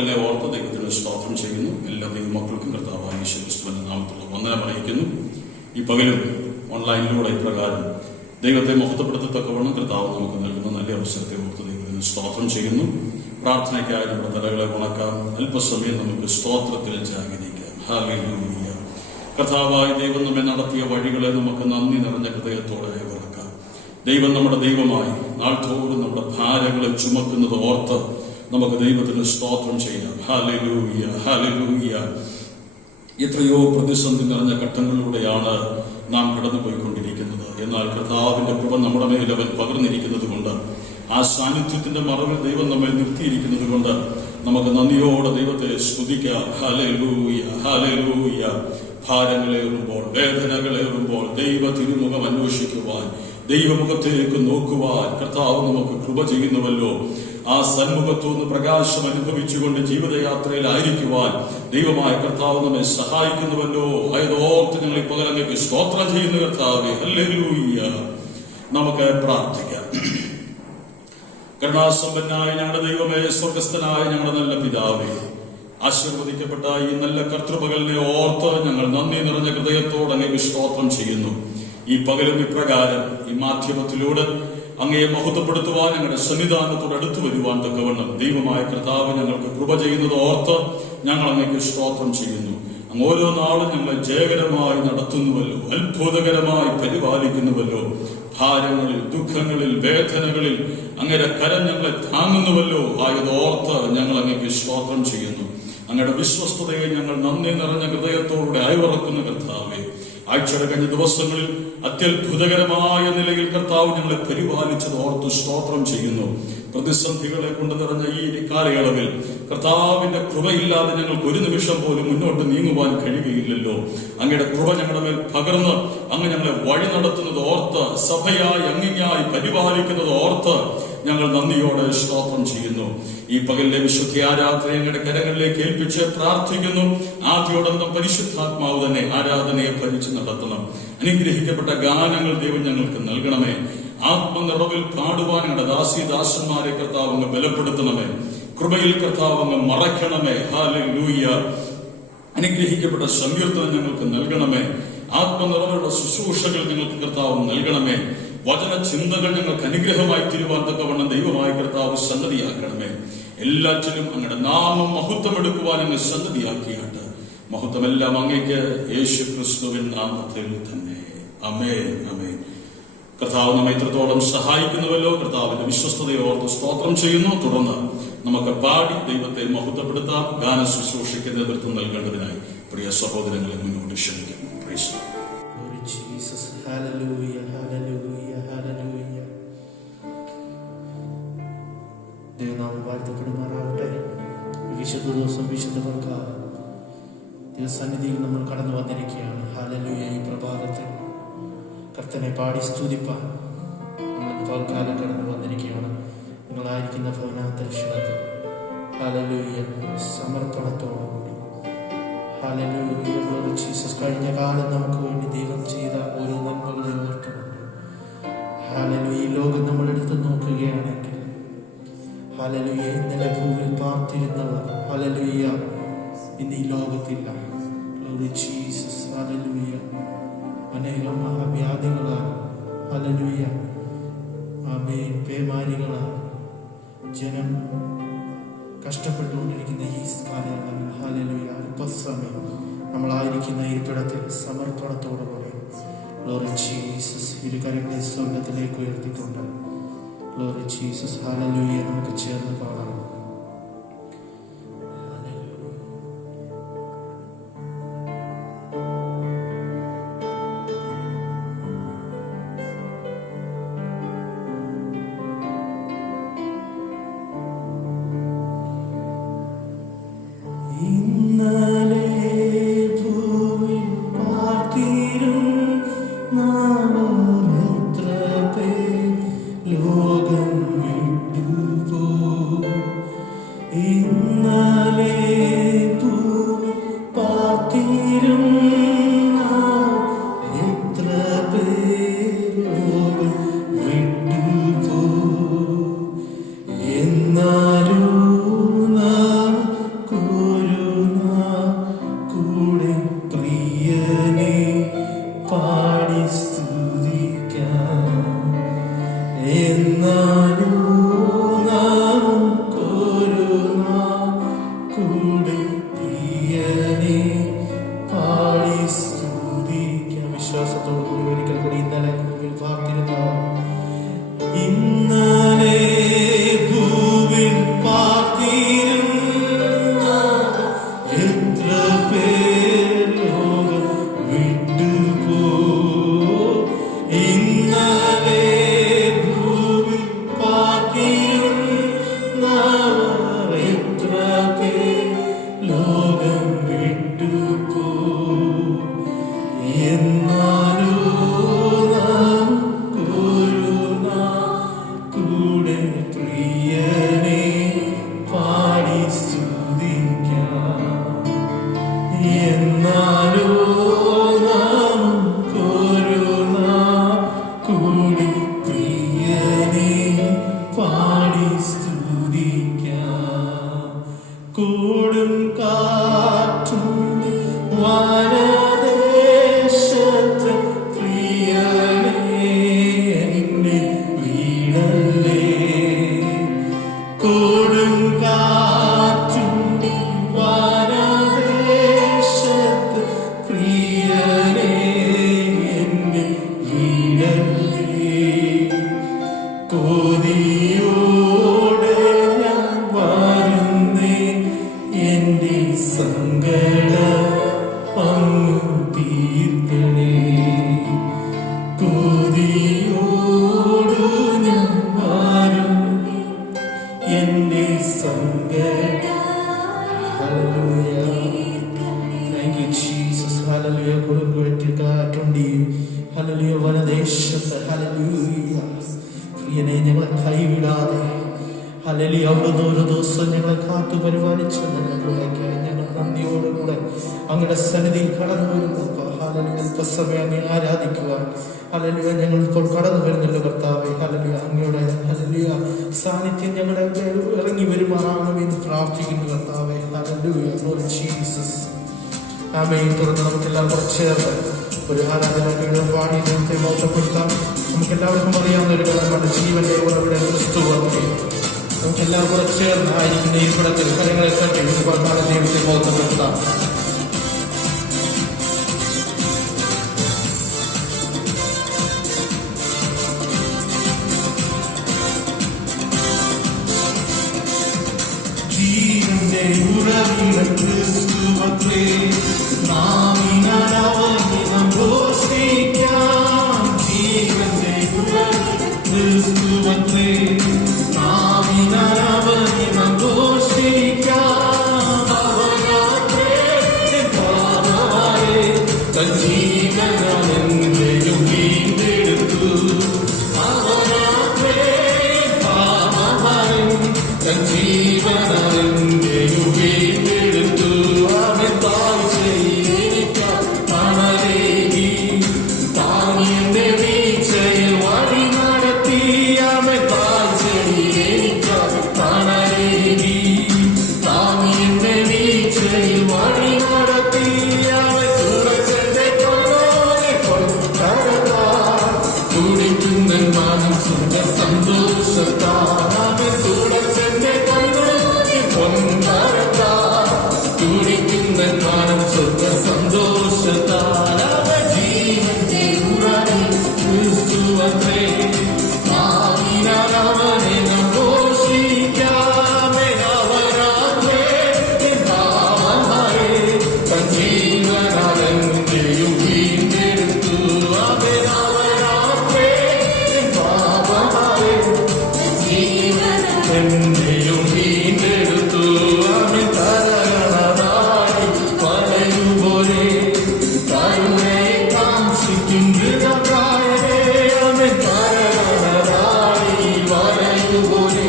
പകലിനെ ഓർത്ത് ദൈവത്തിന് സ്തോത്രം ചെയ്യുന്നു. എല്ലാ ദൈവമക്കൾക്കും കർത്താവായ യേശുക്രിസ്തുവിന്റെ നാമത്തിലുള്ള വന്ദനം അറിയിക്കുന്നു. ഈ പകലും ഓൺലൈനിലൂടെ ഇപ്രകാരം ദൈവത്തെ മഹത്വപ്പെടുത്തത്തക്കവണ്ണം കർത്താവ് നമുക്ക് നൽകുന്ന നല്ല അവസരത്തെ ഓർത്ത് ദൈവത്തിന് സ്തോത്രം ചെയ്യുന്നു. പ്രാർത്ഥനയ്ക്കായി നമ്മുടെ തലകളെ ഉണക്കാം. അല്പസമയം നമുക്ക് സ്തോത്രത്തിൽ ജാഗരിക്കാം. ഹല്ലേലൂയ. കർത്താവായ ദൈവം നമ്മെ നടത്തിയ വഴികളെ നമുക്ക് നന്ദി നിറഞ്ഞ ഹൃദയത്തോടെ ഇറക്കാം. ദൈവം നമ്മുടെ ദൈവമായി നാൾതോറും നമ്മുടെ ഭാരങ്ങളെ ചുമക്കുന്നത് ഓർത്ത് നമുക്ക് ദൈവത്തിന് സ്തോത്രം ചെയ്യാം. Hallelujah, hallelujah. എത്രയോ പ്രതിസന്ധി നിറഞ്ഞ ഘട്ടങ്ങളിലൂടെയാണ് നാം കടന്നുപോയിക്കൊണ്ടിരിക്കുന്നത്. എന്നാൽ കർത്താവിന്റെ കൃപ നമ്മുടെ മേൽ അവൻ പകർന്നിരിക്കുന്നത് കൊണ്ട്, ആ സാന്നിധ്യത്തിന്റെ മറവിൽ ദൈവം നമ്മെ നിർത്തിയിരിക്കുന്നത് കൊണ്ട് നമുക്ക് നന്ദിയോടെ ദൈവത്തെ സ്തുതിക്കാം. Hallelujah, hallelujah. ഭാരങ്ങളേറുമ്പോൾ, വേദനകളേറുമ്പോൾ ദൈവ തിരുമുഖം അന്വേഷിക്കുവാൻ, ദൈവമുഖത്തേക്ക് നോക്കുവാൻ കർത്താവ് നമുക്ക് കൃപ ചെയ്യുന്നുവല്ലോ. ആ സന്മുഖത്തുനിന്ന് പ്രകാശം അനുഭവിച്ചുകൊണ്ട് ജീവിതയാത്രയിലായിരിക്കുവാൻ ദൈവമായ കർത്താവ് നമ്മെ സഹായിക്കുന്നുവല്ലോ. ആയതോർത്ത് ഞങ്ങൾ ഈ പകലങ്ങേക്ക് സ്തോത്രം ചെയ്യുന്ന കർത്താവേ, ഹല്ലേലൂയ. നമുക്ക് പ്രാർത്ഥിക്കാം. കരുണാസമ്പന്നായ ഞങ്ങളുടെ ദൈവമേ, സ്വർഗസ്ഥനായ ഞങ്ങളുടെ നല്ല പിതാവേ, ആശീർവദിക്കപ്പെട്ട ഈ നല്ല കർത്തൃപകലിനെ ഓർത്ത് ഞങ്ങൾ നന്ദി നിറഞ്ഞ ഹൃദയത്തോടെ അങ്ങേക്ക് സ്തോത്രം ചെയ്യുന്നു. ഈ പകലും ഇപ്രകാരം ഈ മാധ്യമത്തിലൂടെ അങ്ങയെ മഹത്വപ്പെടുത്തുവാൻ, ഞങ്ങളുടെ സന്നിധാനത്തോട് അടുത്തു വരുവാൻ തക്കവണ്ണം ദൈവമായ കർത്താവ് ഞങ്ങൾക്ക് കൃപ ചെയ്യുന്നത് ഓർത്ത് ഞങ്ങൾ അങ്ങേക്ക് സ്തോത്രം ചെയ്യുന്നു. അങ്ങ് ഓരോ നാളും ഞങ്ങളെ ജയകരമായി നടത്തുന്നുവല്ലോ, അത്ഭുതകരമായി പരിപാലിക്കുന്നുവല്ലോ. ഭാരങ്ങളിൽ, ദുഃഖങ്ങളിൽ, വേദനകളിൽ അങ്ങയുടെ കരം ഞങ്ങളെ താങ്ങുന്നുവല്ലോ. ആയതോർത്ത് ഞങ്ങൾ അങ്ങേക്ക് സ്തോത്രം ചെയ്യുന്നു. അങ്ങയുടെ വിശ്വസ്തതയെ ഞങ്ങൾ നന്ദി നിറഞ്ഞ ഹൃദയത്തോടെ അയവിറക്കുന്ന കർത്താവേ, ആഴ്ചയുടെ കഴിഞ്ഞ ദിവസങ്ങളിൽ അത്യത്ഭുതകരമായ നിലയിൽ കർത്താവ് ഞങ്ങളെ പരിപാലിച്ചത് ഓർത്ത് സ്തോത്രം ചെയ്യുന്നു. പ്രതിസന്ധികളെ കൊണ്ട് നിറഞ്ഞ ഈ കാലയളവിൽ കർത്താവിന്റെ കൃപയില്ലാതെ ഞങ്ങൾക്ക് ഒരു നിമിഷം പോലും മുന്നോട്ട് നീങ്ങുവാൻ കഴിയുകയില്ലല്ലോ. അങ്ങയുടെ കൃപ ഞങ്ങളുടെ മേൽ പകർന്ന് അങ്ങ് ഞങ്ങളെ വഴി നടത്തുന്നത് ഓർത്ത്, സഭയായി അങ്ങിങ്ങായി പരിപാലിക്കുന്നത് ഓർത്ത് ഞങ്ങൾ നന്ദിയോടെ സ്തോത്രം ചെയ്യുന്നു. ഈ പകലിലെ വിശുദ്ധ ആരാധന ഞങ്ങളുടെ കരങ്ങളിലേക്ക് ഏൽപ്പിച്ച് പ്രാർത്ഥിക്കുന്നു. ആദ്യോടന്തം പരിശുദ്ധാത്മാവ് തന്നെ ആരാധനയെ ഭരിച്ച് നടത്തണം. അനുഗ്രഹിക്കപ്പെട്ട ഗാനങ്ങൾ ദൈവം ഞങ്ങൾക്ക് നൽകണമേ. ആത്മനിറവിൽ പാടുവാൻ ഞങ്ങളുടെ ദാസിദാസന്മാരെ കർത്താവ് അങ്ങ് ബലപ്പെടുത്തണമേ. കൃപയിൽ കർത്താവ് അങ്ങ് മറയ്ക്കണമേ. ഹല്ലേലൂയ. അനുഗ്രഹിക്കപ്പെട്ട സങ്കീർത്തനം ഞങ്ങൾക്ക് നൽകണമേ. ആത്മനിറവിലുള്ള ശുശ്രൂഷകൾ ഞങ്ങൾക്ക് കർത്താവ് നൽകണമേ. വചന ചിന്തകൾ ഞങ്ങൾക്ക് അനുഗ്രഹമായി തീരുവാൻ തക്കവണ്ണം ദൈവമായ കർത്താവ് സന്നദ്ധിയാക്കണമേ. എല്ലാറ്റിലും അങ്ങയുടെ നാമം മഹത്വമെടുക്കുവാൻ അങ്ങ് സന്നദ്ധിയാക്കിയാട്ട് മഹത്വമെല്ലാം അങ്ങേക്ക് യേശു ക്രിസ്തുവിൻ നാമത്തിൽ തന്നെ. ആമേൻ, ആമേൻ. കർത്താവ് നമ്മെ ഇത്രത്തോളം സഹായിക്കുന്നുവല്ലോ. കർത്താവിന്റെ വിശ്വസ്തതയോർത്ത് സ്തോത്രം ചെയ്യുന്നു. തുടർന്ന് നമുക്ക് പാടി ദൈവത്തെ മഹത്വപ്പെടുത്താം. ഗാന ശുശ്രൂഷയ്ക്ക് നേതൃത്വം നൽകേണ്ടതിനായി പ്രിയ സഹോദരങ്ങളെ മുന്നോട്ട് ക്ഷണിക്കുന്നു. ദൈവനാമം വാഴ്ത്തപ്പെടുമാറാവട്ടെ. വിശുദ്ധ ദിവസം, വിശുദ്ധവർക്ക് ദൈവസന്നിധിയിൽ നമ്മൾ കടന്നു വന്നിരിക്കുകയാണ്. ഹല്ലേലൂയ. ഈ പ്രഭാതത്തിൽ കർത്തനെ പാടി സ്തുതിപ്പാൻ നമ്മൾ പകൽക്കാലം കടന്നു വന്നിരിക്കുകയാണ്. നിങ്ങളായിരിക്കുന്ന ഭവനാന്തരീക്ഷത്തിൽ ഹല്ലേലൂയ സമർപ്പണത്തോടുകൂടി ഹല്ലേലൂയ ജീസസ് കഴിഞ്ഞ കാലം നമുക്ക് വേണ്ടി ദൈവം ചെയ്ത ഓരോ നന്മകളെ ഓർത്തുകൊണ്ട് ഹല്ലേലൂയ ഈ ലോകം നമ്മളെടുത്ത് നോക്കുകയാണെങ്കിൽ ഹല്ലേലൂയ ഇന്നലെ ഭൂമിയിൽ പാർത്തിരുന്നവർ ഹല്ലേലൂയ ഇന്ന് ഈ ലോകത്തില്ല. Jesus hallelujah. അനേകം മഹാവ്യാധികളാൽ ഹല്ലേലൂയ പേമാരികളാൽ ജനം കഷ്ടപ്പെട്ടുകൊണ്ടിരിക്കുന്ന ഈ കാലങ്ങളിൽ ഹല്ലേലൂയ അല്പസമയം നമ്മളായിരിക്കുന്ന ഇരിപ്പിടത്തിൽ സമർപ്പണത്തോടുകൂടി ഗ്ലോറി ജീസസ് ഇരുകരങ്ങളെ സ്വർഗ്ഗത്തിലേക്ക് ഉയർത്തിക്കൊണ്ട് ഗ്ലോറി ജീസസ് ഹല്ലേലൂയ നമുക്ക് ചേർന്ന് പാടാം. കൂടെ പ്രിയനെ പാടി സ്തുതിക്കാം. വിശ്വാസത്തോടു കൂടി ഒരിക്കൽ കൂടി ഇന്നലെ ഭൂമിയിൽ പാർത്തിരുന്ന ഇന്നലെ ഭൂവിൽ പാർത്തിരുന്ന എത്ര പേർ ലോകം വിട്ടുപോ. ഇന്നലെ ഭൂവിൽ പാർത്തിരുന്നവർ എത്ര പേർ ലോകം വിട്ടുപോ. എന്നാലോ കൂടെ പ്രിയനെ പാടി സ്തുതിക്കാം. എന്നാലോ കൂടി പ്രിയനെ പാടി സ്തുതിക്കാം. കൂടും കാറ്റും വനദേശത്ത് പ്രിയനെ എന്നെ വീടല്ലേ. കൂടും കാറ്റും വനദേശത്ത് പ്രിയനെ എന്നെ വീടല്ലേ. കൊതിയോടെ ഞാൻ വരുന്നേ എന്റെ സങ്കട അങ്ങു തീർക്കണേ. കൊതിയോടു ഞാൻ വരുന്നേ എന്റെ സങ്കട. Hallelujah. Thank you, Jesus. Hallelujah. കൊടുങ്കാറ്റുണ്ടി ഹല്ലേലൂയ. വനദേശത്ത് ഹല്ലേലൂയ പ്രിയനെ ഞങ്ങളെ കൈവിടാതെ ഹല്ലേലൂയ അവിടുന്ന് ഒരു ദിവസം ഞങ്ങളെ കാത്തു പരിപാലിച്ചു ഞങ്ങൾക്കായി ഞങ്ങൾ നന്ദിയോടുകൂടെ അങ്ങയുടെ സന്നിധിയിൽ കടന്നു വരുന്നു. ഹല്ലേലൂയ അല്പസമയം അങ്ങേ ആരാധിക്കുവാൻ ഹല്ലേലൂയ ഞങ്ങൾ ഇപ്പോൾ കടന്നു വരുന്നല്ലോ കർത്താവേ. ഹല്ലേലൂയ അങ്ങയുടെ ഹല്ലേലൂയ സാന്നിധ്യം ഞങ്ങളുടെ ഇറങ്ങി വരുമാറാകണമെന്ന് പ്രാർത്ഥിക്കുന്നു കർത്താവേ. ഹല്ലേലൂയ. Lord Jesus. ആമേൻ. തുടർന്ന് നമുക്കെല്ലാം ചേർന്ന് ഒരു ആരാധന പാടി ദൈവത്തെ മഹത്വപ്പെടുത്താം. നമുക്കെല്ലാവർക്കും അറിയാവുന്ന ഒരു കാര്യമാണ് ജീവന്റെ ഉറവിടം ക്രിസ്തു. നമുക്കെല്ലാം കൂടെ ചേർന്ന് ആയിരിക്കുന്ന ഈ പടത്തിൽ കരങ്ങളെ തട്ടി ഒരുപാട് ദൈവത്തെ മഹത്വപ്പെടുത്താം. ജീവന്റെ ഉറവിടം ക്രിസ്തുവത്രേ. നാമിനാൽ അവനെ നാം ഘോഷിക്കാം. ജീവന്റെ ഉറവിടം ക്രിസ്തുവത്രേ. നാമിനാൽ അവനെ നാം ഘോഷിക്കാം. അവനാത്രേ പാപമാരെ തൻ ജീവനെയും വീണ്ടെടുത്തു. അവനാത്രേ പാപമാരെ തൻ ജീവനെയും വീണ്ടെടുത്തു. അവൻ താഴ്ചയിലേക്കാൾ പണരേകി താങ്ങിന്റെ വീഴ്ചയിൽ വഴി നടത്തി. അവൻ താഴ്ചയിലേക്കാൾ പണരേകി താങ്ങിന്റെ വീഴ്ചയിൽ വഴി നടത്തി. അവൻ തുറച്ചെന്റെ കൊള്ളോനെ കൊണ്ടരത്താൽ തുടിക്കുന്ന മാനം സുഖ സന്തോഷത്താൽ. അവൻ തുറച്ചെന്റെ കൊള്ളോനെ കൊണ്ടരത്താൽ തുടിക്കുന്ന മാനം സുഖ സന്തോഷത്താൽ. അവൻ ജീവന്റെ ഉറവിടം ക്രിസ്തുവത്രേ. നാമിനാൽ അവനെ നാം ഘോഷിക്കാം. അവനാത്രേ പാപമാരെ തൻ ജീവനെയും വീണ്ടെടുത്തു. അവനാത്രേ പാപമാരെ ജീവനെയും വീണ്ടെടുത്തു. അവൻ തരകണമായി വലയുപോലെ കരുണയെ കാംക്ഷിക്കും ഹൃദയപ്രായരേ. അവൻ തരകണമായി വലയുപോലെ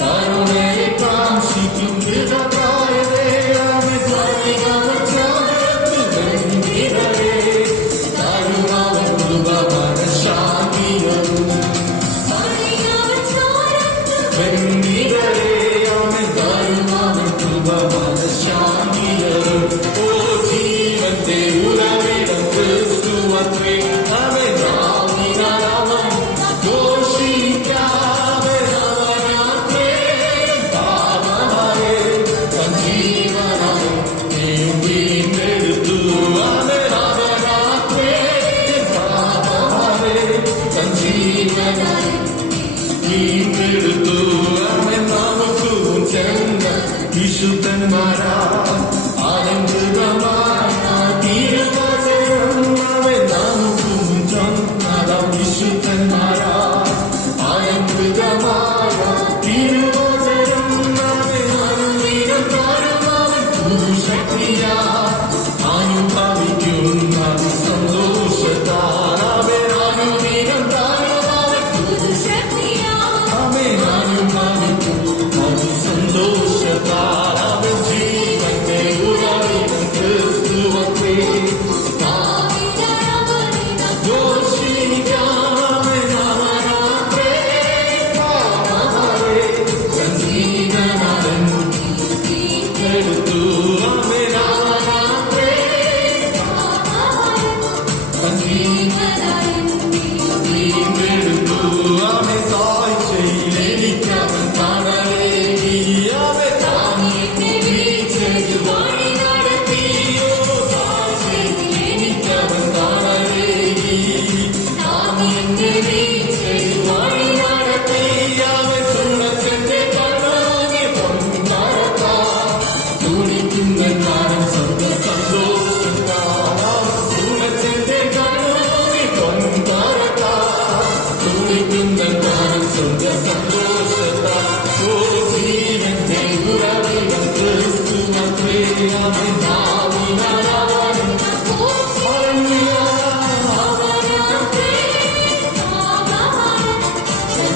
കരുണയെ കാംക്ഷിക്കും ഹൃദയപ്രായരേ. അവൻ ത്വരികമച്ചാരേ കരുണാവും കൃപ ശാന്തിയും വെണ്ണിരേ. അവൻ കരുണാവും കൃപ ശാന്തിയും. ഓ ജീവന്റെ ഉറവിടം ക്രിസ്തുവത്രേ. അവൻ നാമിനാൽ അവൻ ഘോഷിക്കാം. അവനാത്രേ പാപമാരെ തൻ വിശുദ്ധന്മാരാ ആനന്ദമായ തിരുവചനം അവൻ നമുക്കും ചൊന്നതാം വിശുദ്ധന്മാരാ ആനന്ദമായ തിരുവചനം അവൻ അനുദിനം താരുമാവൻ ശക്തിയാ അനുഭവിക്കുന്ന സന്തോഷത്താൽ അവൻ അനുദിനം താരുമാവൻ ശക്തിയാ അവൻ അനുഭവിക്കുന്ന സന്തോഷത്താൽ അവൻ ജീവന്റെ ഉറവിടം ക്രിസ്തുവത്രേ ഘോഷിക്കാമൻ അവനാത്രേ പാവമരേ സഞ്ജീവനവൻ എടുത്തു അവൻ അവനാത്രേ വീണ്ടെടുത്തു അവൻ താഴ്ചയിൽ എനിക്കവൻ തണലേകി അവൻ താങ്ങിന്റെ വീഴ്ചയിൽ വഴി നടത്തിയോ താഴ്ചയിൽ എനിക്കവൻ തണലേകി താങ്ങിന്റെ വീഴ്ചയിൽ വഴി നടത്തി അവൻ ചുണച്ചന്റെ കണ്ണോകി പൊൻതരത്താ തുടിക്കുന്ന ഞാനും സ്വർഗ സന്തോഷത്താൽ ചുണച്ചന്റെ കണ്ണോകി പൊൻതരത്താ തുടിക്കുന്ന ഞാനും സ്വർഗ സന്തോഷത്താൽ ഓ ജീവന്റെ ഉറവിടം ക്രിസ്തുവത്രേ അവൻ നാവിനാരാധന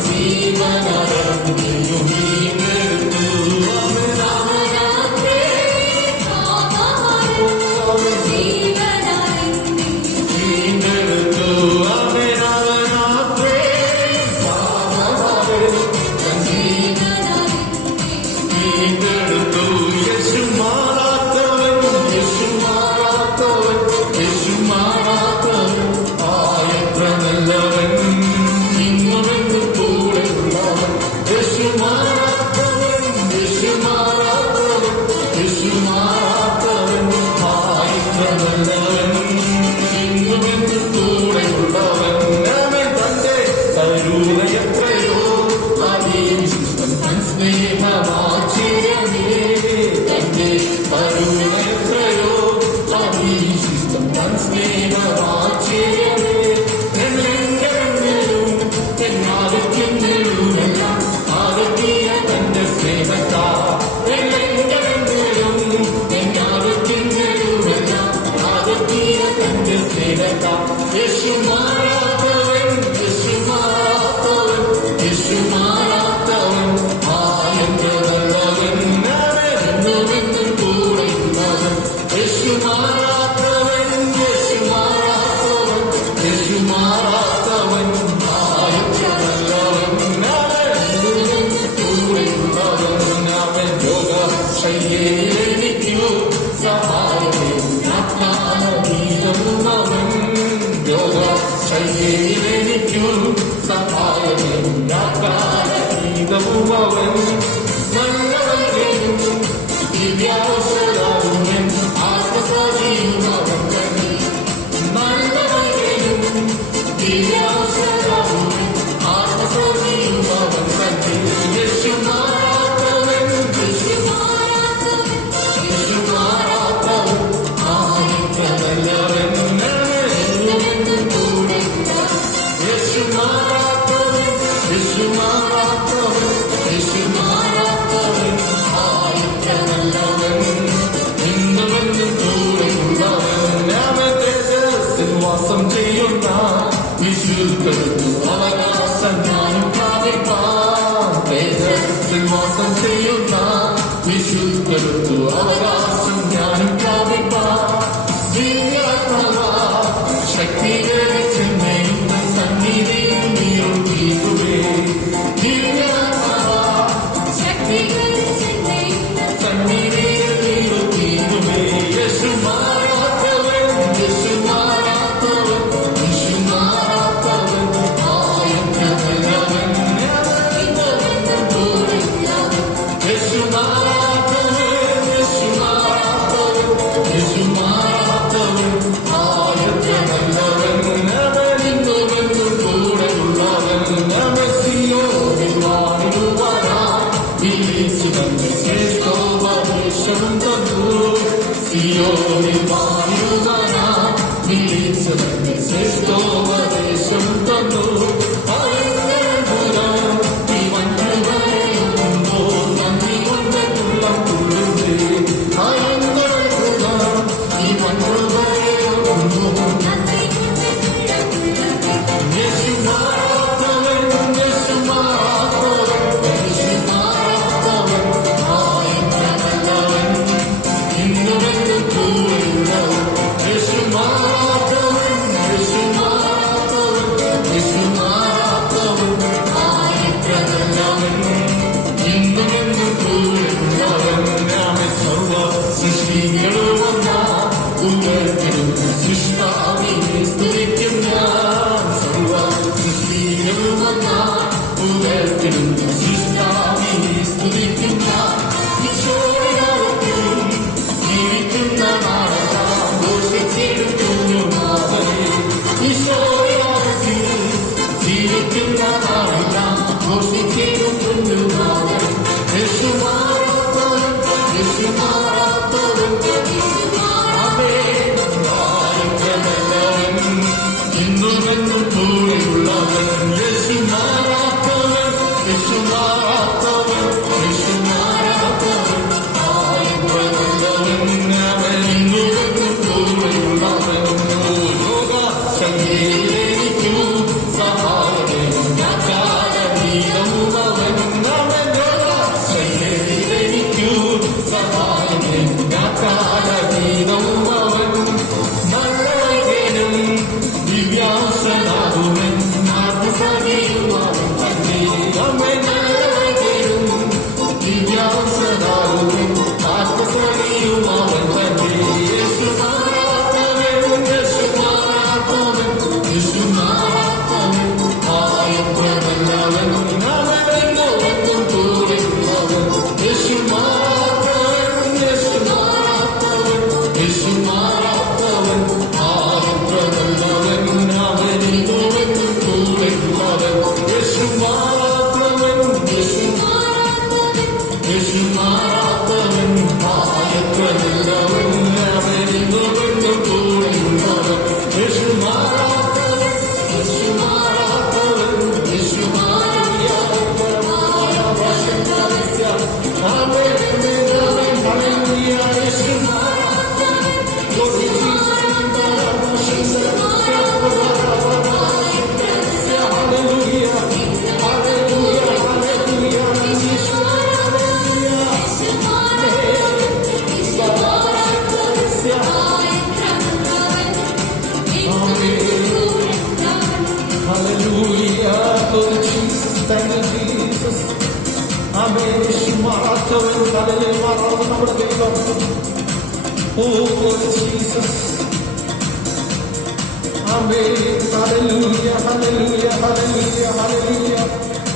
ജീവനടന്നു വീണ്ടെടുത്തു അവൻ അവനാത്രേ വീണ്ടെടുത്തു അവൻ അവനാത്രേ വീണ്ടെടുത്തു യേശു മാറാത്തവൻ യേശു മാറാത്തവൻ യേശു മാറാത്തവൻ എത്ര നല്ലവൻ ഇന്നുമെന്നും കൂടെ ഉള്ളവൻ യേശു മാറാത്തവൻ യേശു മാറാത്തവൻ യേശു മാറാത്തവൻ എത്ര നല്ലവൻ ഇന്നുമെന്നും കൂടെ ഉള്ളവൻ അവൻ തന്റെ കരുണ എത്രയോ അതിവിശിഷ്ടം തൻ സ്നേഹവാചിരമേ തന്റെ കരുണ എത്രയോ അതിവിശിഷ്ടം തൻ സ്നേഹവാചിരമേ എന്നെങ്കിലും എന്നാകത്തിന്നെല്ലാം ആകത്തിയ തന്റെ സ്നേഹത്താ എന്നെങ്കിലും എന്നാകത്തിന്നെല്ലാം ആകത്തിയ തന്റെ സ്നേഹത്താ യേശു മാറാത്തവൻ യേശു മാറാത്തവൻ യേശു മാറാത്തവൻ എത്ര നല്ലവൻ എന്നുമെന്നും കൂടെയുള്ളവൻ യേശു മാറാത്തവൻ യേശു മാറാത്തവൻ യേശു മാറാത്തവൻ എത്ര നല്ലവൻ എന്നുമെന്നും കൂടെയുള്ളവൻ അവൻ യോഗശയ്യയിലെനിക്കു സഹായമേകാനീതവും അവൻ യോഗശയ്യയിലെനിക്കു സഹായമേകാനീതവും അവൻ നല്ലവനും ദിവ്യാവസരവും ആത്മസജീവം അവൻ തന്നെ നല്ലവനും ദിവ്യാവസരവും ആത്മസജീവം അവൻ തന്നെ യേശു മാറാത്തവൻ യേശു മാറാത്തവൻ യേശു മാറാത്തവൻ എത്ര നല്ലവൻ എന്നുമെന്നും കൂടെ യേശു മാറാത്തവൻ യേശു മാറാത്തവൻ യേശു മാറാത്തവൻ എത്ര നല്ലവൻ എന്നുമെന്നും കൂടെയുള്ളവൻ അവൻ തേജസ്സിൽ വാസം ചെയ്യുന്ന വിശുദ്ധർക്കു അവകാശം ഞാനും പ്രാപിപ്പാൻ തേജസ്സിൽ വാസം ചെയ്യുന്ന വിശുദ്ധർക്കു അവകാശം ഞാനും പ്രാപിപ്പാൻ ദിവ്യാത്മാവാ ശക്തീകരിച്ചെന്നെയും സന്നിധിയിൽ നീറുകേ ദിവ്യാത്മാവാ സന്നിധിയിൽ നീറുകേ യേശു മാറാത്തവൻ യേശു മാറാത്തവൻ യേശു മാറാത്തവൻ എത്ര നല്ലവൻ യേശു മാറാത്തവൻ യേശു മാറാത്തവൻ സിയോനിൽ വാഴുവാനായി വിളിച്ചവന്റെ ശ്രേഷ്ഠോപദേശം തന്നു.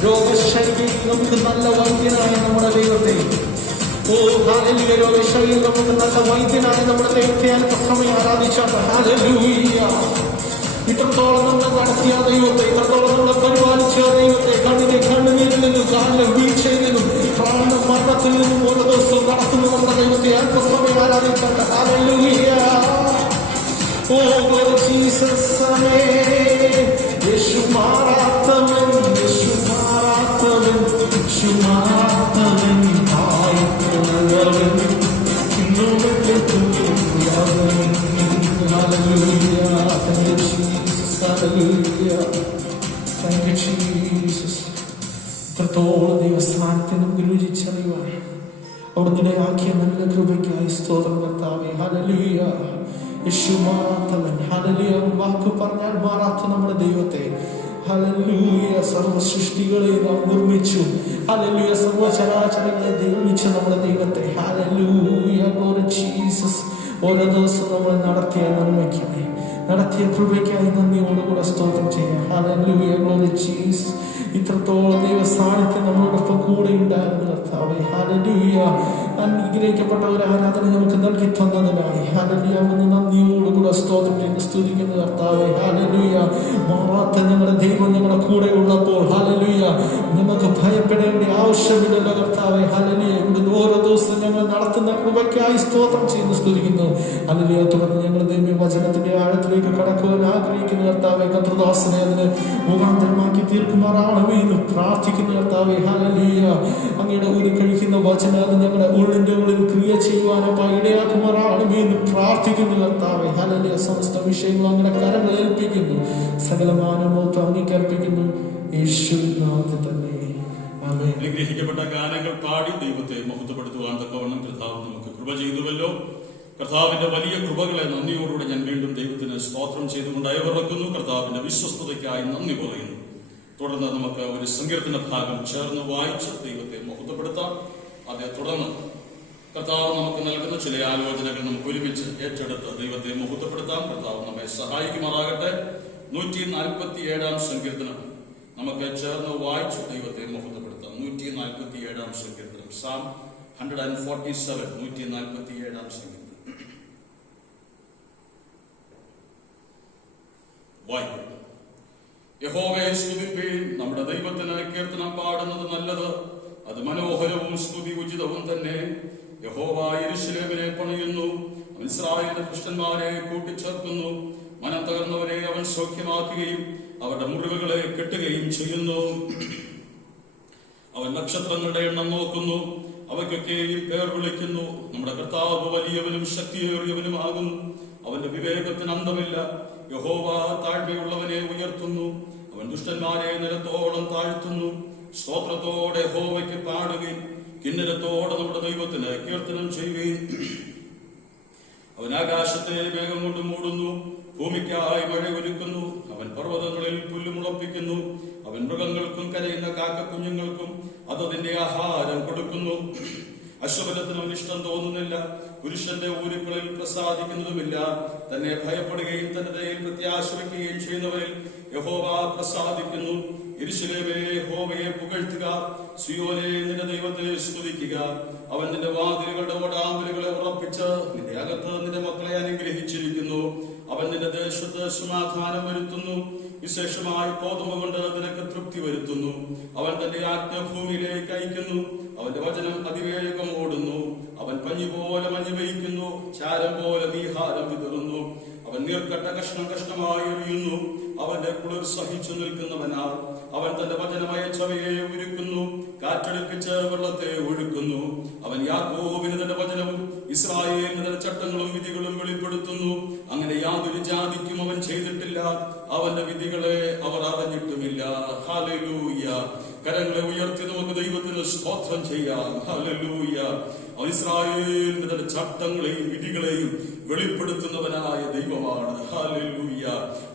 രോഗശൈലി നമുക്ക് നല്ല വൈദ്യനായ നമ്മുടെ ദൈവത്തെ രോഗശൈലി നമുക്ക് നല്ല വൈദ്യനായ നമ്മുടെ ദൈവത്തെ അല്പസമയം ആരാധിച്ചാൽ ഇത്രത്തോളം നമ്മൾ നടത്തിയ ദൈവത്തെ, ഇത്രത്തോളം നമ്മളെ പരിപാലിച്ച ദൈവത്തെ, കണ്ണിനെ കണ്ണുനീരിൽ നിന്നും കാലിലെ വീഴ്ചയിൽ നിന്നും പ്രാണ മരണത്തിൽ നിന്നും ഓരോ ദിവസവും നടത്തുന്ന നമ്മുടെ ദൈവത്തെ അല്പസമയം ആരാധിച്ചാൽ യേശുമാറാത്തവൻ യേശുമാറാത്തവൻ യേശുമാറാത്തവൻ ആയവൻ ഇന്നും ഇത്രത്തോളം ദൈവസ്ഥാനത്തെ നമുക്ക് രുചിച്ചറിയുവാൻ അവിടുന്ന് ആക്കിയ നല്ല കൃപയ്ക്കായി സ്തോത്രം കർത്താവേ. ഹല്ലേലൂയ. യേശുമാറാത്തവൻ, ഹല്ലേലൂയ. വാക്ക് പറഞ്ഞാൽ മാറാത്ത നമ്മുടെ ദൈവത്തെ, ഹല്ലേലൂയ, സർവ്വ സൃഷ്ടികളെ നാം നിർമ്മിച്ചു, ഹല്ലേലൂയ, സർവ്വചരാചരങ്ങളെ നിർമ്മിച്ച നമ്മുടെ ദൈവത്തെ, ഹല്ലേലൂയ, ഗ്ലോറി ജീസസ്. ഓരോ ദിവസവും നമ്മൾ നടത്തിയ നന്മയ്ക്കായി, നടത്തിയ കൃപയ്ക്കായി നന്ദിയോടുകൂടെ സ്തോത്രം ചെയ്യാം. Hallelujah, glory Jesus. ഇത്രത്തോളം ദൈവസാന്നിധ്യം നമ്മളോടൊപ്പം കൂടെ ഉണ്ടായിരുന്നു കർത്താവേ. ഹല്ലേലൂയ. അനുഗ്രഹിക്കപ്പെട്ട ഒരു ആരാധന നമുക്ക് നൽകി തന്നതിനായി ഹല്ലേലൂയ നന്ദിയോടുകൂടെ സ്തോത്രം ചെയ്യുന്നു, സ്തുതിക്കുന്നു കർത്താവേ. ഹല്ലേലൂയ. മാറാത്ത ഞങ്ങളുടെ ദൈവം ഞങ്ങളുടെ കൂടെ ഉള്ളപ്പോൾ ഹല്ലേലൂയ ഞങ്ങൾക്ക് ഭയപ്പെടേണ്ട ആവശ്യമില്ലല്ലോ കർത്താവേ. ഹല്ലേലൂയ. ഇവിടുന്ന് ഓരോ ദിവസവും ഞങ്ങൾ നടത്തുന്ന കൃപയ്ക്കായി സ്തോത്രം ചെയ്യുന്നു, സ്തുതിക്കുന്നു. ഹല്ലേലൂയ. തുടർന്ന് ഞങ്ങൾ ദൈവ വചനത്തിന്റെ ആഴത്തിലേക്ക് കടക്കുവാൻ ആഗ്രഹിക്കുന്നു കർത്താവേ. കർത്തൃദാസനെ അതിന് മുഖാന്തരമാക്കി തീർക്കുമാറാണമേ എന്ന് പ്രാർത്ഥിക്കുന്നു കർത്താവേ. ഹല്ലേലൂയ. അങ്ങയുടെ ഊരി കഴിക്കുന്ന വചനം അത് ഞങ്ങളുടെ ഉള്ളിന്റെ ഉള്ളിൽ ക്രിയ ചെയ്യുവാനപ്പ ഇടയാക്കുമാറാണമേ എന്ന് പ്രാർത്ഥിക്കുന്നു കർത്താവേ. ഹല്ലേലൂയ. സമസ്ത വിഷയങ്ങളും അങ്ങയുടെ കരങ്ങൾ ഏൽപ്പിക്കുന്നു, സകലമാനമോത്വം അങ്ങേക്കർപ്പിക്കുന്നു, യേശുവിൻ നാമത്തിൽ തന്നെ ആമേൻ. അനുഗ്രഹിക്കപ്പെട്ട ഗാനങ്ങൾ പാടി ദൈവത്തെ മഹത്വപ്പെടുത്തുവാൻ തക്കവണ്ണം കർത്താവ് നമുക്ക് കൃപ ചെയ്തുവല്ലോ. കർത്താവിന്റെ വലിയ കൃപകളെ നന്ദിയോടുകൂടെ ഞാൻ വീണ്ടും ദൈവത്തിന് സ്തോത്രം ചെയ്തുകൊണ്ട് അയവിറക്കുന്നു. കർത്താവിന്റെ വിശ്വസ്തതയ്ക്കായി നന്ദി പറയുന്നു. തുടർന്ന് നമുക്ക് ഒരു സങ്കീർത്തന ഭാഗം ചേർന്ന് വായിച്ച് ദൈവത്തെ മഹത്വപ്പെടുത്താം. അതേ തുടർന്ന് കർത്താവ് നമുക്ക് നൽകുന്ന ചില ആലോചനകൾ നമുക്ക് ഒരുമിച്ച് ഏറ്റെടുത്ത് ദൈവത്തെ മഹത്വപ്പെടുത്താം. കർത്താവ് നമ്മെ സഹായിക്കുമാറാകട്ടെ. 147 സങ്കീർത്തനം നമുക്ക് ചേർന്ന് വായിച്ച് ദൈവത്തെ മഹത്വപ്പെടുത്താം. 147 സങ്കീർത്തനം, Psalm 147, 147 സങ്കീർത്തനം വായിക്കും. യഹോവയെ സ്തുതിപ്പീൻ, നമ്മുടെ ദൈവത്തിന് കീർത്തനം പാടുന്നത് നല്ലത്, അത് മനോഹരവും സ്തുതി ഉചിതവും തന്നെ. യഹോവ യെരൂശലേമിനെ പണിയുന്നു, അവൻ ഇസ്രായേലിന്റെ ദുഷ്ടന്മാരെ കൂട്ടിച്ചേർക്കുന്നു. മനം തകർന്നവരെ അവൻ സൗഖ്യമാക്കുകയും അവരുടെ മുറിവുകളെ കെട്ടുകയും ചെയ്യുന്നു. അവൻ നക്ഷത്രങ്ങളുടെ എണ്ണം നോക്കുന്നു, അവയ്ക്കൊക്കെയും പേർ വിളിക്കുന്നു. നമ്മുടെ കർത്താവ് വലിയവനും ശക്തിയേറിയവനുമാകുന്നു, അവന്റെ വിവേകത്തിന് അന്തമില്ല. യഹോവ താഴ്മയുള്ളവനെ ഉയർത്തുന്നു, അവൻ ദുഷ്ടന്മാരെ നിലത്തോളം താഴ്ത്തുന്നു. സ്തോത്രത്തോടെ യഹോവയ്ക്ക് പാടുകയും കിന്നരത്തോടെ നമ്മുടെ ദൈവത്തിന് കീർത്തനം ചെയ്യുകയും. അവൻ ആകാശത്തെ മേഘം കൊണ്ട് മൂടുന്നു, ഭൂമിക്കായി മഴ ഒരുക്കുന്നു. അവൻ പർവ്വതങ്ങളിൽ പുല്ലുമുളപ്പിക്കുന്നു, അവൻ മൃഗങ്ങൾക്കും കരയുന്ന കാക്കക്കുഞ്ഞുങ്ങൾക്കും അതതിന്റെ ആഹാരം കൊടുക്കുന്നു. അശ്വബലത്തിന് അവൻ ഇഷ്ടം തോന്നുന്നില്ല, പുരുഷന്റെ ഊരുക്കളിൽ പ്രസാദിക്കുന്നതുമില്ല. തന്നെ ഭയപ്പെടുകയും തന്റെ ദയയിൽ പ്രത്യാശ വയ്ക്കുകയും ചെയ്യുന്നവരിൽ യഹോവ പ്രസാദിക്കുന്നു. യെരൂശലേമേ, യഹോവയെ പുകഴ്ത്തുക, സിയോനെ നിന്റെ ദൈവത്തെ സ്തുതിക്കുക. അവൻ നിന്റെ വാതിലുകളുടെ ഓടാമ്പലുകളെ ഉറപ്പിച്ച് നിന്റെ അകത്ത് നിന്റെ മക്കളെ അനുഗ്രഹിച്ചിരിക്കുന്നു. അവൻ നിന്റെ ദേശത്ത് സമാധാനം വരുത്തുന്നു, വിശേഷമായി കോതുമ കൊണ്ട് നിനക്ക് തൃപ്തി വരുത്തുന്നു. അവൻ തന്റെ ആജ്ഞ ഭൂമിയിലേക്ക് അയക്കുന്നു, അവന്റെ വചനം അതിവേഗം ഓടുന്നു. അവൻ പഞ്ഞി പോലെ മഞ്ഞ് പെയ്യ്ക്കുന്നു, ചാരം പോലെ നീഹാരം വിതറുന്നു. അവൻ നീർക്കട്ട കഷ്ണം കഷ്ണമായി എറിയുന്നു, അവന്റെ കുളിർ സഹിച്ചു നിൽക്കുന്നവനാ. അവൻ തന്റെ വചനമായ ചവയെ ഉരുക്കുന്നു, കാറ്റടുപ്പിച്ച് വെള്ളത്തെ ഒഴുക്കുന്നു. അവൻ യാക്കോബിന് തന്റെ വചനവും ഇസ്രായേലിന് തന്റെ ചട്ടങ്ങളും വിധികളും വെളിപ്പെടുത്തുന്നു. അങ്ങനെ യാതൊരു ജാതിക്കും അവൻ ചെയ്തിട്ടില്ല, അവന്റെ വിധികളെ അവർ അറിഞ്ഞിട്ടുമില്ല. ഹല്ലേലൂയ. കരങ്ങളെ ഉയർത്തി നമുക്ക് ദൈവത്തിന് സ്തോത്രം ചെയ്യാം. ഹല്ലേലൂയ. അവൻ ഇസ്രായേലിന്റെ തന്റെ ചട്ടങ്ങളെയും വിധികളെയും വെളിപ്പെടുത്തുന്നവനായ ദൈവമാണ്. ഹല്ലേലൂയ.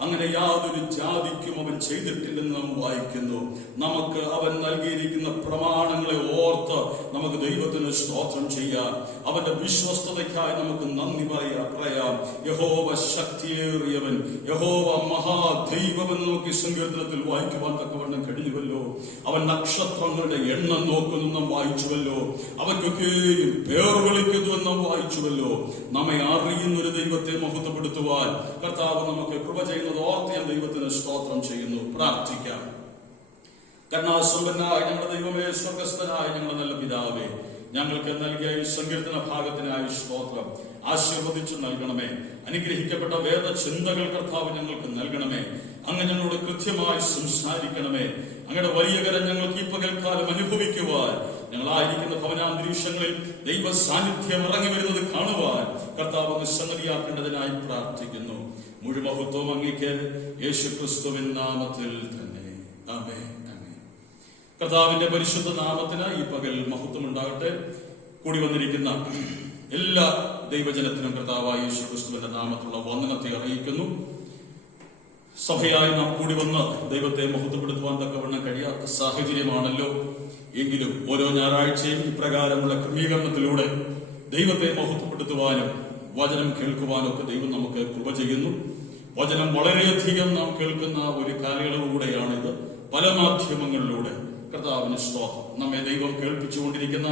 അങ്ങനെ യാതൊരു ജാതിക്കും അവൻ ചെയ്തിട്ടില്ലെന്ന് നാം വായിക്കുന്നു. നമുക്ക് അവൻ നൽകിയിരിക്കുന്ന പ്രമാണങ്ങളെ ഓർത്ത് നമുക്ക് ദൈവത്തിന് സ്തോത്രം ചെയ്യാം. അവന്റെ വിശ്വസ്തതയ്ക്കായി നമുക്ക് നന്ദി പറയാം. യഹോവ ശക്തിയേറിയവൻ, യഹോവ മഹാദൈവമെന്ന് നമുക്ക് ഈ സങ്കീർത്തനത്തിൽ വായിക്കുവാൻ തക്കവണ്ണം കഴിഞ്ഞുവല്ലോ. അവൻ നക്ഷത്രങ്ങളുടെ എണ്ണം നോക്കുന്നു നാം വായിച്ചുവല്ലോ. അവയ്ക്കൊക്കെയും പേർ വിളിക്കുന്നു നാം വായിച്ചുവല്ലോ. നമ്മെ അറിയുന്നൊരു ദൈവത്തെ മഹത്വപ്പെടുത്തുവാൻ കർത്താവ് നമുക്ക് കൃപ ചെയ്യുന്നത് ഓർത്ത് ഞാൻ ദൈവത്തിന് സ്തോത്രം ചെയ്യുന്നു. പ്രാർത്ഥിക്കാം. കരുണാസമ്പന്നനായ ഞങ്ങളുടെ ദൈവമേ, സ്വർഗസ്ഥനായ ഞങ്ങളുടെ നല്ല പിതാവേ, ഞങ്ങൾക്ക് നൽകിയ ഈ സങ്കീർത്തന ഭാഗത്തിനായി സ്തോത്രം. ആശീർവദിച്ചു നൽകണമേ. അനുഗ്രഹിക്കപ്പെട്ട വേദചിന്തകൾ കർത്താവ് ഞങ്ങൾക്ക് നൽകണമേ. അങ്ങ് ഞങ്ങളോട് കൃത്യമായി സംസാരിക്കണമേ. അങ്ങയുടെ വലിയ കരം ഞങ്ങൾക്ക് ഈ പകൽക്കാലം അനുഭവിക്കുവാൻ, ഞങ്ങളായിരിക്കുന്ന ഭവനാന്തരീക്ഷങ്ങളിൽ ദൈവ സാന്നിധ്യം ഇറങ്ങി വരുന്നത് കാണുവാൻ കർത്താവ് അങ്ങ് സംഗതിയാക്കേണ്ടതിനായി പ്രാർത്ഥിക്കുന്നു. മുഴുമഹത്വം അങ്ങേക്ക് യേശുക്രിസ്തുവിൻ നാമത്തിൽ തന്നെ. ആമേൻ. കർത്താവിന്റെ പരിശുദ്ധ നാമത്തിന് ഈ പകൽ മഹത്വം ഉണ്ടാകട്ടെ. കൂടി വന്നിരിക്കുന്ന എല്ലാ ദൈവജനത്തിനും കർത്താവായ യേശുക്രിസ്തുവിന്റെ നാമത്തിലുള്ള വന്ദനത്തെ അറിയിക്കുന്നു. സഭയായി നാം കൂടി വന്ന് ദൈവത്തെ മഹത്വപ്പെടുത്തുവാൻ തക്കവണ്ണം കഴിയാത്ത സാഹചര്യമാണല്ലോ. എങ്കിലും ഓരോ ഞായറാഴ്ചയും ഇപ്രകാരമുള്ള ക്രമീകരണത്തിലൂടെ ദൈവത്തെ മഹത്വപ്പെടുത്തുവാനും വചനം കേൾക്കുവാനും ഒക്കെ ദൈവം നമുക്ക് കൃപ ചെയ്യുന്നു. വചനം വളരെയധികം നാം കേൾക്കുന്ന ഒരു കാലയളവിലൂടെയാണിത്. പല മാധ്യമങ്ങളിലൂടെ കർത്താവിന് സ്തോത്രം. നമ്മെ ദൈവം കേൾപ്പിച്ചുകൊണ്ടിരിക്കുന്ന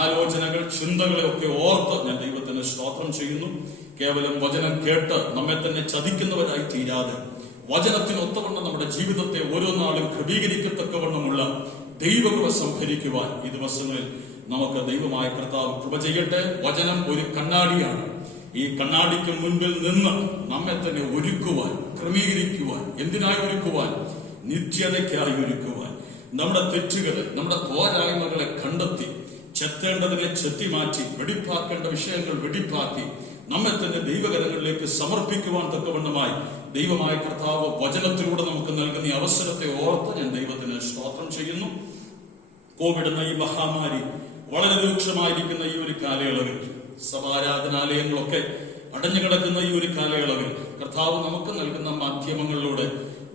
ആലോചനകൾ, ചിന്തകളെ ഒക്കെ ഓർത്ത് ഞാൻ ദൈവത്തിന് സ്തോത്രം ചെയ്യുന്നു. കേവലം വചനം കേട്ട് നമ്മെ തന്നെ ചതിക്കുന്നവരായി തീരാതെ വചനത്തിനൊത്തവണ്ണം നമ്മുടെ ജീവിതത്തെ ഓരോ നാളും ക്രമീകരിക്കത്തക്കവണ്ണമുള്ള ദൈവകൃപ സംഭരിക്കുവാൻ ഈ ദിവസങ്ങളിൽ നമുക്ക് ദൈവമായ കർത്താവ് കൃപ ചെയ്യട്ടെ. വചനം ഒരു കണ്ണാടിയാണ്. ഈ കണ്ണാടിക്ക് മുൻപിൽ നിന്ന് നമ്മെ തന്നെ ഒരുക്കുവാൻ, ക്രമീകരിക്കുവാൻ, എന്തിനായി ഒരുക്കുവാൻ? നിത്യതയ്ക്കായി ഒരുക്കുവാൻ. നമ്മുടെ തെറ്റുകളെ, നമ്മുടെ പോരായ്മകളെ കണ്ടെത്തി ചെത്തേണ്ടതിനെ ചെത്തിമാറ്റി, വെടിപ്പാക്കേണ്ട വിഷയങ്ങൾ വെടിപ്പാക്കി നമ്മെ തന്നെ ദൈവകരങ്ങളിലേക്ക് സമർപ്പിക്കുവാൻ തക്കവണ്ണമായി ദൈവമായ കർത്താവ് വചനത്തിലൂടെ നമുക്ക് നൽകുന്ന ഈ അവസരത്തെ ഓർത്ത് ഞാൻ ദൈവത്തിന് സ്തോത്രം ചെയ്യുന്നു. കോവിഡ് എന്ന ഈ മഹാമാരി വളരെ രൂക്ഷമായിരിക്കുന്ന ഈ ഒരു കാലയളവിൽ, സഭാരാധനാലയങ്ങളൊക്കെ അടഞ്ഞുകിടക്കുന്ന ഈ ഒരു കാലയളവിൽ കർത്താവ് നമുക്ക് നൽകുന്ന മാധ്യമങ്ങളിലൂടെ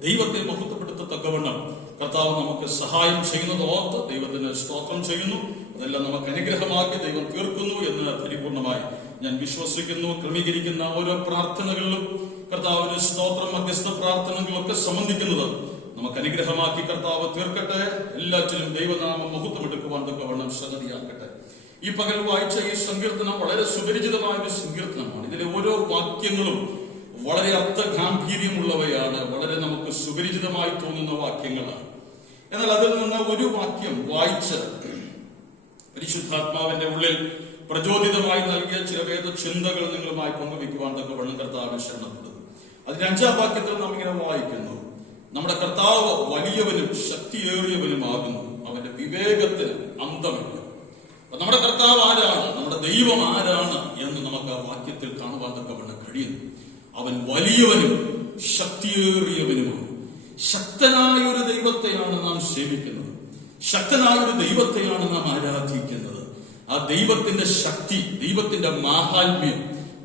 ദൈവത്തെ മഹത്വപ്പെടുത്തത്തക്കവണ്ണം കർത്താവ് നമുക്ക് സഹായം ചെയ്യുന്നത് ഓർത്ത് ദൈവത്തിന് സ്തോത്രം ചെയ്യുന്നു. അതെല്ലാം നമുക്ക് അനുഗ്രഹമാക്കി ദൈവം തീർക്കുന്നു എന്ന് പരിപൂർണമായി ഞാൻ വിശ്വസിക്കുന്നു. ക്രമീകരിക്കുന്ന ഓരോ പ്രാർത്ഥനകളിലും കർത്താവിന് സ്തോത്രം, മധ്യസ്ഥ പ്രാർത്ഥനകളൊക്കെ സംബന്ധിക്കുന്നത് നമുക്ക് അനുഗ്രഹമാക്കി കർത്താവ് തീർക്കട്ടെ. എല്ലാറ്റിനും ദൈവനാമം മഹത്വമെടുക്കുവാൻ തക്കവണ്ണം സംഗതിയാക്കട്ടെ. ഈ പകൽ വായിച്ച ഈ സങ്കീർത്തനം വളരെ സുപരിചിതമായ ഒരു സങ്കീർത്തനമാണ്. ഇതിലെ ഓരോ വാക്യങ്ങളും വളരെ അർത്ഥഗാംഭീര്യമുള്ളവയാണ്, വളരെ നമുക്ക് സുപരിചിതമായി തോന്നുന്ന വാക്യങ്ങളാണ്. എന്നാൽ അതിൽ നിന്ന് ഒരു വാക്യം വായിച്ച് പരിശുദ്ധാത്മാവിന്റെ ഉള്ളിൽ പ്രചോദിതമായി നൽകിയ ചില വേദ ചിന്തകൾ നിങ്ങളുമായി പങ്കുവയ്ക്കുവാൻ തക്കവണ്ണം കർത്താവ് ശരണപ്പെടുന്നു. അതിന്റെ 5-ാം വാക്യത്തിൽ നാം ഇങ്ങനെ വായിക്കുന്നു: നമ്മുടെ കർത്താവ് വലിയവനും ശക്തിയേറിയവനുമാകുന്നു, അവന്റെ വിവേകത്തിന് അന്തമില്ല. നമ്മുടെ കർത്താവ് ആരാണ്, നമ്മുടെ ദൈവം ആരാണ് എന്ന് നമുക്ക് ആ വാക്യത്തിൽ കാണുവാൻ തക്കവണ്ണം കഴിയുന്നു. അവൻ വലിയവനും ശക്തിയേറിയവനുമാണ്. ശക്തനായ ഒരു ദൈവത്തെയാണ് നാം സേവിക്കുന്നത്. ശക്തനായ ഒരു ദൈവത്തെയാണ് നാം ആരാധിക്കുന്നത്. ആ ദൈവത്തിന്റെ ശക്തി, ദൈവത്തിന്റെ മാഹാത്മ്യം,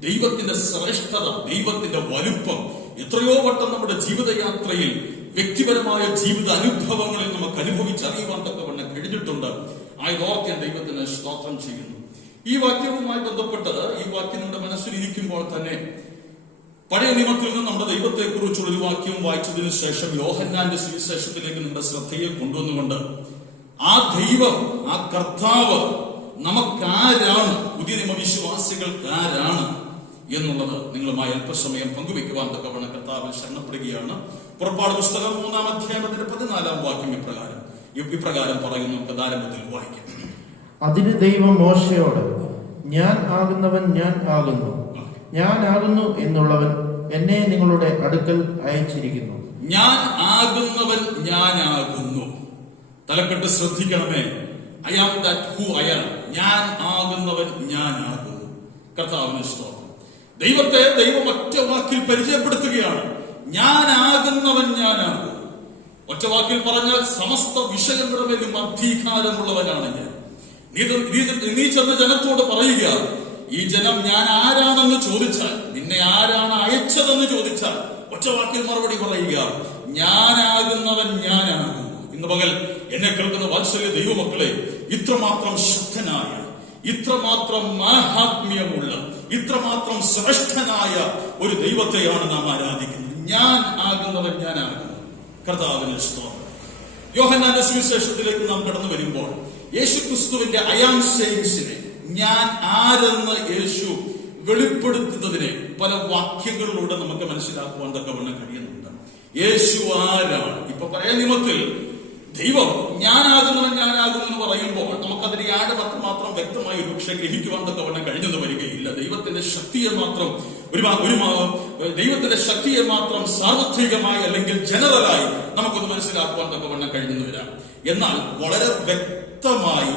ദൈവത്തിന്റെ ശ്രേഷ്ഠത, ദൈവത്തിന്റെ വലുപ്പം എത്രയോ വട്ടം നമ്മുടെ ജീവിതയാത്രയിൽ, വ്യക്തിപരമായ ജീവിത അനുഭവങ്ങളിൽ നമുക്ക് അനുഭവിച്ചറിയുവാൻ തക്കവണ്ണം കഴിഞ്ഞിട്ടുണ്ട്. ആയതോർത്ത് ഞാൻ ദൈവത്തിന് സ്തോത്രം ചെയ്യുന്നു. ഈ വാക്യവുമായി ബന്ധപ്പെട്ട് ഈ വാക്യം നമ്മുടെ മനസ്സിലിരിക്കുമ്പോൾ തന്നെ പഴയ നിയമത്തിൽ നിന്ന് നമ്മുടെ ദൈവത്തെ കുറിച്ചുള്ള ഒരു വാക്യം വായിച്ചതിനു ശേഷം യോഹന്നാന്റെ സുവിശേഷത്തിലേക്ക് നമ്മുടെ ശ്രദ്ധയെ കൊണ്ടുവന്നുകൊണ്ട് ആ ദൈവം, ആ കർത്താവ് നമുക്കാരാണ്, പുതിയ നിയമ വിശ്വാസികൾക്കാരാണ് എന്നുള്ളത് നിങ്ങളുമായി അല്പസമയം പങ്കുവെക്കുവാൻ തക്കവണ്ണം കർത്താവിൽ ശരണപ്പെടുകയാണ്. പുറപ്പാട് പുസ്തകം 3-ാം അധ്യായത്തിന്റെ 14-ാം വാക്യം ഇപ്രകാരം പറയുന്നു. നമുക്ക് ആരംഭത്തിൽ വായിക്കാം. അതിന് ദൈവം മോശയോട്, ഞാൻ ആകുന്നവൻ ഞാൻ ആകുന്നു, ഞാൻ ആകുന്നു എന്നുള്ളവൻ എന്നെ നിങ്ങളുടെ അടുക്കൽ അയച്ചിരിക്കുന്നു. ഞാൻ ആകുന്നവൻ ഞാനാകുന്നു. തലക്കെട്ട് ശ്രദ്ധിക്കണമേ. I am that who I am. ഞാൻ ആകുന്നവൻ ഞാനാകുന്നു. കർത്താവിന് സ്തോത്രം. ദൈവത്തെ ദൈവം ഒറ്റ വാക്കിൽ പരിചയപ്പെടുത്തുകയാണ്. ഞാനാകുന്നവൻ ഞാനാകുന്നു. ഒറ്റ വാക്കിൽ പറഞ്ഞാൽ സമസ്ത വിഷയങ്ങളുടെ മേലും അധികാരമുള്ളവനാണ് ഞാൻ. നീ ചെന്ന ജനത്തോട് പറയുക, ഈ ജനം ഞാൻ ആരാണെന്ന് ചോദിച്ചാൽ, നിന്നെ ആരാണ് അയച്ചതെന്ന് ചോദിച്ചാൽ ഒറ്റ വാക്കിൽ മറുപടി പറയുക, ഞാനാകുന്നവൻ ഞാനാകുന്നു. ഇന്ന് പകൽ എന്നെ കേൾക്കുന്ന വാത്സല്യ ദൈവമക്കളെ, ഇത്രമാത്രം ശക്തനായ, ഇത്രമാത്രം മാഹാത്മ്യമുള്ള, ഇത്രമാത്രം ശ്രേഷ്ഠനായ ഒരു ദൈവത്തെയാണ് നാം ആരാധിക്കുന്നത്. ഞാൻ ആകുന്നവൻ ഞാനാകുന്നു. കർത്താവിന് സ്തോത്രം. യോഹന്നാന്റെ സുവിശേഷത്തിലേക്ക് നാം കടന്നു വരുമ്പോൾ യേശുക്രിസ്തുവിന്റെ I am sayings-നെ, ഞാൻ ആരെന്ന് യേശു വെളിപ്പെടുത്തുന്നതിനെ പല വാക്യങ്ങളിലൂടെ നമുക്ക് മനസ്സിലാക്കുവാൻ തക്കവണ്ണം കഴിയുന്നുണ്ട്. യേശു ആരാണ്? ഇപ്പൊ പഴയ നിയമത്തിൽ ദൈവം ഞാനാകുന്നവൻ ഞാനാകുന്നു എന്ന് പറയുമ്പോൾ നമുക്കതിന്റെ ആഴം അത്രമാത്രം വ്യക്തമായി ഒരുപക്ഷെ ഗ്രഹിക്കുവാൻ തക്കവണ്ണം കഴിഞ്ഞെന്ന് വരികയില്ല. ദൈവത്തിന്റെ ശക്തിയെ മാത്രം ദൈവത്തിന്റെ ശക്തിയെ മാത്രം സാർവത്രികമായി അല്ലെങ്കിൽ ജനറലായി നമുക്കൊന്ന് മനസ്സിലാക്കുവാൻ തക്കവണ്ണം കഴിഞ്ഞെന്ന് വരാം. എന്നാൽ വളരെ വ്യക്തമായി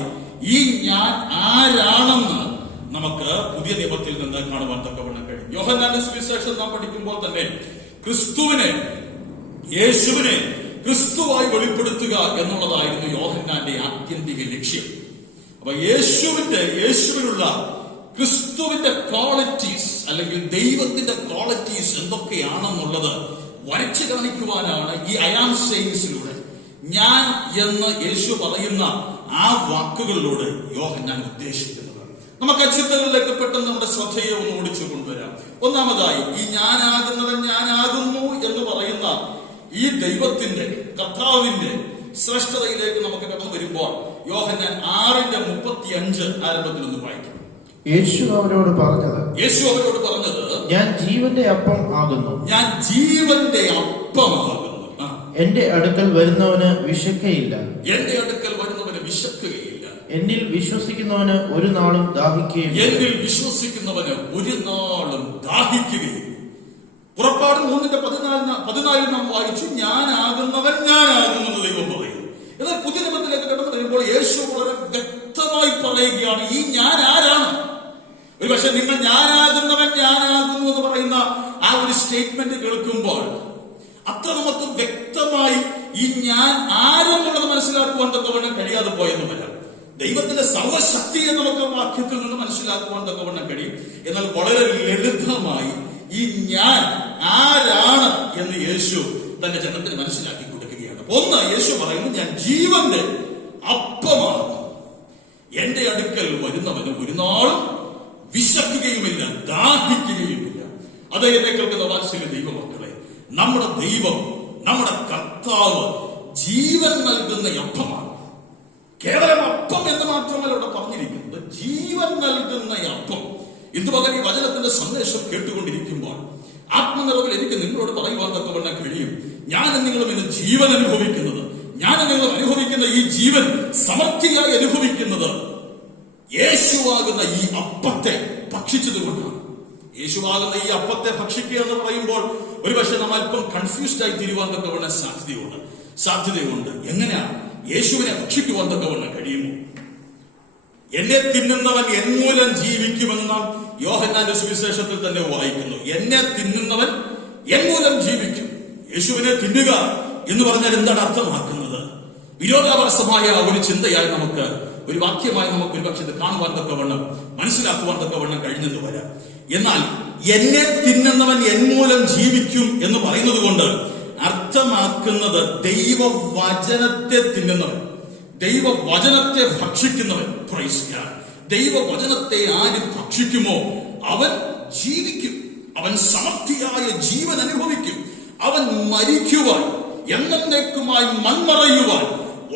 ഈ ഞാൻ ആരാണെന്ന് നമുക്ക് പുതിയ നിയമത്തിൽ നിന്ന് കാണുവാൻ തക്കവണ്ണം കഴിയും. യോഹന്നാന്റെ സുവിശേഷം നാം പഠിക്കുമ്പോൾ തന്നെ ക്രിസ്തുവിനെ, യേശുവിനെ ക്രിസ്തുവായി വെളിപ്പെടുത്തുക എന്നുള്ളതായിരുന്നു യോഹന്നാന്റെ ആത്യന്തിക ലക്ഷ്യം. അപ്പൊ യേശുവിനുള്ള ക്രിസ്തുവിന്റെ ക്വാളിറ്റീസ് അല്ലെങ്കിൽ ദൈവത്തിന്റെ ക്വാളിറ്റീസ് എന്തൊക്കെയാണെന്നുള്ളത് വരച്ചു കാണിക്കുവാനാണ് ഈ I am sayings-ലൂടെ, ഞാൻ എന്ന് യേശു പറയുന്ന ആ വാക്കുകളിലൂടെ യോഹന്നാൻ ഉദ്ദേശിക്കുന്നത്. നമുക്ക് ആ ചിന്തകളിലേക്ക് പെട്ടെന്ന് നമ്മുടെ ശ്രദ്ധയെ ഒന്ന് ഓടിച്ചു കൊണ്ടുവരാം. ഒന്നാമതായി, ഈ ഞാനാകുന്നവൻ ഞാനാകുന്നു എന്ന് പറയുന്ന ഈ ദൈവത്തിന്റെ, കർത്താവിന്റെ ശ്രേഷ്ഠതയിലേക്ക് നമുക്ക് കടന്നു വരുമ്പോൾ യോഹന്നാൻ 6:35 ആരംഭത്തിൽ ഒന്ന് വായിക്കും. യേശു അവരോട് പറഞ്ഞത്, ഞാൻ ജീവന്റെ അപ്പം ആകുന്നു. ഞാൻ ജീവന്റെ അപ്പമാകുന്നു. എന്റെ അടുക്കൽ വരുന്നവന് വിശക്കുകയില്ല. എന്നിൽ വിശ്വസിക്കുന്നവന് ഒരു നാളും ദാഹിക്കുകയും. പുറപ്പാട് 3:14 നാം വായിച്ചു, ഞാനാകുന്നവൻ ഞാനാകുന്നു ദൈവം പറയുന്നു. എന്നാൽ പുതിയ നിയമത്തിലേക്ക് കടന്നു വരുമ്പോൾ യേശു വളരെ വ്യക്തമായി പറയുകയാണ് ഈ ഞാൻ ആരാണ്. ഒരു പക്ഷെ നിങ്ങൾ ഞാനാകുന്നവൻ ഞാനാകുന്നു എന്ന് പറയുന്ന ആ ഒരു സ്റ്റേറ്റ്മെന്റ് കേൾക്കുമ്പോൾ അത്ര നമുക്ക് വ്യക്തമായി ഈ ഞാൻ ആരെന്നുള്ളത് മനസ്സിലാക്കുവാൻ തക്കവണ്ണം കഴിയാതെ പോയെന്ന് വരാം. ദൈവത്തിന്റെ സർവശക്തിയെ നമുക്ക് വാക്യത്തിൽ നിന്ന് മനസ്സിലാക്കുവാൻ തക്കവണ്ണം കഴിയും. എന്നാൽ വളരെ ലളിതമായി ഈ ഞാൻ ആരാണ് എന്ന് യേശു തന്റെ ജനത്തിന് മനസ്സിലാക്കി കൊടുക്കുകയാണ്. ഒന്ന്, യേശു പറയുന്നു ഞാൻ ജീവന്റെ അപ്പമാണ്. എന്റെ അടുക്കൽ വരുന്നവന് ഒരു നാളും വിശക്കുകയുമില്ല, ദാഹിക്കുകയുമില്ല. അത് എന്നെ കേൾക്കുന്ന വാത്സല്യ ദൈവമക്കളെ, നമ്മുടെ ദൈവം, നമ്മുടെ കർത്താവ് ജീവൻ നൽകുന്ന അപ്പമാണ്. കേവലം അപ്പം എന്ന് മാത്രമല്ല ഇവിടെ പറഞ്ഞിരിക്കുന്നത്, ജീവൻ നൽകുന്ന അപ്പം. ഇന്ന് പകൽ ഈ വചനത്തിന്റെ സന്ദേശം കേട്ടുകൊണ്ടിരിക്കുമ്പോൾ ആത്മനിറവിൽ എനിക്ക് നിങ്ങളോട് പറയുവാൻ തക്കവണ്ണം കഴിയും, ഞാനും നിങ്ങളും ഇന്ന് ജീവൻ അനുഭവിക്കുന്നത്, ഞാനും നിങ്ങളും അനുഭവിക്കുന്ന ഈ ജീവൻ സമൃദ്ധിയായി അനുഭവിക്കുന്നത് യേശുവാകുന്ന ഈ അപ്പത്തെ ഭക്ഷിച്ചതുകൊണ്ടാണ്. യേശുവാകുന്ന ഈ അപ്പത്തെ ഭക്ഷിക്കുക എന്ന് പറയുമ്പോൾ ഒരുപക്ഷെ നാം അല്പം കൺഫ്യൂസ്ഡ് ആയി തീരുവാൻ തക്കവണ്ണം സാധ്യതയുണ്ട്. എങ്ങനെയാണ് യേശുവിനെ ഭക്ഷിക്കുവാൻ തക്കവണ്ണം കഴിയുമോ? എന്നെ തിന്നുന്നവൻ എന്മൂലം ജീവിക്കുമെന്ന് നാം യോഹന്നാന്റെ സുവിശേഷത്തിൽ തന്നെ വായിക്കുന്നു. എന്നെ തിന്നുന്നവൻ എന്മൂലം ജീവിക്കും. യേശുവിനെ തിന്നുക എന്ന് പറഞ്ഞാൽ എന്താണ് അർത്ഥമാക്കുന്നത്? വിരോധാഭാസമായ ഒരു ചിന്തയായി നമുക്ക്, ഒരു വാക്യമായി നമുക്ക് ഒരുപക്ഷെ ഇത് കാണുവാൻ തക്കവണ്ണം, മനസ്സിലാക്കുവാൻ തക്കവണ്ണം കഴിഞ്ഞെന്ന് വരാം. എന്നാൽ എന്നെ തിന്നുന്നവൻ എന്മൂലം ജീവിക്കും എന്ന് പറയുന്നത് കൊണ്ട് അർത്ഥമാക്കുന്നത് ദൈവവചനത്തെ തിന്നുന്നവൻ, ദൈവവചനത്തെ ഭക്ഷിക്കുന്നവൻ. Praise God. ദൈവവചനത്തെ ആര് ഭക്ഷിക്കുമോ അവൻ ജീവിക്കും, അവൻ സമൃദ്ധിയായ ജീവൻ അനുഭവിക്കും. അവൻ മരിക്കുവാൻ, എന്നേക്കുമായി മൺമറയുവാൻ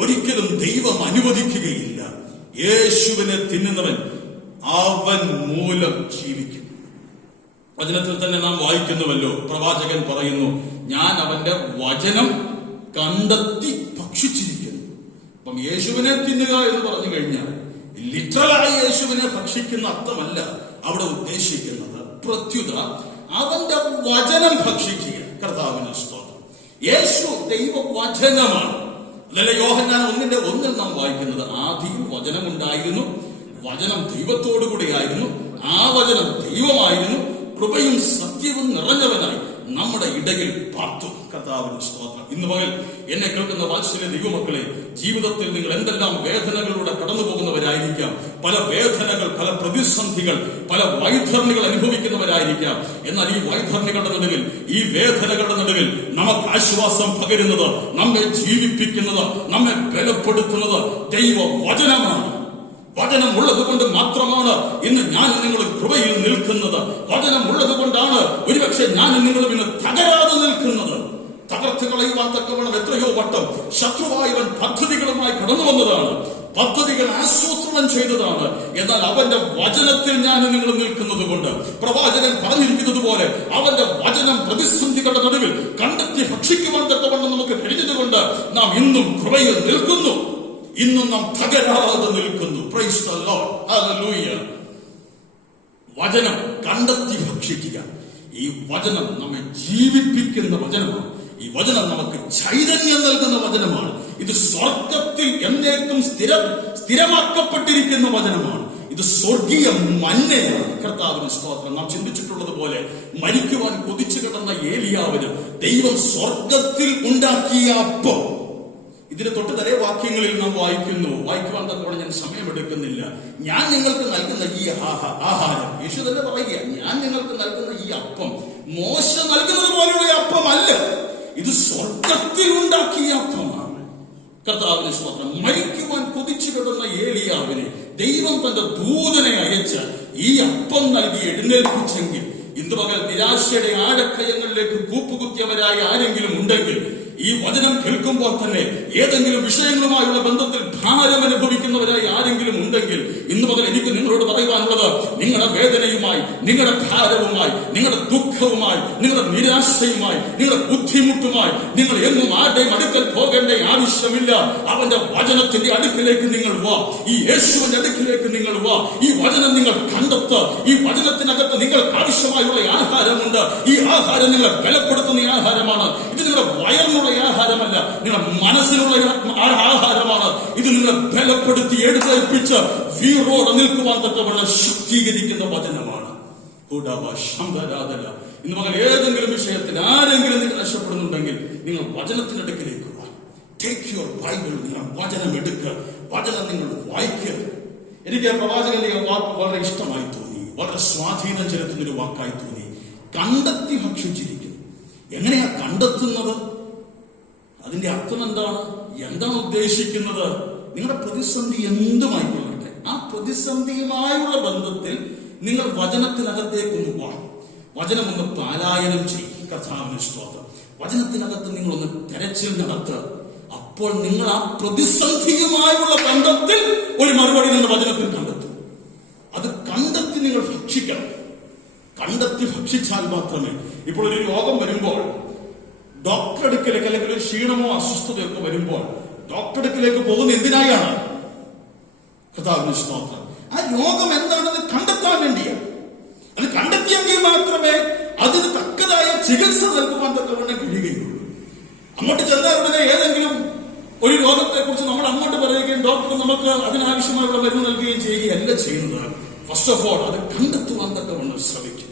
ഒരിക്കലും ദൈവം അനുവദിക്കുകയില്ല. യേശുവിനെ തിന്നുന്നവൻ അവൻ മൂലം ജീവിക്കും. വചനത്തിൽ തന്നെ നാം വായിക്കുന്നുവല്ലോ, പ്രവാചകൻ പറയുന്നു, ഞാൻ അവന്റെ വചനം കണ്ടെത്തി ഭക്ഷിച്ചിരിക്കുന്നു. അപ്പം യേശുവിനെ തിന്നുക എന്ന് പറഞ്ഞു കഴിഞ്ഞാൽ ലിറ്ററലായി യേശുവിനെ ഭക്ഷിക്കുന്ന അർത്ഥമല്ല അവിടെ ഉദ്ദേശിക്കുന്നത്. പ്രത്യുത അവന്റെ വചനം ഭക്ഷിക്കുക. കർത്താവിന് സ്തോത്രം. യേശു ദൈവവചനമാണ്. അതല്ല യോഹന്നാൻ 1:1 നാം വായിക്കുന്നത്, ആദിയിൽ വചനമുണ്ടായിരുന്നു, വചനം ദൈവത്തോടു കൂടെയായിരുന്നു, ആ വചനം ദൈവമായിരുന്നു, കൃപയും സത്യവും നിറഞ്ഞവനായി നമ്മുടെ ഇടയിൽ പാർത്തു. കർത്താവിന് സ്തോത്രം. ഇന്ന് പകൽ എന്നെ കേൾക്കുന്ന വാത്സല്യ ദൈവമക്കളെ, ജീവിതത്തിൽ നിങ്ങൾ എന്തെല്ലാം വേദനകളിലൂടെ കടന്നു പോകുന്നവരായിരിക്കാം. പല വേദനകൾ, പല പ്രതിസന്ധികൾ, പല വൈധർണികൾ അനുഭവിക്കുന്നവരായിരിക്കാം. എന്നാൽ ഈ വൈധർണികളുടെ നടുവിൽ, ഈ വേദനകളുടെ നടുവിൽ നമുക്ക് ആശ്വാസം പകരുന്നത്, നമ്മെ ജീവിപ്പിക്കുന്നത്, നമ്മെ ബലപ്പെടുത്തുന്നത് ദൈവവചനമാണ്. വചനം ഉള്ളത് കൊണ്ട് മാത്രമാണ് ഇന്ന് ഞാൻ നിങ്ങളും കൃപയിൽ നിൽക്കുന്നത്. വചനം ഉള്ളത് കൊണ്ടാണ് ഒരുപക്ഷെ ഞാൻ നിങ്ങളും ഇന്ന് തകരാതെ നിൽക്കുന്നത്. തകർത്ത് കളയുവാൻ തക്കവണ്ണം എത്രയോ വട്ടം ശത്രുവായവൻ പദ്ധതികളുമായി കടന്നു വന്നതാണ്, പദ്ധതികൾ ആസൂത്രണം ചെയ്തതാണ്. എന്നാൽ അവന്റെ വചനത്തിൽ ഞാൻ നിങ്ങൾ നിൽക്കുന്നത് കൊണ്ട്, പ്രവാചകൻ പറഞ്ഞിരിക്കുന്നത് പോലെ അവന്റെ വചനം പ്രതിസന്ധികളുടെ നടുവിൽ കണ്ടെത്തി ഭക്ഷിക്കുവാൻ തക്കവണ്ണം നമുക്ക് കഴിഞ്ഞതുകൊണ്ട് നാം ഇന്നും കൃപയിൽ നിൽക്കുന്നു, ഇന്നും നാം തകരാതെ നിൽക്കുന്നു. Price the Lord. ഹല്ലേലൂയ. വചനം കണ്ടെത്തി ഭക്ഷിക്കുക. ഈ വചനം നമ്മെ ജീവിപ്പിക്കുന്ന വചനമാണ്. ഈ വചനം നമുക്ക് ചൈതന്യം നൽകുന്ന വചനമാണ്. ഇത് സ്വർഗത്തിൽ എന്നേക്കും സ്ഥിരമാക്കപ്പെട്ടിരിക്കുന്ന വചനമാണ്. ഇത് സ്വർഗീയ മന്നയാണ്. കർത്താവിന് സ്തോത്രം. നാം ചിന്തിച്ചിട്ടുള്ളത് പോലെ മരിക്കുവാൻ കൊതിച്ചു കിടന്ന ഏലിയാവിന് ദൈവം സ്വർഗത്തിൽ ഉണ്ടാക്കിയ അപ്പം. ഇതിന് തൊട്ട് തലേ വാക്യങ്ങളിൽ നാം വായിക്കുവാൻ തക്കോടെ ഞാൻ സമയമെടുക്കുന്നില്ല. ഞാൻ നിങ്ങൾക്ക് നൽകുന്ന ഈ ആഹാരം, യേശു തന്നെ പറയുക, ഞാൻ നിങ്ങൾക്ക് നൽകുന്ന ഈ അപ്പം മോശ നൽകുന്നത് പോലെയുള്ള അപ്പമല്ല, ഇത് സ്വർഗത്തിൽ ഉണ്ടാക്കിയ അപ്പമാണ്. കർത്താവിന് സ്തോത്രം. മരിക്കുവാൻ കൊതിച്ചു കിടന്ന ഏലിയാവിനെ ദൈവം തന്റെ ദൂതനെ അയച്ച് ഈ അപ്പം നൽകി എഴുന്നേൽപ്പിച്ചെങ്കിൽ, ഇന്ന് പകൽ നിരാശയുടെ ആഴക്കയങ്ങളിലേക്ക് കൂപ്പുകുത്തിയവരായി ആരെങ്കിലും ഉണ്ടെങ്കിൽ ഈ വചനം കേൾക്കുമ്പോൾ തന്നെ ഏതെങ്കിലും വിഷയങ്ങളുമായുള്ള ബന്ധത്തിൽ ഭാരം അനുഭവിക്കുന്നവരായി ആരെങ്കിലും ഉണ്ടെങ്കിൽ ഇന്ന് മുതൽ എനിക്ക് നിങ്ങളോട് പറയുവാനുള്ളത്, നിങ്ങളുടെ വേദനയുമായി, നിങ്ങളുടെ ഭാരവുമായി, നിങ്ങളുടെ ദുഃഖവുമായി, നിങ്ങളുടെ നിരാശയുമായി, നിങ്ങളുടെ ബുദ്ധിമുട്ടുമായി നിങ്ങൾ എന്നും ആരുടെയും അടുക്കൽ പോകേണ്ട ആവശ്യമില്ല. അവന്റെ വചനത്തിന്റെ അടുക്കിലേക്ക് നിങ്ങൾ വാ. ഈ യേശുവിന്റെ അടുക്കിലേക്ക് നിങ്ങൾ വാ. ഈ വചനം നിങ്ങൾ കണ്ടെത്തുക. ഈ വചനത്തിനകത്ത് നിങ്ങൾക്ക് ആവശ്യമായുള്ള ആഹാരമുണ്ട്. ഈ ആഹാരം നിങ്ങളെ ബലപ്പെടുത്തുന്ന ആഹാരമാണ്. ഇത് നിങ്ങളുടെ വയറിനുള്ള ആഹാരമല്ല, നിങ്ങളുടെ മനസ്സിനുള്ള ആഹാരമാണ്. ഇത് നിങ്ങളെ ബലപ്പെടുത്തി എഴുന്നേൽപ്പിച്ച് വീറോടെ നിൽക്കുവാൻ തക്കവണ്ണം ശക്തീകരിക്കുന്ന വചനമാണ്. ഇന്ന് മകൾ ഏതെങ്കിലും വിഷയത്തിൽ ആരെങ്കിലും നിങ്ങൾ രക്ഷപ്പെടുന്നുണ്ടെങ്കിൽ നിങ്ങൾ വചനത്തിനടുക്കിലേക്ക് വാ. Take your Bible. നിങ്ങൾ വചനം എടുക്കുക, വചനം നിങ്ങൾ വായിക്കുക. എനിക്ക് പ്രവാചകന്റെ വാക്ക് വളരെ ഇഷ്ടമായി തോന്നി, വളരെ സ്വാധീനം ചെലുത്തുന്ന ഒരു വാക്കായി തോന്നി. കണ്ടെത്തി ഭക്ഷിച്ചിരിക്കും. എങ്ങനെയാ കണ്ടെത്തുന്നത്? അതിന്റെ അർത്ഥം എന്താണ്? എന്താണ് ഉദ്ദേശിക്കുന്നത്? നിങ്ങളുടെ പ്രതിസന്ധി എന്തുമായിക്കൊള്ളട്ടെ, ആ പ്രതിസന്ധിയുമായുള്ള ബന്ധത്തിൽ നിങ്ങൾ വചനത്തിനകത്തേക്കൊന്ന് പോകണം. വചനമൊന്ന് പാലായനം ചെയ്യും. കർത്താവിന് സ്തോത്രം. വചനത്തിനകത്ത് നിങ്ങളൊന്ന് തെരച്ചിൽ നടത്തുക. അപ്പോൾ നിങ്ങൾ ആ പ്രതിസന്ധിയുമായുള്ള ബന്ധത്തിൽ ഒരു മറുപടി നിങ്ങളുടെ വചനത്തിൽ കണ്ടെത്തും. അത് കണ്ടെത്തി നിങ്ങൾ ഭക്ഷിക്കണം. കണ്ടെത്തി ഭക്ഷിച്ചാൽ മാത്രമേ. ഇപ്പോൾ ഒരു രോഗം വരുമ്പോൾ ഡോക്ടർ അടുക്കലേക്ക്, അല്ലെങ്കിൽ ഒരു ക്ഷീണമോ അസ്വസ്ഥതയൊക്കെ വരുമ്പോൾ ഡോക്ടർ അടുക്കലേക്ക് പോകുന്ന എന്തിനായാണ്? കർത്താവിന് സ്തോത്രം. ആ രോഗം എന്താണെന്ന് കണ്ടെത്താൻ വേണ്ടിയാണ്. അത് കണ്ടെത്തിയെങ്കിൽ മാത്രമേ അതിന് തക്കതായ ചികിത്സ നൽകുവാൻ തക്കവണ്ണം കഴിയുകയുള്ളൂ. അങ്ങോട്ട് ചെന്നാൽ ഉടനെ ഏതെങ്കിലും ഒരു രോഗത്തെ കുറിച്ച് നമ്മൾ അങ്ങോട്ട് പറയുകയും ഡോക്ടർ നമുക്ക് അതിനാവശ്യമായുള്ള മരുന്ന് നൽകുകയും ചെയ്യുകയല്ല ചെയ്യുന്നത്. ഫസ്റ്റ് ഓഫ് ഓൾ അത് കണ്ടെത്തുവാൻ തക്കവണ്ണം ശ്രമിക്കും.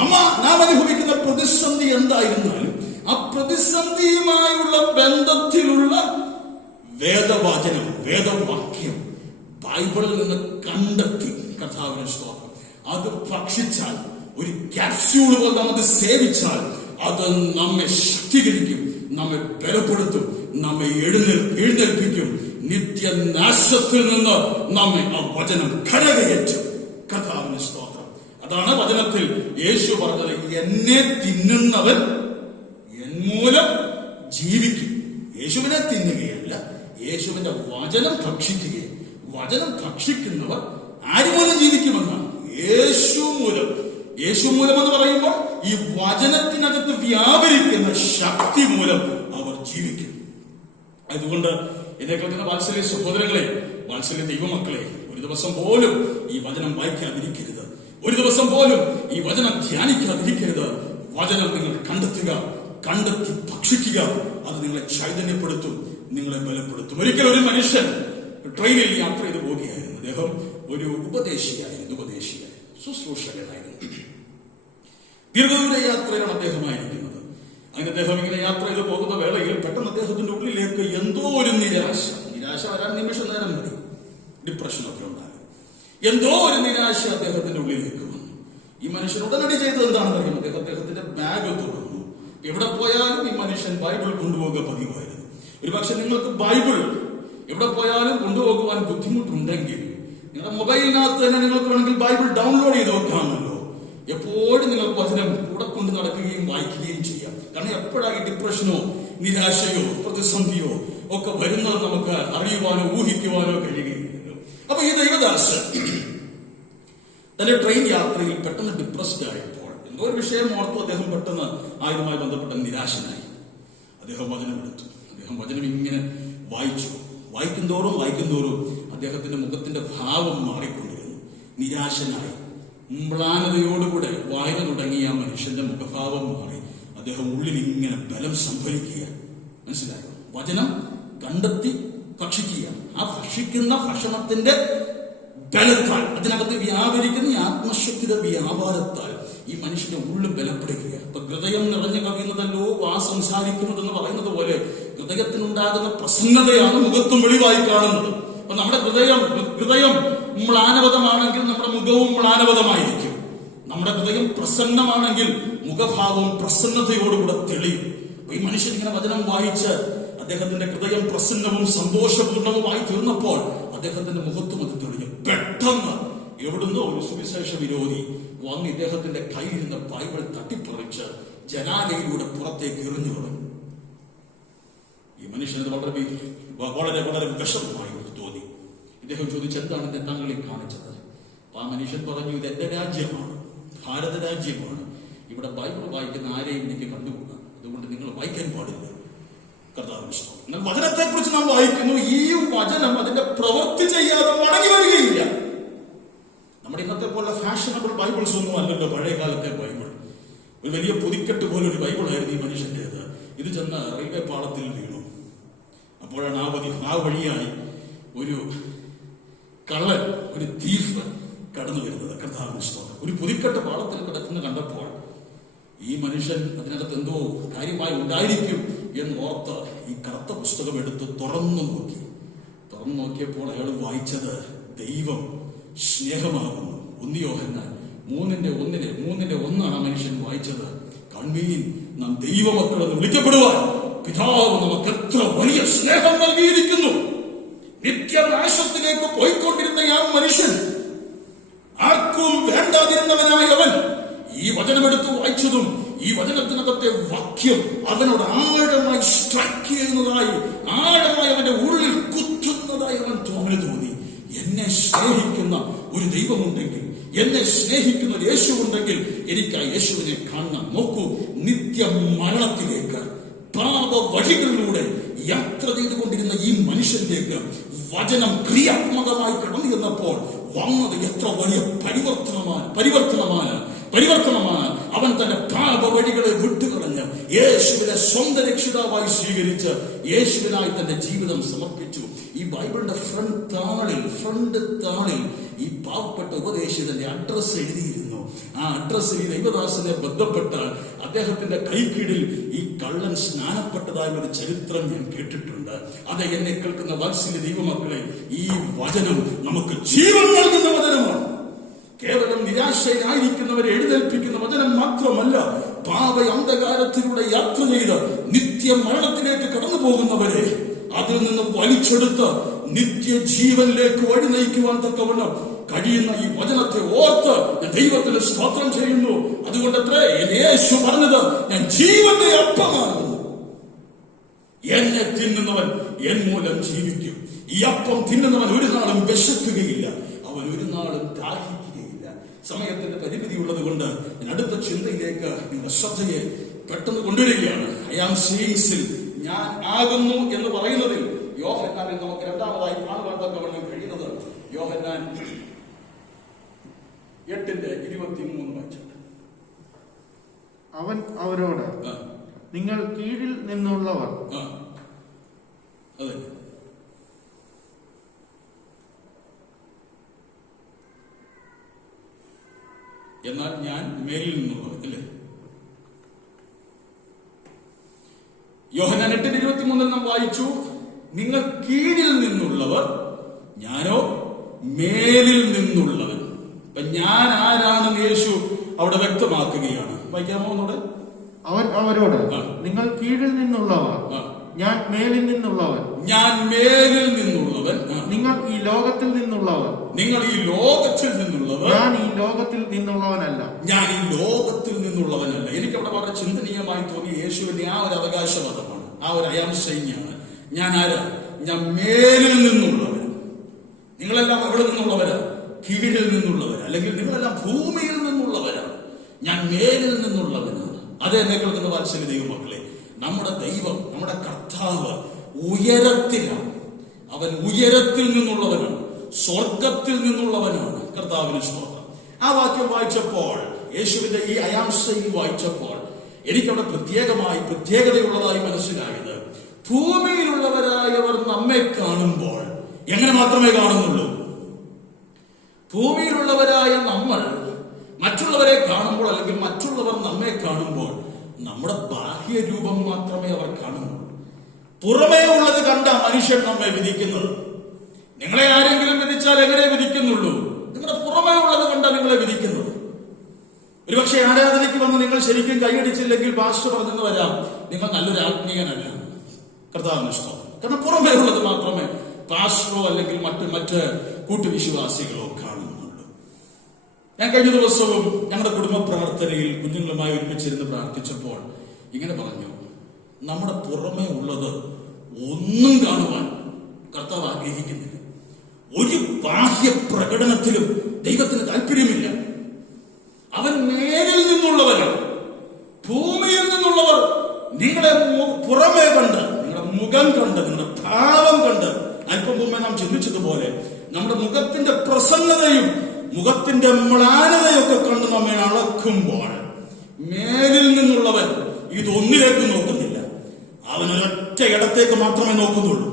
നാം അനുഭവിക്കുന്ന പ്രതിസന്ധി എന്തായിരുന്നാലും ആ പ്രതിസന്ധിയുമായുള്ള ബന്ധത്തിലുള്ള വേദവചനം, വേദവാക്യം ബൈബിളിൽ നിന്ന് കണ്ടെത്തി കർത്താവിനെ സ്തോത്രം അത് ഭക്ഷിച്ചാൽ, ഒരു ക്യാപ്സ്യൂൾ പോലെ നാം അത് സേവിച്ചാൽ അത് നമ്മെ ശക്തീകരിക്കും, നമ്മെ ബലപ്പെടുത്തും, നമ്മെ എഴുന്നേൽപ്പിക്കും. നിത്യനാശത്തിൽ നിന്ന് നമ്മെ ആ വചനം കരകയറ്റും. കർത്താവിന് സ്തോത്രം. അതാണ് വചനത്തിൽ യേശു പറഞ്ഞത്, എന്നെ തിന്നുന്നവൻ എന്മൂലം ജീവിക്കും. യേശുവിനെ തിന്നുകയല്ല, യേശുവിന്റെ വചനം ഭക്ഷിക്കുകയും. വചനം ഭക്ഷിക്കുന്നവർ ആര് മൂലം ജീവിക്കുമെന്നാണ്? യേശു മൂലം. യേശു മൂലം എന്ന് പറയുമ്പോൾ ഈ വചനത്തിനകത്ത് വ്യാപരിക്കുന്ന ശക്തി മൂലം അവർ ജീവിക്കും. അതുകൊണ്ട് എന്നെ കേൾക്കുന്ന വാത്സല്യ സഹോദരങ്ങളെ, വാത്സല്യ ദൈവമക്കളെ, ഒരു ദിവസം പോലും ഈ വചനം വായിക്കാതിരിക്കരുത്. ഒരു ദിവസം പോലും ഈ വചനം ധ്യാനിക്കാതിരിക്കരുത്. വചനം നിങ്ങൾ കണ്ടെത്തുക, കണ്ടെത്തി ഭക്ഷിക്കുക. അത് നിങ്ങളെ ചൈതന്യപ്പെടുത്തും, നിങ്ങളെ ബലപ്പെടുത്തും. ഒരിക്കലും ഒരു മനുഷ്യൻ ട്രെയിനിൽ യാത്ര ചെയ്ത് പോവുകയായിരുന്നു. അദ്ദേഹം ഒരു ഉപദേശിയായിരുന്നു, ശുശ്രൂഷകനായിരുന്നു. ദീർഘദൂര യാത്രയിലാണ് അദ്ദേഹമായിരിക്കുന്നത്. അങ്ങനെ അദ്ദേഹം ഇങ്ങനെ യാത്ര ചെയ്ത് പോകുന്ന വേളയിൽ പെട്ടെന്ന് അദ്ദേഹത്തിന്റെ ഉള്ളിലേക്ക് എന്തോ ഒരു നിരാശ വരാൻ നിമിഷം നേരം മതി, ഡിപ്രഷനൊക്കെ ഉണ്ടാകും. എന്തോ ഒരു നിരാശ അദ്ദേഹത്തിന്റെ ഉള്ളിലേക്ക് വന്നു. ഈ മനുഷ്യൻ ഉടനടി ചെയ്തത് എന്താണെന്ന് അറിയാം. അദ്ദേഹത്തിന്റെ ബാഗ് തുറന്നു. എവിടെ പോയാലും ഈ മനുഷ്യൻ ബൈബിൾ കൊണ്ടുപോകുക പതിവായിരുന്നു. ഒരു പക്ഷെ നിങ്ങൾക്ക് ബൈബിൾ എവിടെ പോയാലും കൊണ്ടുപോകുവാൻ ബുദ്ധിമുട്ടുണ്ടെങ്കിൽ നിങ്ങളുടെ മൊബൈലിനകത്ത് തന്നെ നിങ്ങൾക്ക് വേണമെങ്കിൽ ബൈബിൾ ഡൗൺലോഡ് ചെയ്ത് വെക്കാമല്ലോ. എപ്പോഴും നിങ്ങൾക്ക് വചനം കൂടെ കൊണ്ട് നടക്കുകയും വായിക്കുകയും ചെയ്യാം. കാരണം എപ്പോഴാണ് ഡിപ്രഷനോ നിരാശയോ പ്രതിസന്ധിയോ ഒക്കെ വരുന്നത് നമുക്ക് അറിയുവാനോ ഊഹിക്കുവാനോ കഴിയുകയില്ലല്ലോ. അപ്പൊ ഈ ദൈവദാസൻ തന്റെ ട്രെയിൻ യാത്രയിൽ പെട്ടെന്ന് ഡിപ്രസ്ഡ് ആയപ്പോൾ എന്തോ ഒരു വിഷയം ഓർത്തു അദ്ദേഹം പെട്ടെന്ന് ആയുധമായി ബന്ധപ്പെട്ട നിരാശനായി. അദ്ദേഹം വചനമെടുത്തു. അദ്ദേഹം വചനം ഇങ്ങനെ വായിക്കും തോറും അദ്ദേഹത്തിന്റെ മുഖത്തിന്റെ ഭാവം മാറിക്കൊണ്ടിരുന്നു. നിരാശനായി മ്ലാനതയോടുകൂടെ വായന തുടങ്ങിയ ആ മനുഷ്യന്റെ മുഖഭാവം മാറി. അദ്ദേഹം ഉള്ളിൽ ഇങ്ങനെ ബലം സംഭരിക്കുക. മനസ്സിലായോ? വചനം കണ്ടെത്തി ഭക്ഷിക്കുക. ആ ഭക്ഷിക്കുന്ന ഭക്ഷണത്തിന്റെ ബലത്താൽ, അതിനകത്ത് വ്യാപരിക്കുന്ന ആത്മശക്തിയുടെ വ്യാപാരത്താൽ ഈ മനുഷ്യന്റെ ഉള്ളിൽ ബലപ്പെടുക. അപ്പൊ ഹൃദയം നിറഞ്ഞു കവിയുന്നതല്ലോ വാ സംസാരിക്കുന്നതെന്ന് പറയുന്നത് പോലെ ഹൃദയത്തിനുണ്ടാകുന്ന പ്രസന്നതയാണ് മുഖത്തും വെളിവായി കാണുന്നത്. അപ്പൊ നമ്മുടെ ഹൃദയം മ്ലാനവതമാണെങ്കിൽ നമ്മുടെ മുഖവും മ്ലാനവതമായിരിക്കും. നമ്മുടെ ഹൃദയം പ്രസന്നമാണെങ്കിൽ മുഖഭാവവും പ്രസന്നതയോടുകൂടെ തെളിയും. ഈ മനുഷ്യൻ ഇങ്ങനെ വചനം വായിച്ച് അദ്ദേഹത്തിന്റെ ഹൃദയം പ്രസന്നവും സന്തോഷപൂർണവുമായി തീർന്നപ്പോൾ അദ്ദേഹത്തിന്റെ മുഖത്തും അത് തെളിഞ്ഞു. പെട്ടെന്ന് എവിടുന്നോ ഒരു സുവിശേഷ വിരോധി വന്ന് ഇദ്ദേഹത്തിന്റെ കയ്യിൽ നിന്ന് ബൈബിൾ തട്ടിപ്പറിച്ച് ജനാലയിലൂടെ പുറത്തേക്ക് എറിഞ്ഞു തുടങ്ങി. മനുഷ്യന് വളരെ വളരെ വിഷമമായി തോന്നി. ഇദ്ദേഹം ചോദിച്ചു, എന്താണ് എന്റെ താങ്കളിൽ കാണിച്ചത്? ആ മനുഷ്യൻ പറഞ്ഞു, ഇത് എന്റെ രാജ്യമാണ്, ഭാരത രാജ്യമാണ്. ഇവിടെ ബൈബിൾ വായിക്കുന്ന ആരെയും എനിക്ക് കണ്ടുകൂടാ, അതുകൊണ്ട് നിങ്ങൾ വായിക്കാൻ പാടില്ല. കർത്താവിന് ഇഷ്ടം. എന്നാൽ വചനത്തെ കുറിച്ച് നാം വായിക്കുന്നു, ഈ വചനം അതിന്റെ പ്രവൃത്തി ചെയ്യാതെ മടങ്ങി വരികയില്ല. നമ്മുടെ ഇന്നത്തെ പോലെ ഫാഷനബിൾ ബൈബിൾസ് ഒന്നും അല്ലല്ലോ പഴയ കാലത്തെ ബൈബിൾ. ഒരു വലിയ പൊതിക്കെട്ട് പോലെ ഒരു ബൈബിളായിരുന്നു ഈ മനുഷ്യന്റേത്. ഇത് ചെന്ന് റെയിൽവേ പാളത്തിൽ വീണു. അപ്പോഴാണ് ആ വഴിയായി ഒരു കള്ളൻ, ഒരു തീഫ് കടന്നു വരുന്നത്. കർത്താവിന് ഇഷ്ടം. ഒരു പൊതിക്കെട്ട് പാളത്തിൽ കിടക്കുന്ന കണ്ടപ്പോൾ ഈ മനുഷ്യൻ അതിനകത്ത് എന്തോ കാര്യമായി ഉണ്ടായിരിക്കും എന്നോർത്ത് ഈ കറുത്ത പുസ്തകം എടുത്ത് തുറന്നു നോക്കിയപ്പോൾ അയാൾ വായിച്ചത്, ദൈവം സ്നേഹമാകുന്നു. 1 യോഹന്നാൻ 3:1 ആ മനുഷ്യൻ വായിച്ചത്. കൺവീൻ നാം ദൈവമക്കളെന്ന് വിളിക്കപ്പെടുവാൻ പിതാവ് നമുക്ക് എത്ര വലിയ സ്നേഹം നൽകിയിരിക്കുന്നു. നിത്യനാശത്തിലേക്ക് പോയിക്കൊണ്ടിരുന്ന ആ മനുഷ്യൻ, ആർക്കും വേണ്ടാതിരുന്നവനായവൻ ഈ വചനമെടുത്ത് വായിച്ചതും ഈ വചനത്തിനകത്തെ വാക്യം അവനോട് ആഴമായി സ്ട്രൈക്ക് ചെയ്യുന്നതായി, ആഴമായി അവന്റെ ഉള്ളിൽ കുത്തുന്നതായി അവന് തോന്നി. എന്നെ സ്നേഹിക്കുന്ന ഒരു ദൈവമുണ്ടെങ്കിൽ, എന്നെ സ്നേഹിക്കുന്ന ഒരു യേശു ഉണ്ടെങ്കിൽ എനിക്ക് ആ യേശുവിനെ കാണണം. നോക്കൂ, നിത്യ മരണത്തിലേക്ക് പാപ വഴികളിലൂടെ യാത്ര ചെയ്തുകൊണ്ടിരുന്ന ഈ മനുഷ്യനിലേക്ക് വചനം ക്രിയാത്മകമായി കടന്നു ചെന്നപ്പോൾ വന്നത് എത്ര വലിയ പരിവർത്തനമാണ്. അവൻ തന്റെ പാപ വഴികളെ വിട്ടുകളഞ്ഞ് യേശുവിനെ സ്വന്തം രക്ഷിതാവായി സ്വീകരിച്ച് യേശുവിനായി തന്റെ ജീവിതം സമർപ്പിച്ചു. ഈ ബൈബിളിന്റെ ഫ്രണ്ട് താളിൽ ഈ പാവപ്പെട്ട ഉപദേശിതന്റെ അഡ്രസ് എഴുതിയിരുന്നു. ആ അഡ്രസ്സിൽ ദൈവദാസനെ ബന്ധപ്പെട്ട് അദ്ദേഹത്തിന്റെ കൈക്കീഴിൽ ഈ കള്ളൻ സ്നാനപ്പെട്ടതായ ഒരു ചരിത്രം ഞാൻ കേട്ടിട്ടുണ്ട്. അത് എന്നെ കേൾക്കുന്ന വാത്സല്യ ദൈവമക്കളെ, ഈ വചനം നമുക്ക് ജീവൻ നൽകുന്ന വചനമാണ്. കേവലം നിരാശയിലായിരിക്കുന്നവരെ എഴുന്നേൽപ്പിക്കുന്ന വചനം മാത്രമല്ല, പാപ അന്ധകാരത്തിലൂടെ യാത്ര ചെയ്ത് നിത്യമരണത്തിലേക്ക് കടന്നു പോകുന്നവരെ അതിൽ നിന്ന് വലിച്ചെടുത്ത് നിത്യജീവനിലേക്ക് വഴി നയിക്കുവാൻ തക്കവണ്ണം കഴിയുന്ന ഈ വചനത്തെ ഓർത്ത് ഞാൻ ദൈവത്തിന് സ്തോത്രം ചെയ്യുന്നു. അതുകൊണ്ടത്രേ യേശു പറഞ്ഞത്, ഞാൻ ജീവന്റെ അപ്പമാകുന്നു, എന്നെ തിന്നുന്നവൻ എൻ മൂലം ജീവിക്കും. ഈ അപ്പം തിന്നുന്നവൻ ഒരു നാളും വിശക്കുകയില്ല, അവൻ ഒരു നാളും ദാഹിക്കുകയില്ല. സമയത്തിന്റെ പരിമിതി ഉള്ളത് കൊണ്ട് ഞാൻ അടുത്ത ചിന്തയിലേക്ക് നിങ്ങളുടെ ശ്രദ്ധയെ പെട്ടെന്ന് കൊണ്ടുവരികയാണ്. അയാം സീൻസിൽ ഞാൻ ആകുന്നു എന്ന് പറയുന്നതിൽ യോഹന്നാനിൽ നമുക്ക് രണ്ടാമതായി കാണുവാൻ തക്കവണ്ണം കഴിയുന്നത് യോഹന്നാൻ 8:23 വായിച്ചിട്ട്, അവൻ അവരോട്, നിങ്ങൾ കീഴിൽ നിന്നുള്ളവർ, അതെ, എന്നാൽ ഞാൻ മേലിൽ നിന്നുള്ളവർ, അല്ലേ? യോഹന്നാൻ 8:23 നാം വായിച്ചു, നിങ്ങൾ കീഴിൽ നിന്നുള്ളവർ, ഞാനോ മേലിൽ നിന്നുള്ളവൻ. അപ്പൊ ഞാൻ ആരാണെന്ന് യേശു അവിടെ വ്യക്തമാക്കുകയാണ്. വായിക്കാമോ ഒന്നുകൂടെ? അവൻ അവരോട്, നിങ്ങൾ കീഴിൽ നിന്നുള്ളവർ, ഞാൻ മേലിൽ നിന്നുള്ളവൻ. ഞാൻ മേലിൽ നിന്നുള്ളവൻ. നിങ്ങൾ ഈ ലോകത്തിൽ നിന്നുള്ളവർ. നിങ്ങൾ ഈ ലോകത്തിൽ നിന്നുള്ളവർ. ഞാൻ ഈ ലോകത്തിൽ നിന്നുള്ളവനല്ല. ഞാൻ ഈ ലോകത്തിൽ നിന്നുള്ളവനല്ല. എനിക്കവിടെ വളരെ ചിന്തനീയമായി തോന്നിയ യേശുവിന്റെ ആ ഒരു അവകാശവാദമാണ്, ആ ഒരു അയാംശയാണ്. ഞാൻ ആരാ? ഞാൻ മേലിൽ നിന്നുള്ളവൻ. നിങ്ങളെല്ലാം അവിടെ നിന്നുള്ളവരാ, കീഴിൽ നിന്നുള്ളവരാ, അല്ലെങ്കിൽ നിങ്ങളെല്ലാം ഭൂമിയിൽ നിന്നുള്ളവരാണ്. ഞാൻ മേലിൽ നിന്നുള്ളവനാണ്. അതേ എന്നെ കേൾക്കുന്ന വാത്സല്യ ദൈവമക്കളെ, നമ്മുടെ ദൈവം, നമ്മുടെ കർത്താവ് ഉയരത്തിലാണ്. അവൻ ഉയരത്തിൽ നിന്നുള്ളവനാണ്, സ്വർഗത്തിൽ നിന്നുള്ളവനാണ്. കർത്താവിന് സ്തോത്രം. ആ വാക്യം വായിച്ചപ്പോൾ, യേശുവിന്റെ ഈ അയാംശയിൽ വായിച്ചപ്പോൾ എനിക്കവിടെ പ്രത്യേകതയുള്ളതായി മനസ്സിലായത്, ഭൂമിയിലുള്ളവരായവർ നമ്മെ കാണുമ്പോൾ എങ്ങനെ മാത്രമേ കാണുന്നുള്ളൂ? ഭൂമിയിലുള്ളവരായ നമ്മൾ മറ്റുള്ളവരെ കാണുമ്പോൾ, അല്ലെങ്കിൽ മറ്റുള്ളവർ നമ്മെ കാണുമ്പോൾ നമ്മുടെ ബാഹ്യരൂപം മാത്രമേ അവർ കാണുന്നുള്ളൂ. പുറമേ ഉള്ളത് കണ്ട മനുഷ്യൻ നമ്മെ വിധിക്കുന്നത്. നിങ്ങളെ ആരെങ്കിലും വിധിച്ചാൽ എങ്ങനെ വിധിക്കുന്നുള്ളൂ? നിങ്ങളുടെ പുറമേ ഉള്ളത് കണ്ട നിങ്ങളെ വിധിക്കുന്നത്. ഒരുപക്ഷെ ആരാധനയ്ക്ക് വന്ന് നിങ്ങൾ ശരിക്കും കൈയടിച്ചില്ലെങ്കിൽ പാസ്റ്റർ പറഞ്ഞെന്ന് വരാം, നിങ്ങൾ നല്ലൊരു ആത്മീയനല്ല. കർത്താവിന് ഇഷ്ടം. കാരണം പുറമേ ഉള്ളത് മാത്രമേ പാസ്റ്ററോ അല്ലെങ്കിൽ മറ്റ് കൂട്ടുവിശ്വാസികളോ കാണുന്നുള്ളൂ. ഞാൻ കഴിഞ്ഞ ദിവസവും ഞങ്ങളുടെ കുടുംബ പ്രാർത്ഥനയിൽ കുഞ്ഞുങ്ങളുമായി ഒരുമിച്ചിരുന്ന് പ്രാർത്ഥിച്ചപ്പോൾ ഇങ്ങനെ പറഞ്ഞു, നമ്മുടെ പുറമേ ഉള്ളത് ഒന്നും കാണുവാൻ കർത്താവ് ആഗ്രഹിക്കുന്നില്ല. ഒരു ബാഹ്യ പ്രകടനത്തിലും ദൈവത്തിന് താല്പര്യമില്ല. അവൻ മേലിൽ നിന്നുള്ളവരാണ്. ഭൂമിയിൽ നിന്നുള്ളവർ നിങ്ങളെ പുറമേ കണ്ട്, നിങ്ങളുടെ മുഖം കണ്ട്, നിങ്ങളുടെ ഭാവം കണ്ട്, അല്പം മുമ്പേ നാം ചിന്തിച്ചതുപോലെ നമ്മുടെ മുഖത്തിന്റെ പ്രസന്നതയും മുഖത്തിന്റെ മ്ലാനതയൊക്കെ കണ്ട് നമ്മെ അളക്കുമ്പോൾ മേലിൽ നിന്നുള്ളവൻ ഇതൊന്നിലേക്ക് നോക്കുന്നില്ല. അവൻ ഒരൊറ്റ ഇടത്തേക്ക് മാത്രമേ നോക്കുന്നുള്ളൂ.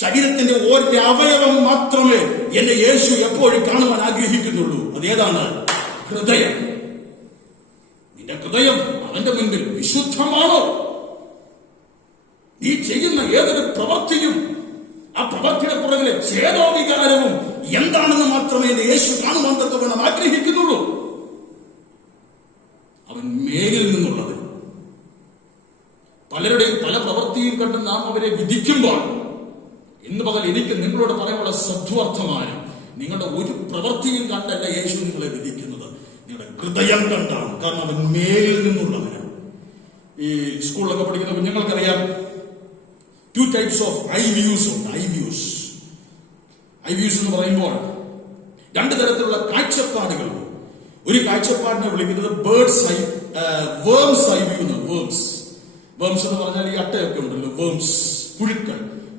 ശരീരത്തിന്റെ ഒരവയവം മാത്രമേ എന്റെ യേശു എപ്പോഴും കാണുവാൻ ആഗ്രഹിക്കുന്നുള്ളൂ. അതേതാണ്? ഹൃദയം. നിന്റെ ഹൃദയം അവന്റെ മുൻപിൽ വിശുദ്ധമാണോ? നീ ചെയ്യുന്ന ഏതൊരു പ്രവൃത്തിയും ആ പ്രവൃത്തിയുടെ പുറകിലെ ഛേദോവികാരവും എന്താണെന്ന് മാത്രമേ യേശു കാണുവാൻ തക്കവണ്ണം ആഗ്രഹിക്കുന്നുള്ളൂ. അവൻ മേലിൽ നിന്നുള്ളവൻ. പലരുടെയും പല പ്രവൃത്തിയും കണ്ട് നാം അവരെ വിധിക്കുമ്പോൾ ഇന്ന് പകൽ എനിക്ക് നിങ്ങളോട് പറയാനുള്ള സദ്വാർത്ഥമായ നിങ്ങളുടെ ഒരു പ്രവൃത്തിയും കണ്ടല്ല യേശു നിങ്ങളെ വിധിക്കുന്നത്. നിങ്ങളുടെ ഹൃദയം കണ്ടാണ്. കാരണം അവൻ മേലിൽ നിന്നുള്ളവനാണ്. ഈ സ്കൂളിലൊക്കെ പഠിക്കുന്ന കുഞ്ഞുങ്ങൾക്കറിയാം, 2 types of eye views ഉണ്ട്. ഐ വ്യൂസ് എന്ന് പറയുമ്പോൾ 2 തരത്തിലുള്ള കാഴ്ചപ്പാടുകളുണ്ട്. ഒരു കാഴ്ചപ്പാടിനെ വിളിക്കുന്നത് birds I, worms eye view എന്ന്. വേംസ് എന്ന് പറഞ്ഞാൽ ഈ അട്ടയൊക്കെ ഉണ്ടല്ലോ, വേംസ്,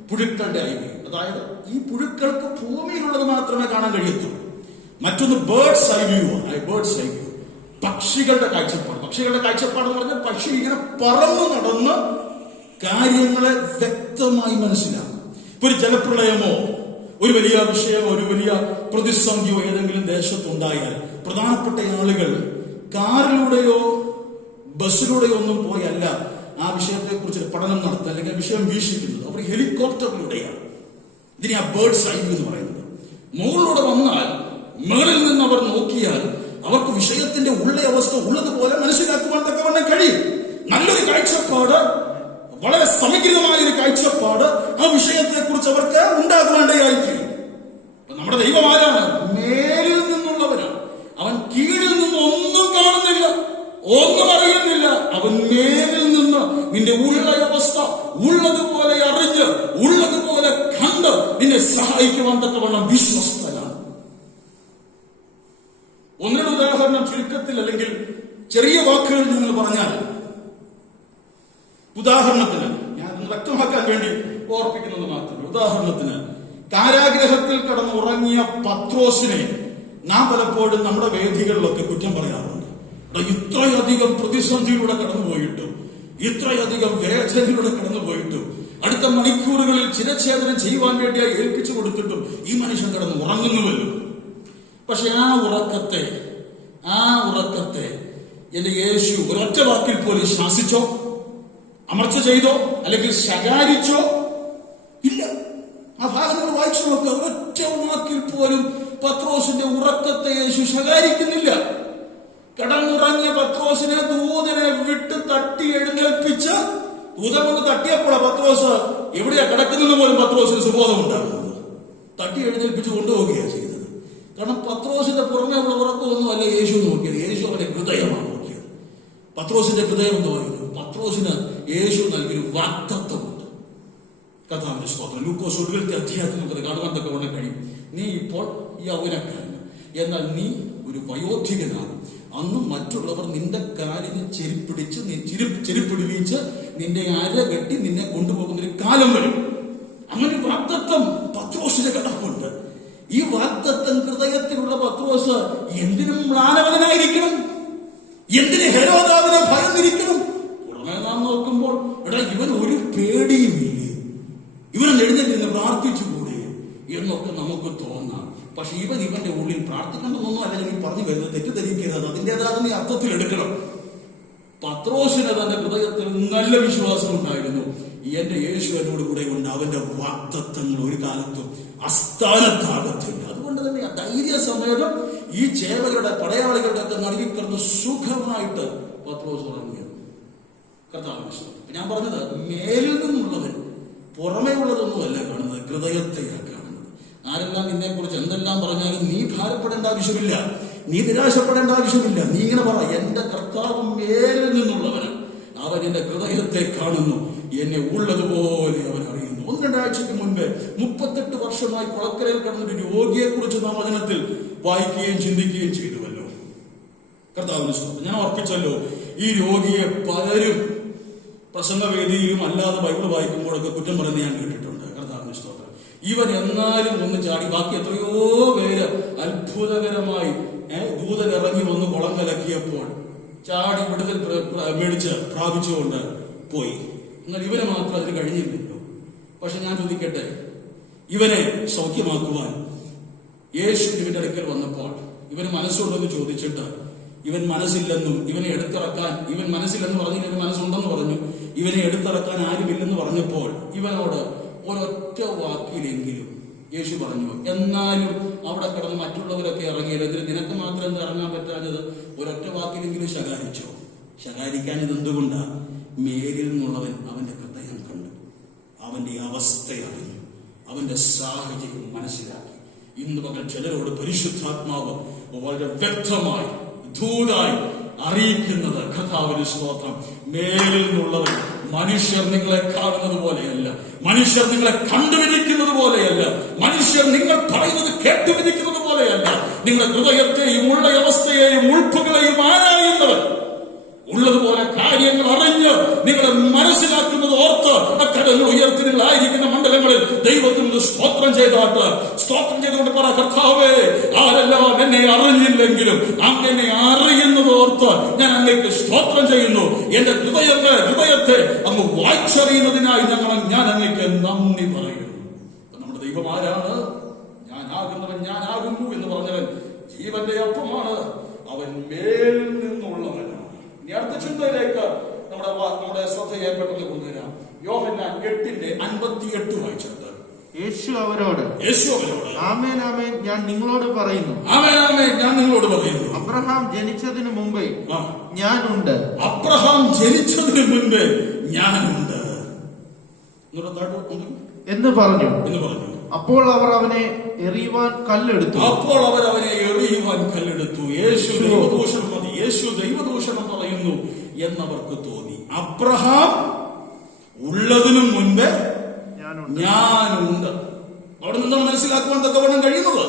പുഴുക്കളുടെ ഐ വ്യൂ. അതായത് ഈ പുഴുക്കൾക്ക് ഭൂമിയിലുള്ളത് മാത്രമേ കാണാൻ കഴിയത്തുള്ളൂ. മറ്റൊന്ന് ബേർഡ്സ് ഐ വ്യൂ. പക്ഷികളുടെ കാഴ്ചപ്പാട് എന്ന് പറഞ്ഞാൽ പക്ഷി ഇങ്ങനെ പറന്നു നടന്ന് കാര്യങ്ങളെ വ്യക്തമായി മനസ്സിലാക്കും. ഇപ്പൊ ഒരു ജലപ്രളയമോ ഒരു വലിയ വിഷയമോ ഒരു വലിയ പ്രതിസന്ധിയോ ഏതെങ്കിലും ദേശത്തുണ്ടായാൽ പ്രധാനപ്പെട്ട ആളുകൾ കാറിലൂടെയോ ബസ്സിലൂടെയോ ഒന്നും പോയല്ല ആ വിഷയത്തെ കുറിച്ച് പഠനം നടത്തുക അല്ലെങ്കിൽ വിഷയം വീക്ഷിക്കുന്നത്. അവർ ഹെലികോപ്റ്ററിലൂടെയാണ്. ഇതിനെ ആ ബേർഡ്സ് ഐ വ്യൂ എന്ന് പറയുന്നത്. മുകളിലൂടെ വന്നാൽ മുകളിൽ നിന്ന് അവർ നോക്കിയാൽ അവർക്ക് വിഷയത്തിന്റെ ഉള്ള അവസ്ഥ ഉള്ളതുപോലെ മനസ്സിലാക്കുവാൻ തക്കവണ്ണം കഴിയും. നല്ലൊരു കാഴ്ചപ്പാട്, വളരെ സമഗ്രമായ ഒരു കാഴ്ചപ്പാട് ആ വിഷയത്തെ കുറിച്ച് അവർക്ക് ഉണ്ടാകുവാണ്ടേയായിത്തീരും. നമ്മുടെ ദൈവം ആരാണ്? മേലിൽ നിന്നുള്ളവനാണ്. അവൻ കീഴിൽ നിന്ന് ഒന്നും കാണുന്നില്ല, ഒന്നും അറിയുന്നില്ല. അവൻ മേലിൽ നിന്ന് നിന്റെ ഉള്ള അവസ്ഥ ഉള്ളതുപോലെ അറിഞ്ഞ് ഉള്ളതുപോലെ കണ്ട് നിന്നെ സഹായിക്കുവാൻ തക്കവണ്ണം വിശ്വസ്തനാണ്. ഒന്നിനൊരു ഉദാഹരണം ചുരുക്കത്തിൽ അല്ലെങ്കിൽ ചെറിയ വാക്കുകൾ നിങ്ങൾ പറഞ്ഞാൽ, ഉദാഹരണത്തിന് ഞാൻ വ്യക്തമാക്കാൻ വേണ്ടി ഓർപ്പിക്കുന്നത് മാത്രമേ. ഉദാഹരണത്തിന് കാരാഗ്രഹത്തിൽ കടന്ന് ഉറങ്ങിയ പത്രോസിനെ നാം പലപ്പോഴും നമ്മുടെ വേദികളിലൊക്കെ കുറ്റം പറയാറുണ്ട്. ഇത്രയധികം പ്രതിസന്ധിയിലൂടെ കടന്നുപോയിട്ടും ഇത്രയധികം വേദനയിലൂടെ കടന്നുപോയിട്ടും അടുത്ത മണിക്കൂറുകളിൽ ചിരച്ഛേദനം ചെയ്യുവാൻ വേണ്ടിയായി ഏൽപ്പിച്ചു കൊടുത്തിട്ടും ഈ മനുഷ്യൻ കിടന്ന് ഉറങ്ങുന്നുവല്ലോ. പക്ഷെ ആ ഉറക്കത്തെ എന്റെ യേശു ഒരൊറ്റ വാക്കിൽ പോലും ശാസിച്ചോ, അമർച്ച ചെയ്തോ, അല്ലെങ്കിൽ ശകാരിച്ചോ? ഇല്ല. ആ ഭാഗം നമ്മൾ വായിച്ചു നോക്കുക. ഒരൊറ്റ വാക്കിൽ പോലും പത്രോസിന്റെ ഉറക്കത്തെ യേശു ശകാരിക്കുന്നില്ല. കിടന്നുറങ്ങിയ പത്രോസിനെ ദൂതനെ വിട്ട് തട്ടി എഴുന്നേൽപ്പിച്ച്, ദൂതൻ വന്ന് തട്ടിയപ്പോൾ പത്രോസ് എവിടെയാ കിടക്കുന്നത് പോലും പത്രോസിന് സുബോധം ഉണ്ടാകുന്നത്. തട്ടി എഴുന്നേൽപ്പിച്ച് കൊണ്ടുപോവുകയാണ് ചെയ്തത്. കാരണം പത്രോസിന്റെ പുറമേ ഉള്ള ഉറക്കമൊന്നും അല്ല യേശു നോക്കിയത്. യേശു അവന്റെ ഹൃദയമാണ് നോക്കിയത്. പത്രോസിന്റെ ഹൃദയം എന്ന് പറയുന്നത്, പത്രോസിന് യേശു നൽകിയൊരു വാഗ്ദത്തമുണ്ട്. കർത്താവിന്റെ സ്തോത്രം. ലൂക്കോസ് ഒടുവിലത്തെ അധ്യായത്തിൽ നമുക്കത് കാണുവാൻ തക്കവണ്ണം കഴിയും. നീ ഇപ്പോൾ യൗവനക്കാരന്, എന്നാൽ നീ ഒരു വയോധികനാണ്. അന്ന് മറ്റുള്ളവർ നിന്റെ കാലിന് ചെരുപ്പിടിവിച്ച് നിന്റെ അര കെട്ടി നിന്നെ കൊണ്ടുപോകുന്നൊരു കാലം വരും. അങ്ങനെ വാഗ്ദത്തം പത്രോസിന്റെ കിടപ്പുണ്ട്. ഈ വാഗ്ദത്തം ഹൃദയത്തിലുള്ള പത്രോസ് എന്തിനും മ്ലാനവനായിരിക്കണം? എന്തിന് ഹെരോദാവിനെ ഭയന്നിരിക്കണം? പുറമേ നാം നോക്കുമ്പോൾ ഇവൻ ഒരു പേടിയുമില്ലേ, ഇവനെ എഴുന്നേറ്റ് നിന്ന് പ്രാർത്ഥിച്ചുകൂടെ എന്നൊക്കെ നമുക്ക് തോന്നാം. പക്ഷെ ഇവന്റെ ഉള്ളിൽ പ്രാർത്ഥിക്കണമെന്നൊന്നും അല്ല നീ പറഞ്ഞു വരുന്നത്. തെറ്റിദ്ധരിക്കരുത്, അതിൻ്റെതാകുന്ന അർത്ഥത്തിൽ എടുക്കണം. പത്രോസിന് തന്റെ ഹൃദയത്തിൽ നല്ല വിശ്വാസം ഉണ്ടായിരുന്നു. എന്റെ യേശു എന്നോട് കൂടെ ഉണ്ട്. അവന്റെ വാഗ്ദത്തങ്ങൾ ഒരു കാലത്തും അസ്ഥാനത്താകത്തില്ല. അതുകൊണ്ട് തന്നെ ധൈര്യസമേതം ഈ ചേവകരുടെ പടയാളികളുടെ ഒക്കെ നടുവിൽ കിടന്ന് സുഖമായിട്ട് പത്രോസ് ഉറങ്ങിയത്. കർത്താവിന് ഞാൻ പറഞ്ഞത്, മേലിൽ നിന്നുള്ളവൻ പുറമേ ഉള്ളതൊന്നുമല്ല കാണുന്നത്, ഹൃദയത്തെയാണ് കാണുന്നത്. ആരെല്ലാം നിന്നെ കുറിച്ച് എന്തെല്ലാം പറഞ്ഞാലും നീ ഭാരപ്പെടേണ്ട ആവശ്യമില്ല, നീ നിരാശപ്പെടേണ്ട ആവശ്യമില്ല. നീ ഇങ്ങനെ പറ, എന്റെ കർത്താവ് മേലിൽ നിന്നുള്ളവന്, അവൻ എന്റെ ഹൃദയത്തെ കാണുന്നു, എന്നെ ഉള്ളതുപോലെ അവൻ രണ്ടാഴ്ചക്ക് മുൻപ് 38 വർഷമായി കുളക്കരയിൽ കിടന്നൊരു രോഗിയെ കുറിച്ച് നാം വചനത്തിൽ വായിക്കുകയും ചിന്തിക്കുകയും ചെയ്തുവല്ലോ. കർത്താവിന് സ്തോത്രം. ഞാൻ ഓർപ്പിച്ചല്ലോ, ഈ രോഗിയെ പലരും പ്രസംഗവേദിയിലും അല്ലാതെ ബൈബിൾ വായിക്കുമ്പോഴൊക്കെ കുറ്റം പറയുന്നത് ഞാൻ കേട്ടിട്ടുണ്ട്. കർത്താവിന് സ്തോത്രം. ഇവൻ എന്നാലും ഒന്ന് ചാടി, ബാക്കി എത്രയോ പേര് അത്ഭുതകരമായി ദൂതൻ ഇറങ്ങി വന്ന് കുളം കലക്കിയപ്പോൾ ചാടി വിടുതൽ മേടിച്ച് പ്രാപിച്ചുകൊണ്ട് പോയി. എന്നാൽ ഇവനെ മാത്രം അതിന് കഴിഞ്ഞില്ലല്ലോ. പക്ഷെ ഞാൻ ചോദിക്കട്ടെ, ഇവനെ സൗഖ്യമാക്കുവാൻ യേശു ഇവന്റെ അടുക്കൽ വന്നപ്പോൾ ഇവന് മനസ്സുണ്ടെന്ന് ചോദിച്ചിട്ട് ഇവൻ മനസ്സില്ലെന്നും ഇവനെ എടുത്തിറക്കാൻ, ഇവൻ മനസ്സില്ലെന്ന് പറഞ്ഞു, ഇവൻ മനസ്സുണ്ടെന്ന് പറഞ്ഞു, ഇവനെ എടുത്തിറക്കാൻ ആരുമില്ലെന്ന് പറഞ്ഞപ്പോൾ ഇവനോട് ഒരൊറ്റ വാക്കിലെങ്കിലും യേശു പറഞ്ഞു, എന്നാലും അവിടെ കിടന്ന് മറ്റുള്ളവരൊക്കെ ഇറങ്ങിയല്ലോ, ഇതിൽ നിനക്ക് മാത്രം എന്താ ഇറങ്ങാൻ പറ്റാഞ്ഞത്? ഒരൊറ്റ വാക്കിലെങ്കിലും ശകാരിച്ചോ? ശകാരിക്കാൻ ഇതെന്തുകൊണ്ടാ? മേലിൽ നിന്നുള്ളവൻ അവന്റെ ഹൃദയം കണ്ടു, അവന്റെ അവസ്ഥയറിഞ്ഞു, അവന്റെ സാഹചര്യം മനസ്സിലാക്കി. ഇന്ന് പകൽ ചിലരോട് പരിശുദ്ധാത്മാവ് വളരെ വ്യക്തമായി ദൂതായി അറിയിക്കുന്നത്, കർത്താവിന്റെ സ്തോത്രം, മേലിൽ നിന്നുള്ളവൻ മനുഷ്യർ നിങ്ങളെ കാണുന്നത് പോലെയല്ല, മനുഷ്യർ നിങ്ങളെ കണ്ടുപിടിക്കുന്നത് പോലെയല്ല, മനുഷ്യർ നിങ്ങൾ പറയുന്നത് കേട്ടുപിടിക്കുന്നത് പോലെയല്ല. നിങ്ങളുടെ ഹൃദയത്തെയും ഉള്ള അവസ്ഥയെയും ഉൾപ്പുകളെയും ആരായുന്നവൻ, ഉള്ളതുപോലെ കാര്യങ്ങൾ അറിഞ്ഞ് നിങ്ങളെ മനസ്സിലാക്കുന്നത് ഓർത്ത് അക്കടങ്ങൾ ഉയർത്തി നിങ്ങളായിരിക്കുന്ന മണ്ഡലങ്ങളിൽ ദൈവത്തിന് സ്തോത്രം ചെയ്തുകൊണ്ട് പറ, കർത്താവേ, ആരെല്ലാം എന്നെ അറിഞ്ഞില്ലെങ്കിലും അങ്ങ് അറിയുന്നത് ഓർത്ത് ഞാൻ അങ്ങേക്ക് സ്തോത്രം ചെയ്യുന്നു. എന്റെ ഹൃദയത്തെ അങ്ങ് വായിച്ചറിയുന്നതിനായി ഞാൻ അങ്ങേക്ക് നന്ദി പറയുന്നു. നമ്മുടെ ദൈവം ആരാണ്? ഞാനാകുന്നവൻ ഞാനാകുന്നു എന്ന് പറഞ്ഞവൻ ജീവന്റെ അപ്പമാണ്, അവൻ മേലിൽ നിന്നുള്ളവനാണ്. ഇനി അടുത്ത ചിന്തയിലേക്ക് നമ്മുടെ ശ്രദ്ധയെ പെട്ടെന്ന് കൊണ്ടുവരാം. യോഹന്നാൻ 8:58 വായിച്ചിട്ട് യേശു അവരോട് ആമേൻ ആമേൻ ഞാൻ നിങ്ങളോട് പറയുന്നു, ആമേൻ ആമേൻ ഞാൻ നിങ്ങളോട് പറയുന്നു, അബ്രഹാം ജനിച്ചതിന് മുമ്പേ ഞാനുണ്ട്. അബ്രഹാം ജനിച്ചതിന് മുൻപേ ഞാനുണ്ട് എന്ന് പറഞ്ഞു. അപ്പോൾ അവർ അവനെ എറിയുവാൻ കല്ലെടുത്തു. യേശു ദൈവദൂഷണം പറയുന്നു എന്നവർക്ക് തോന്നി. അബ്രഹാം ഉള്ളതിനു മുൻപേ ഞാനുണ്ട്. അവിടെ നിന്നാണ് മനസ്സിലാക്കുവാൻ തക്കവണ്ണം കഴിയുന്നത്.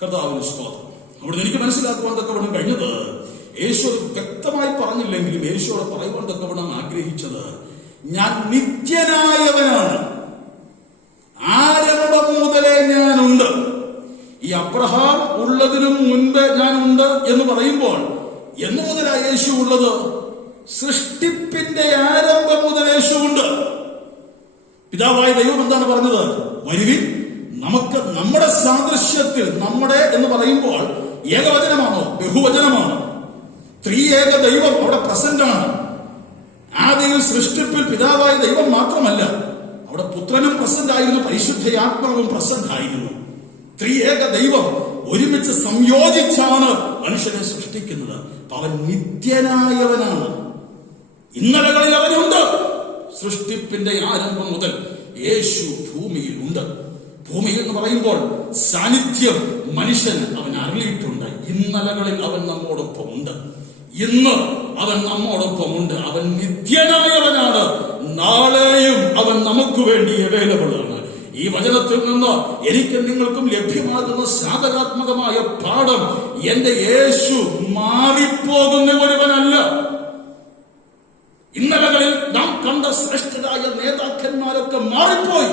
കർത്താവിന് സ്തോത്രം. അവിടെ എനിക്ക് മനസ്സിലാക്കുവാൻ തക്കവണ്ണം കഴിഞ്ഞത്, യേശു വ്യക്തമായി പറഞ്ഞില്ലെങ്കിലും യേശുവോട് പറയുവാൻ തക്കവണ്ണം ആഗ്രഹിച്ചത്, ഞാൻ നിത്യനായവനാണ്, ആരംഭം മുതലേ ഞാനുണ്ട്. ഈ അബ്രഹാം ഉള്ളതിനും മുൻപ് ഞാനുണ്ട് എന്ന് പറയുമ്പോൾ എന്ന് മുതലാ യേശു ഉള്ളത്? സൃഷ്ടിപ്പിന്റെ ആരംഭം മുതൽ യേശു ഉണ്ട്. പിതാവായ ദൈവം എന്താണ് പറഞ്ഞത്? വരുവിൻ, നമുക്ക് നമ്മുടെ സാദൃശ്യത്തിൽ, നമ്മുടെ എന്ന് പറയുമ്പോൾ ഏകവചനമാണോ ബഹുവചനമാണോ? ത്രിയേക ദൈവം അവിടെ പ്രസന്റ് ആണ്. ആദിയിൽ സൃഷ്ടിപ്പിൽ പിതാവായ ദൈവം മാത്രമല്ല, അവിടെ പുത്രനും പ്രസന്റ് ആയിരുന്നു, പരിശുദ്ധയാത്മാവും പ്രസന്റ് ആയിരുന്നു. ത്രിയേക ദൈവം ഒരുമിച്ച് സംയോജിച്ചാണ് മനുഷ്യനെ സൃഷ്ടിക്കുന്നത്. അവൻ നിത്യനായവനാണ്. ഇന്നലകളിൽ അവനുണ്ട്. സൃഷ്ടിപ്പിന്റെ ആരംഭം മുതൽ യേശു ഭൂമിയിൽ ഉണ്ട്. ഭൂമിയിൽ എന്ന് പറയുമ്പോൾ സാന്നിധ്യം മനുഷ്യന് അവൻ അറിയിട്ടുണ്ട്. ഇന്നലകളിൽ അവൻ നമ്മോടൊപ്പം ഉണ്ട്. ഇന്ന് അവൻ നമ്മോടൊപ്പമുണ്ട്. അവൻ നിത്യനായവനാണ്. നാളെയും അവൻ നമുക്ക് വേണ്ടി അവൈലബിൾ ആണ്. ഈ വചനത്തിൽ നിന്ന് എനിക്കും നിങ്ങൾക്കും ലഭ്യമാകുന്ന സാധകാത്മകമായ പാഠം, എന്റെ യേശു മാറിപ്പോകുന്ന ഒരുവനല്ല. ഇന്നലകളിൽ നാം കണ്ട ശ്രേഷ്ഠരായ നേതാക്കന്മാരൊക്കെ മാറിപ്പോയി.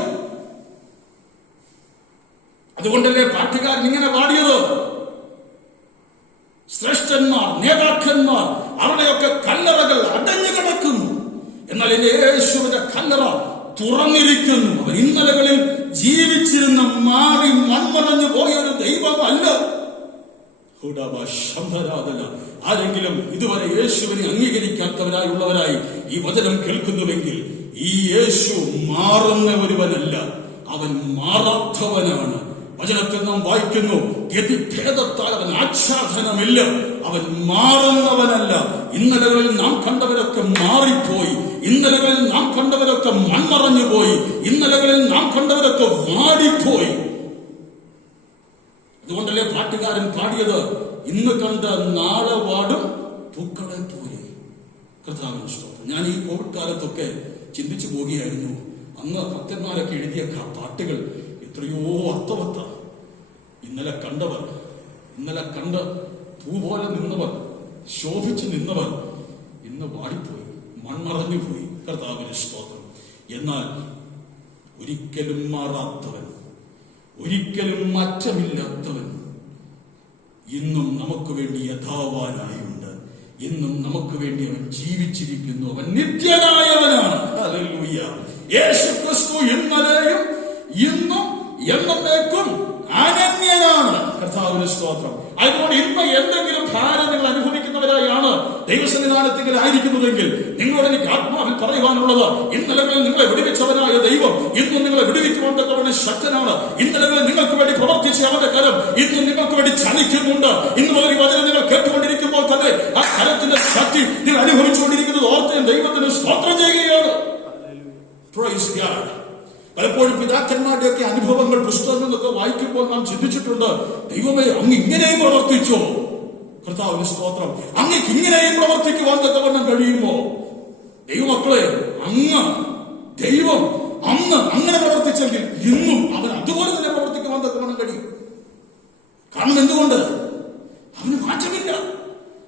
അതുകൊണ്ടല്ലേ പാട്ടുകാരൻ ഇങ്ങനെ പാടിയത്? ശ്രേഷ്ഠന്മാർ, നേതാക്കന്മാർ, അവരുടെയൊക്കെ കല്ലറകൾ അടഞ്ഞു കിടക്കുന്നു. എന്നാൽ എന്റെ യേശുവിന്റെ കല്ലറ തുറന്നിരിക്കുന്നു. അവൻ ഇന്നലകളിൽ ജീവിച്ചിരുന്ന മാറി മൺമറഞ്ഞു പോയ ഒരു ദൈവമല്ല. ആരെങ്കിലും ഇതുവരെ യേശുവിനെ അംഗീകരിക്കാത്തവരായുള്ളവരായി ഈ വചനം കേൾക്കുന്നുവെങ്കിൽ, ഈ യേശു മാറുന്ന ഒരുവനല്ല, അവൻ മാറാത്തവനാണ്. വചനത്തിൽ നാം വായിക്കുന്നു, ഗതിഭേദത്താൽ അവൻ ആച്ഛാദനമില്ല, അവൻ മാറുന്നവനല്ല. ഇന്നലകളിൽ നാം കണ്ടവരൊക്കെ മാറിപ്പോയി. ഇന്നലകളിൽ നാം കണ്ടവരൊക്കെ മൺമറഞ്ഞുപോയി. ഇന്നലകളിൽ നാം കണ്ടവരൊക്കെ വാടിപ്പോയി. അതുകൊണ്ടല്ലേ പാട്ടുകാരൻ പാടിയത്, ഇന്ന് കണ്ട നാളെ വാടും പൂക്കളെ പോലെ. കർത്താവിന് സ്തോത്രം. ഞാൻ ഈ കോവിഡ് കാലത്തൊക്കെ ചിന്തിച്ചു പോവുകയായിരുന്നു, അന്ന് ഭക്തന്മാരൊക്കെ എഴുതിയ പാട്ടുകൾ എത്രയോ അർത്ഥവത്ത. ഇന്നലെ കണ്ടവർ, ഇന്നലെ കണ്ട് പൂ പോലെ നിന്നവർ, ശോഭിച്ചു നിന്നവർ ഇന്ന് വാടിപ്പോയി, മൺമറഞ്ഞു പോയി. കർത്താവിന് സ്തോത്രം. എന്നാൽ ഒരിക്കലും മാറാത്തവൻ, ഒരിക്കലും മാറ്റമില്ലാത്തവൻ ഇന്നും നമുക്ക് വേണ്ടി യഥാവാനായുണ്ട്. ഇന്നും നമുക്ക് വേണ്ടി അവൻ ജീവിച്ചിരിക്കുന്നു. അവൻ നിത്യനായവനാണ്. ഹല്ലേലൂയ. യേശു ക്രിസ്തു ഇന്നലെയും ഇന്നും എന്നേക്കും അനന്യനാണ്. കർത്താവിന് സ്തോത്രം. അതുകൊണ്ട് ഇന്ന് എന്തെങ്കിലും ഭാരം നിങ്ങൾ അനുഭവിക്കുന്നവരായാണ് ദൈവസന്നിധാനത്തിൽ ആയിരിക്കുന്നതെങ്കിൽ നിങ്ങളോട് എനിക്ക് ആത്മാവിൽ പറയുവാനുള്ളത്, ഇന്നലകളിൽ നിങ്ങളെ വിടുവിച്ചവനായ ദൈവം ഇന്നും നിങ്ങളെ വിടുവിക്കുവാൻ തക്കവണ്ണം ശക്തനാണ്. ഇന്നലകളിൽ നിങ്ങൾക്ക് വേണ്ടി പ്രവർത്തിച്ച അവന്റെ കരം ഇന്നും നിങ്ങൾക്ക് വേണ്ടി ചലിക്കുന്നുണ്ട്. ഇന്ന് മുതൽ ഈ വചനം നിങ്ങൾ കേട്ടുകൊണ്ടിരിക്കുമ്പോൾ തന്നെ ആ കരത്തിന്റെ ശക്തി നിങ്ങൾ അനുഭവിച്ചുകൊണ്ടിരിക്കുന്നത് ഓർത്ത് ദൈവത്തിന് സ്തോത്രം ചെയ്യുകയാണ്. Praise God. പലപ്പോഴും പിതാക്കന്മാരുടെയൊക്കെ അനുഭവങ്ങൾ പുസ്തകങ്ങളിലൊക്കെ വായിക്കുമ്പോൾ നാം ചിന്തിച്ചിട്ടുണ്ട്, ദൈവമേ അങ്ങ് ഇങ്ങനെയും പ്രവർത്തിച്ചോ? കർത്താവിന് സ്തോത്രം. അങ്ങക്ക് ഇങ്ങനെയും പ്രവർത്തിക്കുവാൻ തക്കവണ്ണം കഴിയുമോ? ദൈവമക്കളെ, അങ്ങ് ദൈവം അന്ന് അങ്ങനെ പ്രവർത്തിച്ചെങ്കിൽ ഇന്നും അവൻ അതുപോലെ തന്നെ പ്രവർത്തിക്കുവാൻ തക്കവണ്ണം കഴിയും. കാരണം എന്തുകൊണ്ട്? അവന് മാറ്റമില്ല,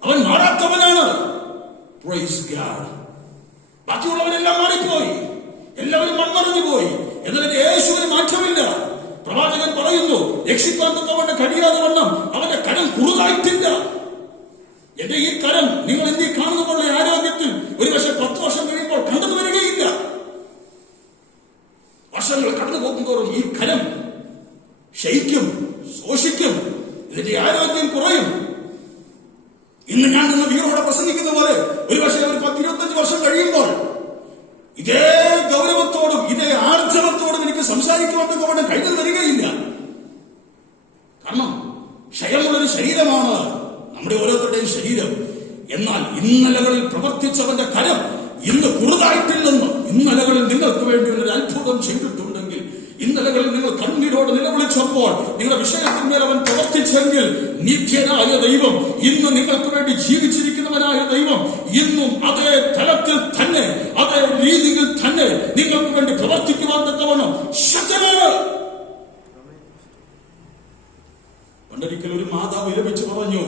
അവൻ മാറാത്തവനാണ്. Praise God. ബാക്കിയുള്ളവരെല്ലാം മാറിപ്പോയി, എല്ലാവരും മൺമറഞ്ഞു പോയി. എന്നാൽ യേശുവിന് മാറ്റമില്ല. പ്രവാചകൻ പറയുന്നു, രക്ഷിക്കാൻ തക്കവണ്ണം കഴിയാതെ വണ്ണം അവന്റെ കരം കുറുതായിട്ടില്ല. എന്റെ ഈ കരം നിങ്ങൾ എന്നീ കാണുന്നതുള്ള ആരോഗ്യത്തിൽ ഒരു പക്ഷേ 10 വർഷം കഴിയുമ്പോൾ കണ്ടെന്ന് വരികയില്ല. വർഷങ്ങൾ കടന്നു പോകുന്തോറും ഈ കരം ക്ഷയിക്കും, ശോഷിക്കും, ഇതിന്റെ ആരോഗ്യം കുറയും. ഇന്ന് ഞാൻ നിന്ന് വീരോടെ പ്രസംഗിക്കുന്ന പോലെ ഒരു പക്ഷേ ഒരു 10-25 വർഷം കഴിയുമ്പോൾ ഇതേ ഗൗരവത്തോടും ഇതേ ആർജവത്തോടും എനിക്ക് സംസാരിക്കുവാൻ തക്കവണ്ണം കഴിഞ്ഞു വരികയില്ല. കാരണം ക്ഷയമുള്ളൊരു ശരീരമാണ് നമ്മുടെ ഓരോരുത്തരുടെയും ശരീരം. എന്നാൽ ഇന്നലകളിൽ പ്രവർത്തിച്ചവന്റെ കരം ഇന്ന് കുറുതായിട്ടില്ലെന്ന്, ഇന്നലകളിൽ നിങ്ങൾക്ക് വേണ്ടി ഒരു അത്ഭുതം ചെയ്തിട്ടുണ്ടെങ്കിൽ, ഇന്നലകളിൽ നിങ്ങൾ കണ്ണീരോട് നിലവിളിച്ചപ്പോൾ നിങ്ങളുടെ വിഷയത്തിന്മേൽ അവൻ പ്രവർത്തിച്ചെങ്കിൽ, നിത്യനായ ദൈവം ഇന്ന് നിങ്ങൾക്ക് വേണ്ടി ജീവിച്ചിരിക്കുന്നവനായ ദൈവം ഇന്നും അതേ തലത്തിൽ തന്നെ, അതേ രീതിയിൽ തന്നെ നിങ്ങൾക്ക് വേണ്ടി പ്രവർത്തിക്കുവാൻ തക്കവണ്ണം ശക്തനാണ്. പണ്ടൊരിക്കൽ ഒരു മാതാവ് വിലപിച്ച് പറഞ്ഞു,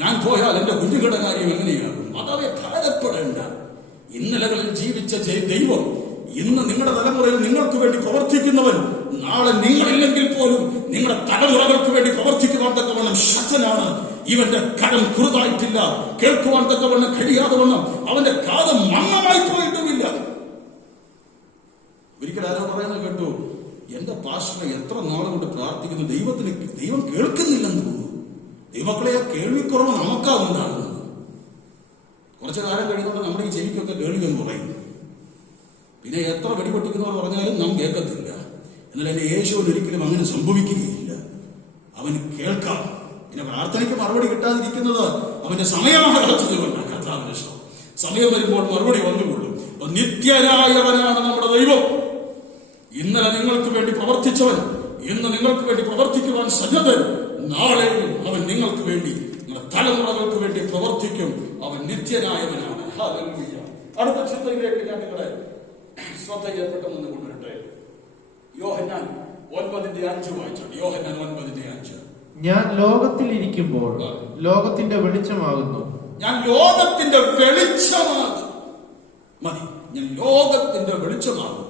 ഞാൻ പോയാൽ എന്റെ കുഞ്ഞുങ്ങളുടെ കാര്യം എങ്ങനെയാകും? മാതാവെ ഭാരപ്പെടേണ്ട. ഇന്നലകളിൽ ജീവിച്ച ദൈവം ഇന്ന് നിങ്ങളുടെ തലമുറയിൽ നിങ്ങൾക്ക് വേണ്ടി പ്രവർത്തിക്കുന്നവൻ നാളെ നിങ്ങളില്ലെങ്കിൽ പോലും നിങ്ങളുടെ തലമുറകൾക്ക് വേണ്ടി പ്രവർത്തിക്കുവാൻ തക്കവണ്ണം ശക്തനാണ്. ഇവന്റെ കരം കുറുതായിട്ടില്ല, കേൾക്കുവാൻ തക്കവണ്ണം കഴിയാതെ വണ്ണം അവന്റെ കാതം മങ്ങമായി പോയിട്ടുമില്ല. ഒരിക്കൽ ആരോ പറയുന്നത് കേട്ടു, എന്റെ പാസ്റ്റർ എത്ര നാളുകൊണ്ട് പ്രാർത്ഥിക്കുന്നു, ദൈവം കേൾക്കുന്നില്ലെന്ന് തോന്നുന്നു. ദൈവമക്കളെ, ആ കേൾവിക്കുറവ് നമുക്കാ ഉണ്ടാകുന്നത്. കുറച്ചു കാലം കഴിയുമ്പോൾ നമ്മുടെ ഈ ചെവിക്കൊക്കെ കേൾവി എന്ന് പറയും. പിന്നെ എത്ര വെടിപൊട്ടിക്കുന്നവർ പറഞ്ഞാലും നാം കേൾക്കത്തില്ല. എന്നാൽ എന്റെ യേശുവിന് ഒരിക്കലും അങ്ങനെ സംഭവിക്കുകയില്ല. അവന് കേൾക്കാം. പിന്നെ പ്രാർത്ഥനയ്ക്ക് മറുപടി കിട്ടാതിരിക്കുന്നത് അവന്റെ സമയമാകാത്തതുകൊണ്ടാണ്. കർത്താവിന്റെ ഇഷ്ടം. സമയം വരുമ്പോൾ മറുപടി വന്നുകൊള്ളും. നിത്യനായവനാണ് നമ്മുടെ ദൈവം. ഇന്നലെ നിങ്ങൾക്ക് വേണ്ടി പ്രവർത്തിച്ചവൻ ഇന്ന് നിങ്ങൾക്ക് വേണ്ടി പ്രവർത്തിക്കുവാൻ സജ്ജതൻ. നാളെ അവൻ നിങ്ങൾക്ക് വേണ്ടി, നിങ്ങളുടെ തലമുറകൾക്ക് വേണ്ടി പ്രവർത്തിക്കും. അവൻ നിത്യനായവനാണ്. ഹല്ലേലൂയ. അടുത്ത ചിന്തയിലേക്ക് ഞാൻ നിങ്ങളെ ശ്രദ്ധയെ പെട്ടെന്ന് കൊണ്ടുവരട്ടെ. യോഹന്നാൻ 9:5 വായിച്ചാണ്. യോഹന്നാൻ 9:5. ഞാൻ ലോകത്തിൽ ഇരിക്കുമ്പോൾ ലോകത്തിന്റെ വെളിച്ചമാകുന്നു. ഞാൻ ലോകത്തിന്റെ വെളിച്ചമാകും. മതി, ഞാൻ ലോകത്തിന്റെ വെളിച്ചമാകും.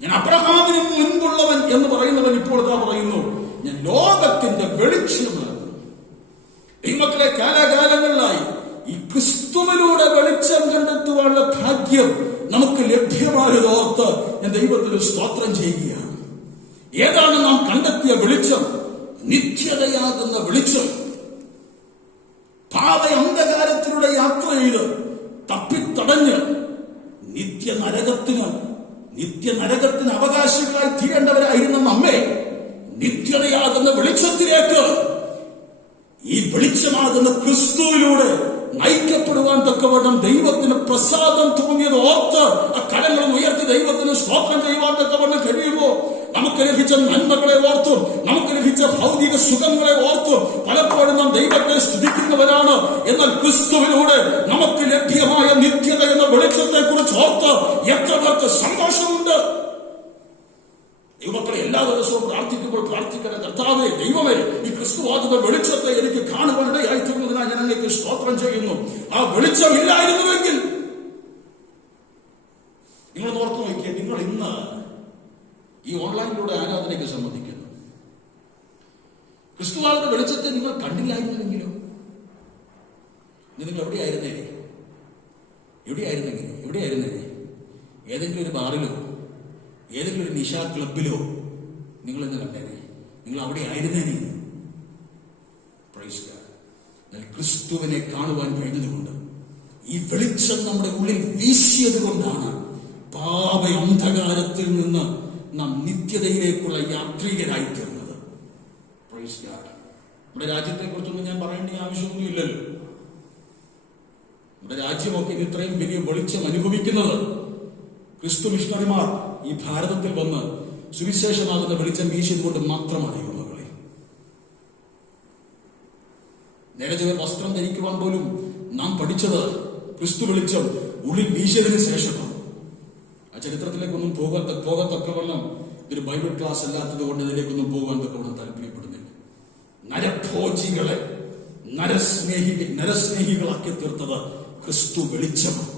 ഞാൻ അബ്രഹാമിന് മുൻപുള്ളവൻ എന്ന് പറയുന്നവൻ ഇപ്പോൾ ഇതാ പറയുന്നു, ഞാൻ ലോകത്തിന്റെ വെളിച്ചമാകും. ഈ മക്കളെ, കാലാകാലങ്ങളിലായി ഈ ക്രിസ്തുവിലൂടെ വെളിച്ചം കണ്ടെത്തുവാനുള്ള ഭാഗ്യം നമുക്ക് ലഭ്യമായതോർത്ത് ഞാൻ ദൈവത്തിന് സ്തോത്രം ചെയ്യുകയാണ്. ഏതാണ് നാം കണ്ടെത്തിയ വെളിച്ചം? നിത്യതയാകുന്ന വെളിച്ചം. പാത അന്ധകാരത്തിലൂടെ യാത്ര ചെയ്ത് തപ്പിത്തടഞ്ഞ് നിത്യനരകത്തിന് അവകാശികളായി തീരേണ്ടവരായിരുന്ന നമ്മെ നിത്യതയാകുന്ന വെളിച്ചത്തിലേക്ക്, ഈ വെളിച്ചമാകുന്ന ക്രിസ്തുവിലൂടെ നയിക്കപ്പെടുവാൻ തക്കവണ്ണം ദൈവത്തിന് പ്രസാദം തോന്നിയത് ഓർത്ത് ആ കരങ്ങൾ ഉയർത്തി ദൈവത്തിന് സ്തോത്രം ചെയ്യുവാൻ തക്കവണ്ണം കഴിയുമോ? നമുക്ക് ലഭിച്ച നന്മകളെ ഓർത്തും നമുക്ക് ലഭിച്ച ഭൗതിക സുഖങ്ങളെ ഓർത്തും പലപ്പോഴും നാം ദൈവത്തെ സ്തുതിക്കുന്നവരാണ്. എന്നാൽ ക്രിസ്തുവിലൂടെ നമുക്ക് ലഭ്യമായ നിത്യത എന്ന വെളിച്ചത്തെ കുറിച്ച് ഓർത്ത് എത്ര പേർക്ക് സന്തോഷം ക്രിസ്തുവാകുന്ന വെളിച്ചത്തെ എനിക്ക് കാണുവാനിടയായി തീർന്നതിനായി ഞാൻ അങ്ങേക്ക് സ്തോത്രം ചെയ്യുന്നു. ആ വെളിച്ചമില്ലായിരുന്നുവെങ്കിൽ നിങ്ങൾ ഓർത്തു നോക്കിയ, നിങ്ങൾ ഇന്ന് ഈ ഓൺലൈനിലൂടെ ആരാധനയ്ക്ക് സംബന്ധിക്കുന്നു, ക്രിസ്തുവാകുന്ന വെളിച്ചത്തെ നിങ്ങൾ കണ്ടില്ലായിരുന്നുവെങ്കിലോ നിങ്ങൾ എവിടെയായിരുന്നേനെ? ഏതെങ്കിലും ഒരു ബാറിലോ ഏതെങ്കിലും ഒരു നിശാ ക്ലബിലോ നിങ്ങൾ ഇന്ന് കണ്ടേനെ? നിങ്ങൾ അവിടെ ആയിരുന്നേനെ? Praise God. ക്രിസ്തുവിനെ കാണുവാൻ കഴിഞ്ഞതുകൊണ്ട്, ഈ വെളിച്ചം നമ്മുടെ ഉള്ളിൽ വീശിയത് കൊണ്ടാണ് പാപ അന്ധകാരത്തിൽ നിന്ന് നാം നിത്യതയിലേക്കുള്ള യാത്രികരായി തീർന്നത്. Praise God. നമ്മുടെ രാജ്യത്തെ കുറിച്ചൊന്നും ഞാൻ പറയേണ്ട ആവശ്യമൊന്നും ഇല്ലല്ലോ. നമ്മുടെ രാജ്യമൊക്കെ ഇത്രയും വലിയ വെളിച്ചം അനുഭവിക്കുന്നത് ക്രിസ്തു മിഷണറിമാർ ഈ ഭാരതത്തിൽ വന്ന് സുവിശേഷമാകുന്ന വെളിച്ചം വീശിയതുകൊണ്ട് മാത്രമാണ്. യുവമകളെ, നേരെ വസ്ത്രം ധരിക്കുവാൻ പോലും നാം പഠിച്ചത് ക്രിസ്തു വെളിച്ചം ഉള്ളിൽ വീശിയതിനു ശേഷമാണ്. ആ ചരിത്രത്തിലേക്കൊന്നും പോകത്തക്കവണ്ണം ഇതൊരു ബൈബിൾ ക്ലാസ് അല്ലാത്തത് കൊണ്ട് ഇതിലേക്കൊന്നും പോകാൻ തക്കവണ്ണം താല്പര്യപ്പെടുന്നില്ല. നരഭോജികളെ നരസ്നേഹികളാക്കി തീർത്തത് ക്രിസ്തു വെളിച്ചമാണ്.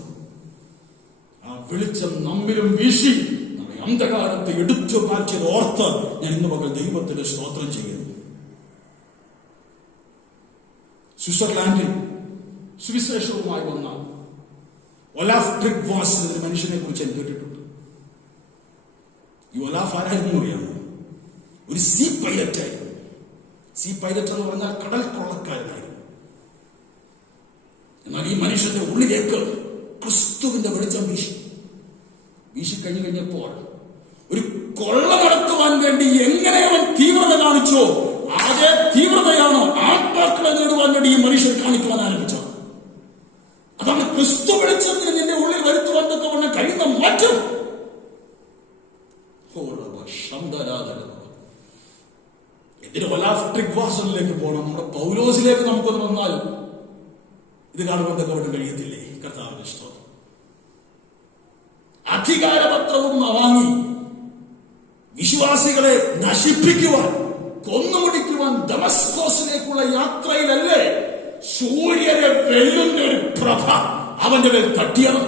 ആ വെളിച്ചം നമ്മിലും വീശി നമ്മെ അന്ധകാരത്തെ എടുത്തു മാറ്റിയത് ഓർത്ത് ഞാൻ ഇന്ന് പകൽ ദൈവത്തിന് സ്തോത്രം ചെയ്യുന്നു. സ്വിറ്റ്സർലാൻഡിൽ സുവിശേഷവുമായി വന്ന ഒലാഫ് ട്രിഗ്വാസ് എന്ന മനുഷ്യനെ കുറിച്ച് ഞാൻ കേട്ടിട്ടുണ്ട്. ഈ ഒലാഫ് ആരായിരുന്നു അറിയാമോ? ഒരു സീ പൈലറ്റ് ആയിരുന്നു. സീ പൈലറ്റ് എന്ന് പറഞ്ഞാൽ കടൽ കൊള്ളക്കാരനായിരുന്നു. എന്നാൽ ഈ മനുഷ്യന്റെ ഉള്ളിലേക്ക് ക്രിസ്തുവിന്റെ വെളിച്ചം വീശിക്കഴിഞ്ഞപ്പോൾ ഒരു കൊള്ള നടത്തുവാൻ വേണ്ടി എങ്ങനെ അവൻ തീവ്രത കാണിച്ചോ അതേ തീവ്രതയാണ് ആത്മാക്കളെ നേടുവാൻ വേണ്ടി ഈ മനുഷ്യൻ കാണിക്കുവാൻ ആരംഭിച്ചത്. അതാണ് ക്രിസ്തു വെളിച്ചത്തിന് നിന്റെ ഉള്ളിൽ വരുത്തുവാൻ തക്കവണ്ണം കഴിയുന്ന മാറ്റം. എന്തിന് ഒലാഫ് ട്രിഗ്വാസനിലേക്ക് പോകണം? നമ്മുടെ പൗലോസിലേക്ക് നമുക്കൊന്ന് വന്നാൽ ഇത് കാണുവാൻ തക്കവണ്ണം കഴിയത്തില്ലേ? കർത്താവിന്റെ സ്തോത്രം. അധികാരപത്രവും വാങ്ങി വിശ്വാസികളെ നശിപ്പിക്കുവാൻ, കൊന്നുമുടിക്കുവാൻ ദമസ്കോസിലേക്കുള്ള യാത്രയിലല്ലേ സൂര്യനെ വെല്ലുന്ന ഒരു പ്രഭ അവന്റെ മേൽ തട്ടിയത്.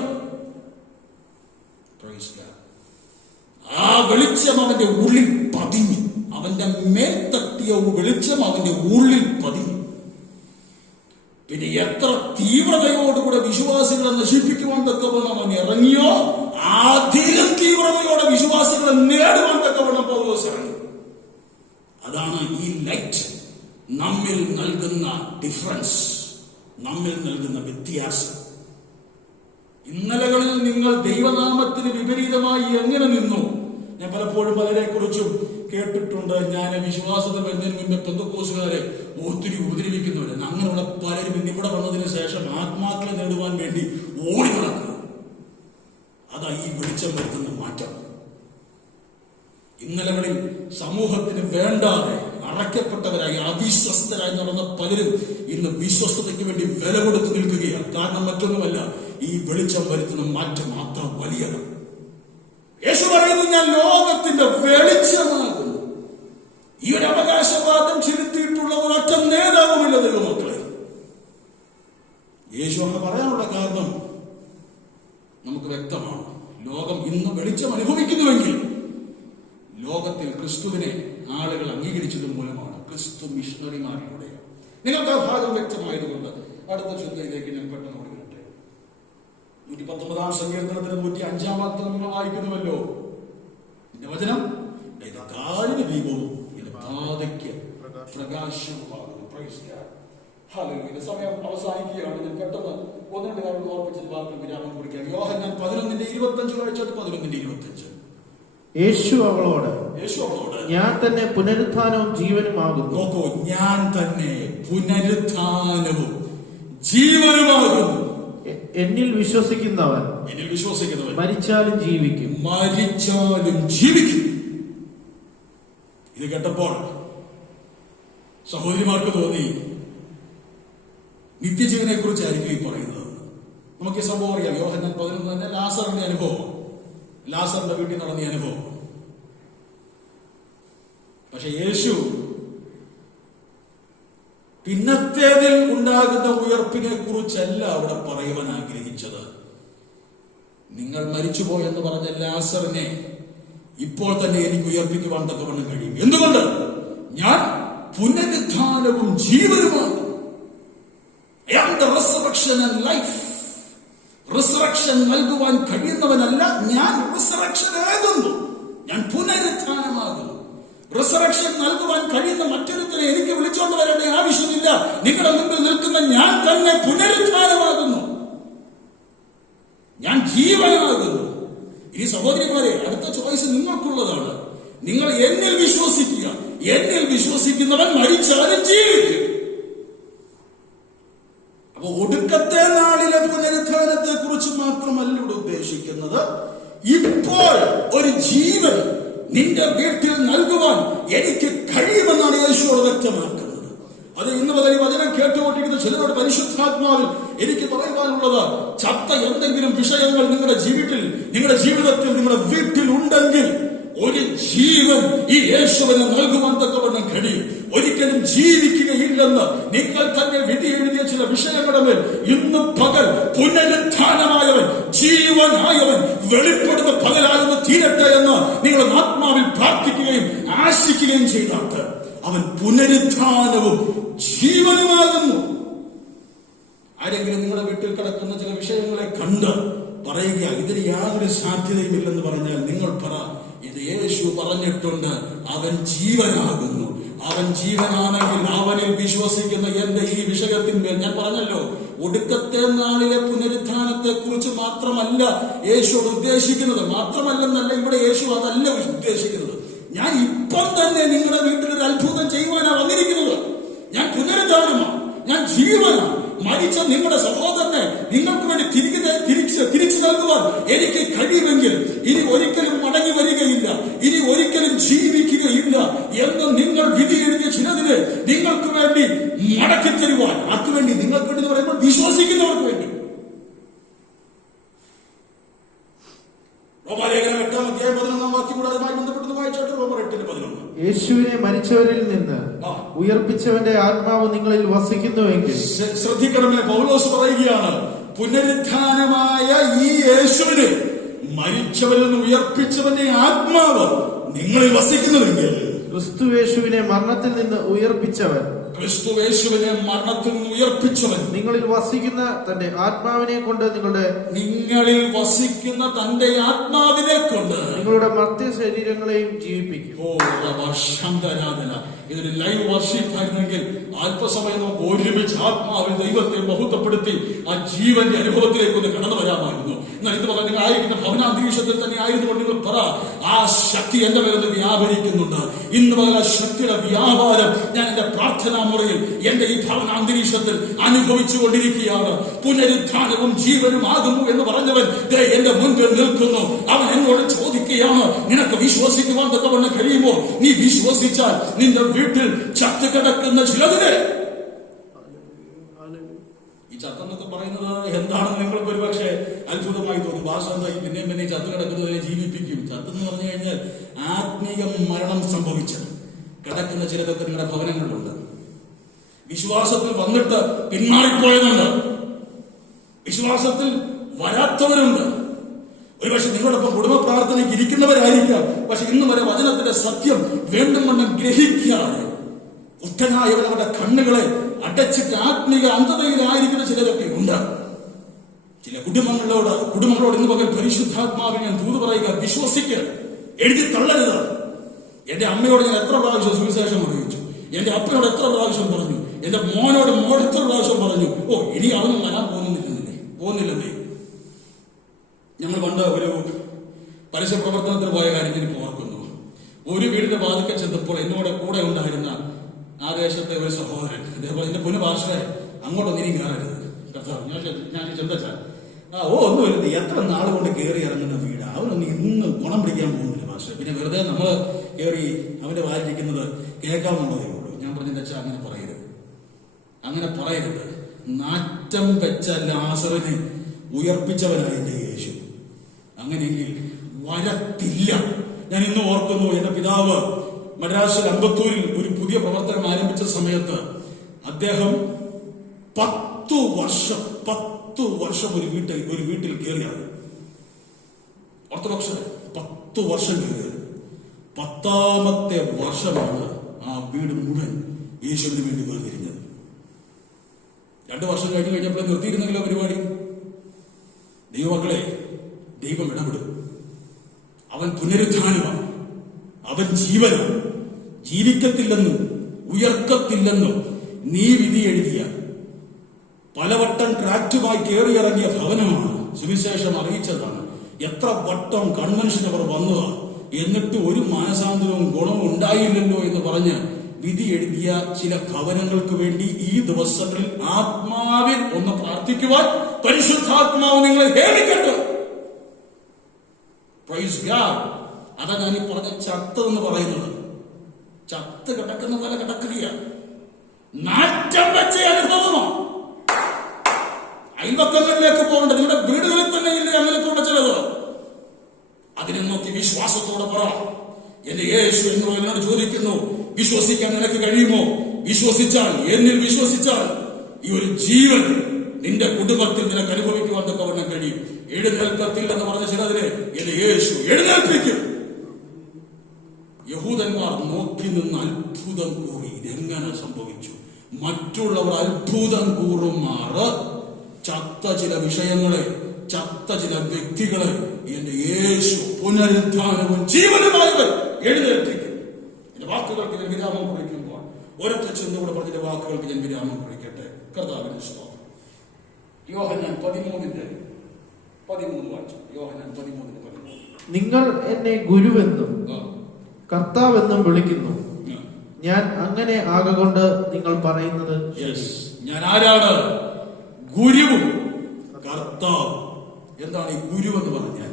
ആ വെളിച്ചം അവന്റെ ഉള്ളിൽ പതിഞ്ഞു. അവന്റെ മേൽ തട്ടിയ വെളിച്ചം അവന്റെ ഉള്ളിൽ പതിഞ്ഞു. പിന്നെ എത്ര തീവ്രതയോടുകൂടെ വിശ്വാസികളെ നശിപ്പിക്കുവാൻ തക്കവണ്ണം അവൻ ഇറങ്ങിയോ അതിലും തീവ്രതയോടെ വിശ്വാസികളെ നേടുവാൻ തക്കവണ്ണം പൗലോസ് ഇറങ്ങി. അതാണ് ഈ ലൈറ്റ് നമ്മിൽ നൽകുന്ന ഡിഫറൻസ്, നമ്മിൽ നൽകുന്ന വ്യത്യാസം. ഇന്നലകളിൽ നിങ്ങൾ ദൈവനാമത്തിന് വിപരീതമായി എങ്ങനെ നിന്നു? ഞാൻ പലപ്പോഴും പലരെ കുറിച്ചും കേട്ടിട്ടുണ്ട്. ഞാൻ വിശ്വാസത്തിൽ വരുന്നതിന് മുമ്പ് പെന്തക്കോസുകാരെ ഒത്തിരി ഉപദ്രവിക്കുന്നവരെന്ന്. അങ്ങനെയുള്ള പലരും ഇന്ന് ഇവിടെ വന്നതിന് ശേഷം ആത്മാക്കളെ നേടുവാൻ വേണ്ടി ഓടി നടക്കുക. അതാ ഈ വെളിച്ചം വരുത്തുന്ന മാറ്റം. ഇന്നലകളിൽ സമൂഹത്തിന് വേണ്ടാതെ അടയ്ക്കപ്പെട്ടവരായി അവിശ്വസ്തരായി നടന്ന പലരും ഇന്ന് വിശ്വസ്തതയ്ക്ക് വേണ്ടി വില കൊടുത്ത് നിൽക്കുകയാണ്. കാരണം മറ്റൊന്നുമല്ല, ഈ വെളിച്ചം വരുത്തുന്ന മാറ്റം മാത്രം വലിയതാണ്. യേശു പറയുന്നു, ഞാൻ ലോകത്തിന്റെ വെളിച്ചമാകുന്നു. ഈ ഒരു അവകാശവാദം ചെലുത്തിയിട്ടുള്ള ഒരൊറ്റ നേതാവുമില്ല ദൈവമക്കളെ. യേശു അങ്ങനെ പറയാനുള്ള കാരണം നമുക്ക് വ്യക്തമാണ്. ലോകം ഇന്ന് വെളിച്ചം അനുഭവിക്കുന്നുവെങ്കിൽ ലോകത്തിൽ ക്രിസ്തുവിനെ ആളുകൾ അംഗീകരിച്ചത് മൂലമാണ്, ക്രിസ്തു മിഷണറിമാരിലൂടെ. നിങ്ങൾക്ക് ആ ഭാഗം വ്യക്തമായതുകൊണ്ട് അടുത്ത ചിന്തയിലേക്ക് ഞാൻ പെട്ടെന്ന് ഓടിക്കട്ടെ. 119 സങ്കീർത്തനത്തിന് 105 വാക്യം നിങ്ങൾ വായിക്കുന്നുവല്ലോ. എന്റെ വചനം എന്റെ കാലിന് ദീപവും എന്റെ പാതയ്ക്ക് പ്രകാശവുമാകുന്നു. സമയം അവസാനിക്കുകയാണ്. ഞാൻ പെട്ടെന്ന് ഒന്ന് രണ്ട് കാര്യങ്ങൾ ഓർപ്പിച്ചത് വാക്കിൽ വിരാമം കുറിക്കാം. യോഹന്നാൻ 11:25 വായിച്ചത് 11:25. യേശു അവളോട്, ഞാൻ തന്നെ പുനരുത്ഥാനവും ജീവനുമാകുന്നു. നോക്കൂ, ഞാൻ തന്നെ പുനരുത്ഥാനവും ജീവനുമാകുന്നു. എന്നിൽ വിശ്വസിക്കുന്നവൻ മരിച്ചാലും ജീവിക്കും. ഇത് കേട്ടപ്പോൾ സഹോദരിമാർക്ക് തോന്നി നിത്യജീവനെ കുറിച്ചായിരിക്കും ഈ പറയുന്നത്. നമുക്ക് ഈ സംഭവം അറിയാം. യോഹന്നാൻ 11 തന്നെ ലാസറിന്റെ അനുഭവം, ലാസറിന്റെ വീട്ടിൽ നടന്ന അനുഭവം. പക്ഷെ യേശു പിന്നത്തേതിൽ ഉണ്ടാകുന്ന ഉയർപ്പിനെ കുറിച്ചല്ല അവിടെ പറയുവാൻ ആഗ്രഹിച്ചത്. നിങ്ങൾ മരിച്ചുപോയെന്ന് പറഞ്ഞ ലാസറിനെ ഇപ്പോൾ തന്നെ എനിക്ക് ഉയർപ്പിക്കുവാൻ തക്കവണ്ണം കഴിയും. എന്തുകൊണ്ട്? ഞാൻ പുനരുത്ഥാനവും ജീവനുമാണ്. I am the resurrection and life. Resurrection നൽകുവാൻ കഴിയുന്നവനല്ല ഞാൻ, റിസറക്ഷൻ ആകുന്നു. ഞാൻ പുനരുത്ഥാനമാകുന്നു. റിസറക്ഷൻ നൽകുവാൻ കഴിയുന്ന മറ്റൊരുത്തരെ എനിക്ക് വിളിച്ചോണ്ട് വരേണ്ട ആവശ്യമില്ല. നിങ്ങളുടെ മുമ്പിൽ നിൽക്കുന്ന ഞാൻ തന്നെ പുനരുത്ഥാനമാകുന്നു. ഞാൻ ജീവനാകുന്നു. ഈ സഹോദരിമാരെ, അടുത്ത ചോയ്സ് നിങ്ങൾക്കുള്ളതാണ്. നിങ്ങൾ എന്നിൽ വിശ്വസിക്കുക. എന്നിൽ വിശ്വസിക്കുന്നവൻ മരിച്ചാലും ജീവിക്കും. അപ്പൊ ഒടുക്കത്തെ നാളിലെ പുനരുത്ഥാനത്തെ കുറിച്ച് മാത്രമല്ല ഇവിടെ ഉദ്ദേശിക്കുന്നത്. ഇപ്പോൾ ഒരു ജീവൻ നിന്റെ വീട്ടിൽ നൽകുവാൻ എനിക്ക് കഴിയുമെന്നാണ് യേശുവോട് വ്യക്തമാക്കുന്നത്. അത് ഇന്ന് മുതൽ ഈ വചനം കേട്ടുകൊണ്ടിരിക്കുന്ന ചിലരോട് പരിശുദ്ധാത്മാവിൽ എനിക്ക് പറയുവാനുള്ളത്, ചത്ത എന്തെങ്കിലും വിഷയങ്ങൾ നിങ്ങളുടെ ജീവിതത്തിൽ നിങ്ങളുടെ വീട്ടിൽ ഉണ്ടെങ്കിൽ ഒരു ജീവൻ ഈ യേശുവിനെ നൽകുവാൻ തക്കവണ്ണം കഴിയും. ഒരിക്കലും ജീവിക്കുകയില്ലെന്ന് നിങ്ങൾ തന്നെ വിധി എഴുതിയ ചില വിഷയങ്ങളുടെ മേൽ ഇന്ന് പകൽ പുനരുത്ഥാനമായവൻ, ജീവനായവൻ വെളിപ്പെടുന്ന പകലാകുന്ന തീരട്ടെ എന്ന് നിങ്ങൾ ആത്മാവിൽ പ്രാർത്ഥിക്കുകയും ആശിക്കുകയും ചെയ്താട്ട് അവൻ പുനരുത്ഥാനവും ജീവനുമാകുന്നു. ആരെങ്കിലും നിങ്ങളുടെ വീട്ടിൽ കിടക്കുന്ന ചില വിഷയങ്ങളെ കണ്ട് പറയുക ഇതിന് യാതൊരു സാധ്യതയും ഇല്ലെന്ന് പറഞ്ഞാൽ നിങ്ങൾ പറ, ഇത് യേശു പറഞ്ഞിട്ടുണ്ട്, അവൻ ജീവനാകുന്നു. അവൻ ജീവനാണെങ്കിൽ അവനിൽ വിശ്വസിക്കുന്ന എന്റെ ഈ വിഷയത്തിന്മേൽ ഞാൻ പറഞ്ഞല്ലോ, ഒടുക്കത്തെ നാളിലെ പുനരുത്ഥാനത്തെ കുറിച്ച് മാത്രമല്ല യേശുവോട് ഉദ്ദേശിക്കുന്നത്. മാത്രമല്ലെന്നല്ല ഇവിടെ യേശു അതല്ല ഉദ്ദേശിക്കുന്നത്. ഞാൻ ഇപ്പം തന്നെ നിങ്ങളുടെ വീട്ടിൽ ഒരു അത്ഭുതം ചെയ്യുവാനാണ് വന്നിരിക്കുന്നത്. ഞാൻ പുനരുത്ഥാനമാണ്, ഞാൻ ജീവനാണ്. മരിച്ച നിങ്ങളുടെ സഹോദരനെ നിങ്ങൾക്ക് വേണ്ടി തിരിച്ചു നൽകുവാൻ എനിക്ക് കഴിയുമെങ്കിൽ ഇനി ഒരിക്കലും മടങ്ങി വരികയില്ല, ഇനി ഒരിക്കലും ജീവിക്കുകയില്ല എന്ന് നിങ്ങൾ വിധി എഴുതിയ ചിലതിന് നിങ്ങൾക്ക് വേണ്ടി മടക്കി തരുവാൻ, ആർക്കുവേണ്ടി? നിങ്ങൾക്ക് വേണ്ടി എന്ന് പറയുമ്പോൾ വിശ്വസിക്കുന്നവർക്ക് വേണ്ടി. റോമാലേഖനം 8-11 കൂടെ അതുമായി ബന്ധപ്പെട്ട് വായിച്ചോട്ടെ. റോമർ 8:11. യേശുവിനെ മരിച്ചവരിൽ നിന്ന് ഉയർപ്പിച്ചവന്റെ ആത്മാവ് നിങ്ങളിൽ വസിക്കുന്നുവെങ്കിൽ. ശ്രദ്ധിക്കണമേ, പൗലോസ് പറയുകയാണ്, പുനരുത്ഥാനമായ ഈ യേശുവിനെ മരിച്ചവരിൽ നിന്ന് ഉയർപ്പിച്ചവന്റെ ആത്മാവ് നിങ്ങളിൽ വസിക്കുന്നുവെങ്കിൽ. ക്രിസ്തുയേശുവിനെ മരണത്തിൽ നിന്ന് ഉയർപ്പിച്ചവൻ നിങ്ങളിൽ വസിക്കുന്ന തന്റെ ആത്മാവിനെ കൊണ്ട് നിങ്ങളുടെ മർത്യ ശരീരങ്ങളെയും ജീവിപ്പിക്കും. ഇതൊരു ലൈവ് വർഷിപ്പ് ആയിരുന്നെങ്കിൽ അല്പസമയം നമുക്ക് ഒരുമിച്ച് ആത്മാവിൽ ദൈവത്തെ മഹത്വപ്പെടുത്തി ആ ജീവന്റെ അനുഭവത്തിലേക്ക് ഒന്ന് കടന്നു വരാമായിരുന്നു. എന്നാൽ ഇത് പറഞ്ഞാൽ നിങ്ങൾ ആയിരിക്കുന്ന ഭവനാന്തരീക്ഷത്തിൽ തന്നെ ആയിരുന്നുകൊണ്ട് നിങ്ങൾ പറ, ആ ശക്തി എന്റെ മേലെ വ്യാപരിക്കുന്നുണ്ട്. ഇന്ന് മുതൽ ആ ശക്തിയുടെ വ്യാപാരം ഞാൻ എന്റെ പ്രാർത്ഥനാ മുറിയിൽ എന്റെ ഈ ഭവനാന്തരീക്ഷത്തിൽ അനുഭവിച്ചു കൊണ്ടിരിക്കുകയാണ്. പുനരുത്ഥാനവും ജീവനും ആകുന്നു എന്ന് പറഞ്ഞവൻ എന്റെ മുൻപിൽ നിൽക്കുന്നു. അവൻ എന്നോട് ചോദിക്കുകയാണ്, നിനക്ക് വിശ്വസിക്കുവാൻ തക്കവണ്ണം കഴിയുമോ? നീ വിശ്വസിച്ചാൽ നിന്റെ വീട്ടിൽ ചത്തു കിടക്കുന്ന ചിലതിനെ, ഈ ചത്തെന്നൊക്കെ പറയുന്നത് എന്താണെന്ന് നിങ്ങൾക്ക് ഒരുപക്ഷെ അത്ഭുതമായി തോന്നും. ഭാഷ എന്തായി പിന്നെ ചത്തു കിടക്കുന്നതിനെ ജീവിപ്പിക്കും. ചത്തെന്ന് പറഞ്ഞു കഴിഞ്ഞാൽ ആത്മീയ മരണം സംഭവിച്ച് കിടക്കുന്ന ചിലതൊക്കെ നിങ്ങളുടെ ഭവനങ്ങളിലുണ്ട്. വിശ്വാസത്തിൽ വന്നിട്ട് പിന്മാറിപ്പോയതുണ്ട്, വിശ്വാസത്തിൽ വരാത്തവരുണ്ട്. ഒരുപക്ഷെ നിങ്ങളോടൊപ്പം കുടുംബ പ്രാർത്ഥനയ്ക്ക് ഇരിക്കുന്നവരായിരിക്കാം. പക്ഷെ ഇന്ന് വരെ വചനത്തിന്റെ സത്യം വീണ്ടും വണ്ണം ഗ്രഹിക്കാതെ ഉറ്റനായവരവരുടെ കണ്ണുകളെ അടച്ചിട്ട് ആത്മീക അന്ധതയിലായിരിക്കുന്ന ചിലരൊക്കെ ഉണ്ട്. ചില കുടുംബങ്ങളോട് ഇന്ന് പകൽ പരിശുദ്ധാത്മാവിനെ ഞാൻ ദൂത് പറയുക, വിശ്വസിക്കുക, എഴുതി തള്ളരുത്. എന്റെ അമ്മയോട് ഞാൻ എത്ര പ്രാവശ്യം സുവിശേഷം അറിയിച്ചു, എന്റെ അപ്പനോട് എത്ര പ്രാവശ്യം പറഞ്ഞു, എന്റെ മോനോട് എത്ര പ്രാവശ്യം പറഞ്ഞു. ഇനി അവനും വരാൻ പോകുന്നില്ലെന്നേ. ഞങ്ങൾ പണ്ട് ഒരു പരസ്യ പ്രവർത്തനത്തിന് പോയ കാര്യം എനിക്ക് ഓർക്കുന്നു. ഒരു വീടിന്റെ വാതിൽക്കൽ ചെന്നപ്പോൾ എന്നോട് കൂടെ ഉണ്ടായിരുന്ന ആ ദേശത്തെ ഒരു സഹോദരൻ ഇതേപോലെ എന്റെ പുനഃഭാഷയെ അങ്ങോട്ടൊന്നും ഇനി കയറരുത് ഞാൻ ചിന്തിച്ചാൽ ഒന്നുമില്ല, എത്ര നാൾ കൊണ്ട് കയറി ഇറങ്ങുന്ന വീട്, അവനൊന്നും ഇന്ന് ഗുണം പിടിക്കാൻ പോകുന്നില്ല ഭാഷ. പിന്നെ വെറുതെ നമ്മൾ കയറി അവന്റെ വായിക്കുന്നത് കേൾക്കാവുന്നതേ ഉള്ളൂ. ഞാൻ പറഞ്ഞെന്ന് വെച്ചാൽ അങ്ങനെ പറയരുത്. നാറ്റം വെച്ച ലാസറിനെ ഉയർപ്പിച്ചവനായി യേശു. അങ്ങനെയെങ്കിൽ വരത്തില്ല. ഞാൻ ഇന്ന് ഓർക്കുന്നു, എന്റെ പിതാവ് മദ്രാസിൽ അമ്പത്തൂരിൽ ഒരു പുതിയ പ്രവർത്തനം ആരംഭിച്ച സമയത്ത് അദ്ദേഹം 10 വർഷം ഒരു വീട്ടിൽ കയറിയത്. ഓർത്തഡോക്സ് 10 വർഷം കയറിയത്. 10ാമത്തെ വർഷമാണ് ആ വീട് മുഴുവൻ യേശുവിന് വേണ്ടി വേർതിരിഞ്ഞത്. 2 വർഷം കഴിഞ്ഞപ്പോൾ നിർത്തിയിരുന്നെങ്കിലോ പരിപാടി. ദൈവമക്കളെ, ദൈവം ഇടപെടും. അവൻ പുനരുത്ഥാനമാണ്, അവൻ ജീവനാണ്. ജീവിക്കത്തില്ലെന്നും ഉയർക്കത്തില്ലെന്നും നീ വിധി എഴുതിയ, പലവട്ടം ട്രാക്റ്റുമായി കയറിയിറങ്ങിയ ഭവനമാണ്, സുവിശേഷം അറിയിച്ചതാണ്. എത്ര വട്ടം കൺവെൻഷൻ അവർ വന്നതാ, എന്നിട്ട് ഒരു മാനസാന്തരവും ഗുണവും ഉണ്ടായില്ലല്ലോ എന്ന് പറഞ്ഞ് വിധി എഴുതിയ ചില ഭവനങ്ങൾക്ക് വേണ്ടി ഈ ദിവസങ്ങളിൽ ആത്മാവിൽ ഒന്ന് പ്രാർത്ഥിക്കുവാൻ പരിശുദ്ധാത്മാവ് നിങ്ങളെ ഹേമിക്കട്ടെ. Praise God. അതാ ഞാൻ ഈ പറഞ്ഞ ചത്തെന്ന് പറയുന്നത്. ചത്ത് കിടക്കുന്ന പോലെ കിടക്കുകയാണ്. നാറ്റം വെച്ച അനുഭവമാണ്. അയൽപക്കങ്ങളിലേക്ക് പോകേണ്ട, നിങ്ങളുടെ വീടുകളിൽ തന്നെ ഇല്ലേ അങ്ങനെയൊക്കെയുള്ള ചിലത്. അതിനെ നോക്കി വിശ്വാസത്തോടെ പറ, എന്റെ യേശു എന്നോട് ചോദിക്കുന്നു, വിശ്വസിക്കാൻ നിനക്ക് കഴിയുമോ? വിശ്വസിച്ചാൽ, എന്നിൽ വിശ്വസിച്ചാൽ ഈ ഒരു ജീവൻ നിന്റെ കുടുംബത്തിൽ നിനക്ക് അനുഭവിക്കുവാൻ തക്കവണ്ണം കഴിയും. എഴുന്നേൽക്കത്തില്ല എന്ന് പറഞ്ഞ ചിലതിനെ എന്റെ യേശു എഴുന്നേൽപ്പിക്കും. യഹൂദന്മാർ നോക്കി നിന്ന് അത്ഭുതം കൂറി. ഇതെങ്ങനെ സംഭവിച്ചു? മറ്റുള്ളവർ അത്ഭുതം കൂറുമാറ് ചത്ത ചില വിഷയങ്ങളെ, ചത്ത ചില വ്യക്തികളെ എന്റെ യേശു പുനരുത്ഥാനവും ജീവനുമായവൻ എഴുന്നേൽപ്പിക്കും. എന്റെ വാക്കുകൾക്ക് ഞാൻ വിരാമം കുറിക്കുമ്പോൾ ഒരൊറ്റ ചെന്നുകൂടെ പറഞ്ഞ വാക്കുകൾക്ക് ഞാൻ വിരാമം കുറിക്കട്ടെ. കർത്താവിന്റെ സ്തോത്രം. യോഹന്നാൻ 13:13 വായിച്ചു. യോഹന്നാൻ 13:13. നിങ്ങൾ എന്നെ ഗുരുവെന്നും കർത്താവെന്നും വിളിക്കുന്നു. ഞാൻ അങ്ങനെ ആകൊണ്ട് നിങ്ങൾ പറയുന്നത് ഞാൻ ആരാണ്? ഗുരുവും കർത്താവ്. എന്താണ് ഈ ഗുരു എന്ന് പറഞ്ഞാൽ?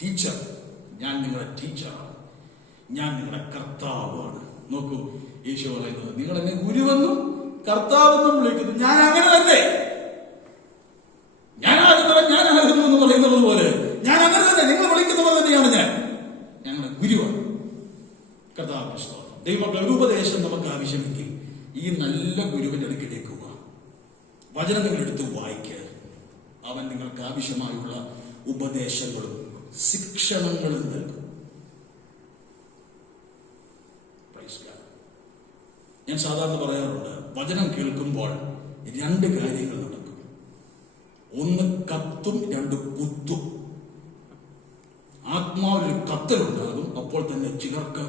ടീച്ചർ. ഞാൻ നിങ്ങളുടെ ടീച്ചറാണ്, ഞാൻ നിങ്ങളുടെ കർത്താവാണ്. നോക്കൂ, യേശു പറയുന്നത് നിങ്ങൾ എന്നെ ഗുരുവെന്നും കർത്താവെന്നും വിളിക്കുന്നു. ഞാൻ അങ്ങനെ തന്നെ, ഞാനാകുന്നവൻ ഞാനാകുന്നു എന്ന് പറയുന്നത് പോലെ ഞാൻ അങ്ങനെ തന്നെ, നിങ്ങൾ വിളിക്കുന്ന പോലെ തന്നെയാണ് ഞാൻ. ഞങ്ങളുടെ ഗുരുവാണ്. കർത്താവിന്റെ സ്തോത്രം. ദൈവമക്കളുടെ ഒരു ഉപദേശം നമുക്ക് ആവശ്യമെങ്കിൽ ഈ നല്ല ഗുരുവിന്റെ അടുക്കിലേക്ക് പോവുക. വചനം നിങ്ങൾ എടുത്ത് വായിക്കുക. അവൻ നിങ്ങൾക്ക് ആവശ്യമായുള്ള ഉപദേശങ്ങളും ശിക്ഷണങ്ങളും നൽകും. ഞാൻ സാധാരണ പറയാറുണ്ട്, വചനം കേൾക്കുമ്പോൾ 2 കാര്യങ്ങൾ നടക്കും. 1 കത്തും, 2 കുത്തും. ആത്മാവിൽ കത്തലുണ്ടാകും. അപ്പോൾ തന്നെ ചിലർക്ക്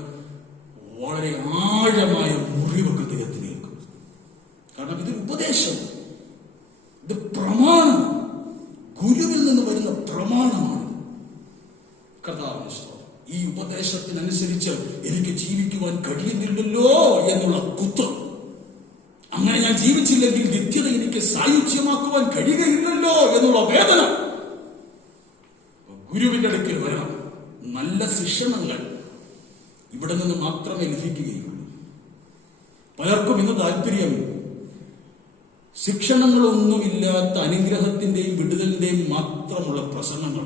വളരെ ആഴമായ മുറിവൊക്കെ തികത്തി നിൽക്കും. കാരണം ഇത് ഉപദേശം, ഇത് പ്രമാണം, ഗുരുവിൽ നിന്ന് വരുന്ന പ്രമാണമാണ്. കർത്താവിന്റെ സ്തോത്രം. ഈ ഉപദേശത്തിനനുസരിച്ച് എനിക്ക് ജീവിക്കുവാൻ കഴിയുന്നില്ലല്ലോ എന്നുള്ള കുത്ത്, അങ്ങനെ ഞാൻ ജീവിച്ചില്ലെങ്കിൽ നിത്യത എനിക്ക് സായുജ്യമാക്കുവാൻ കഴിയുകയില്ലല്ലോ എന്നുള്ള വേദന. ഗുരുവിന്റെ അടുക്കൽ വരണം. നല്ല ശിക്ഷണങ്ങൾ ഇവിടെ നിന്ന് മാത്രമേ ലഭിക്കുകയുള്ളൂ. പലർക്കും ഇന്ന് താല്പര്യം ശിക്ഷണങ്ങളൊന്നുമില്ലാത്ത അനുഗ്രഹത്തിന്റെയും വിടുതലിന്റെയും മാത്രമുള്ള പ്രസംഗങ്ങൾ.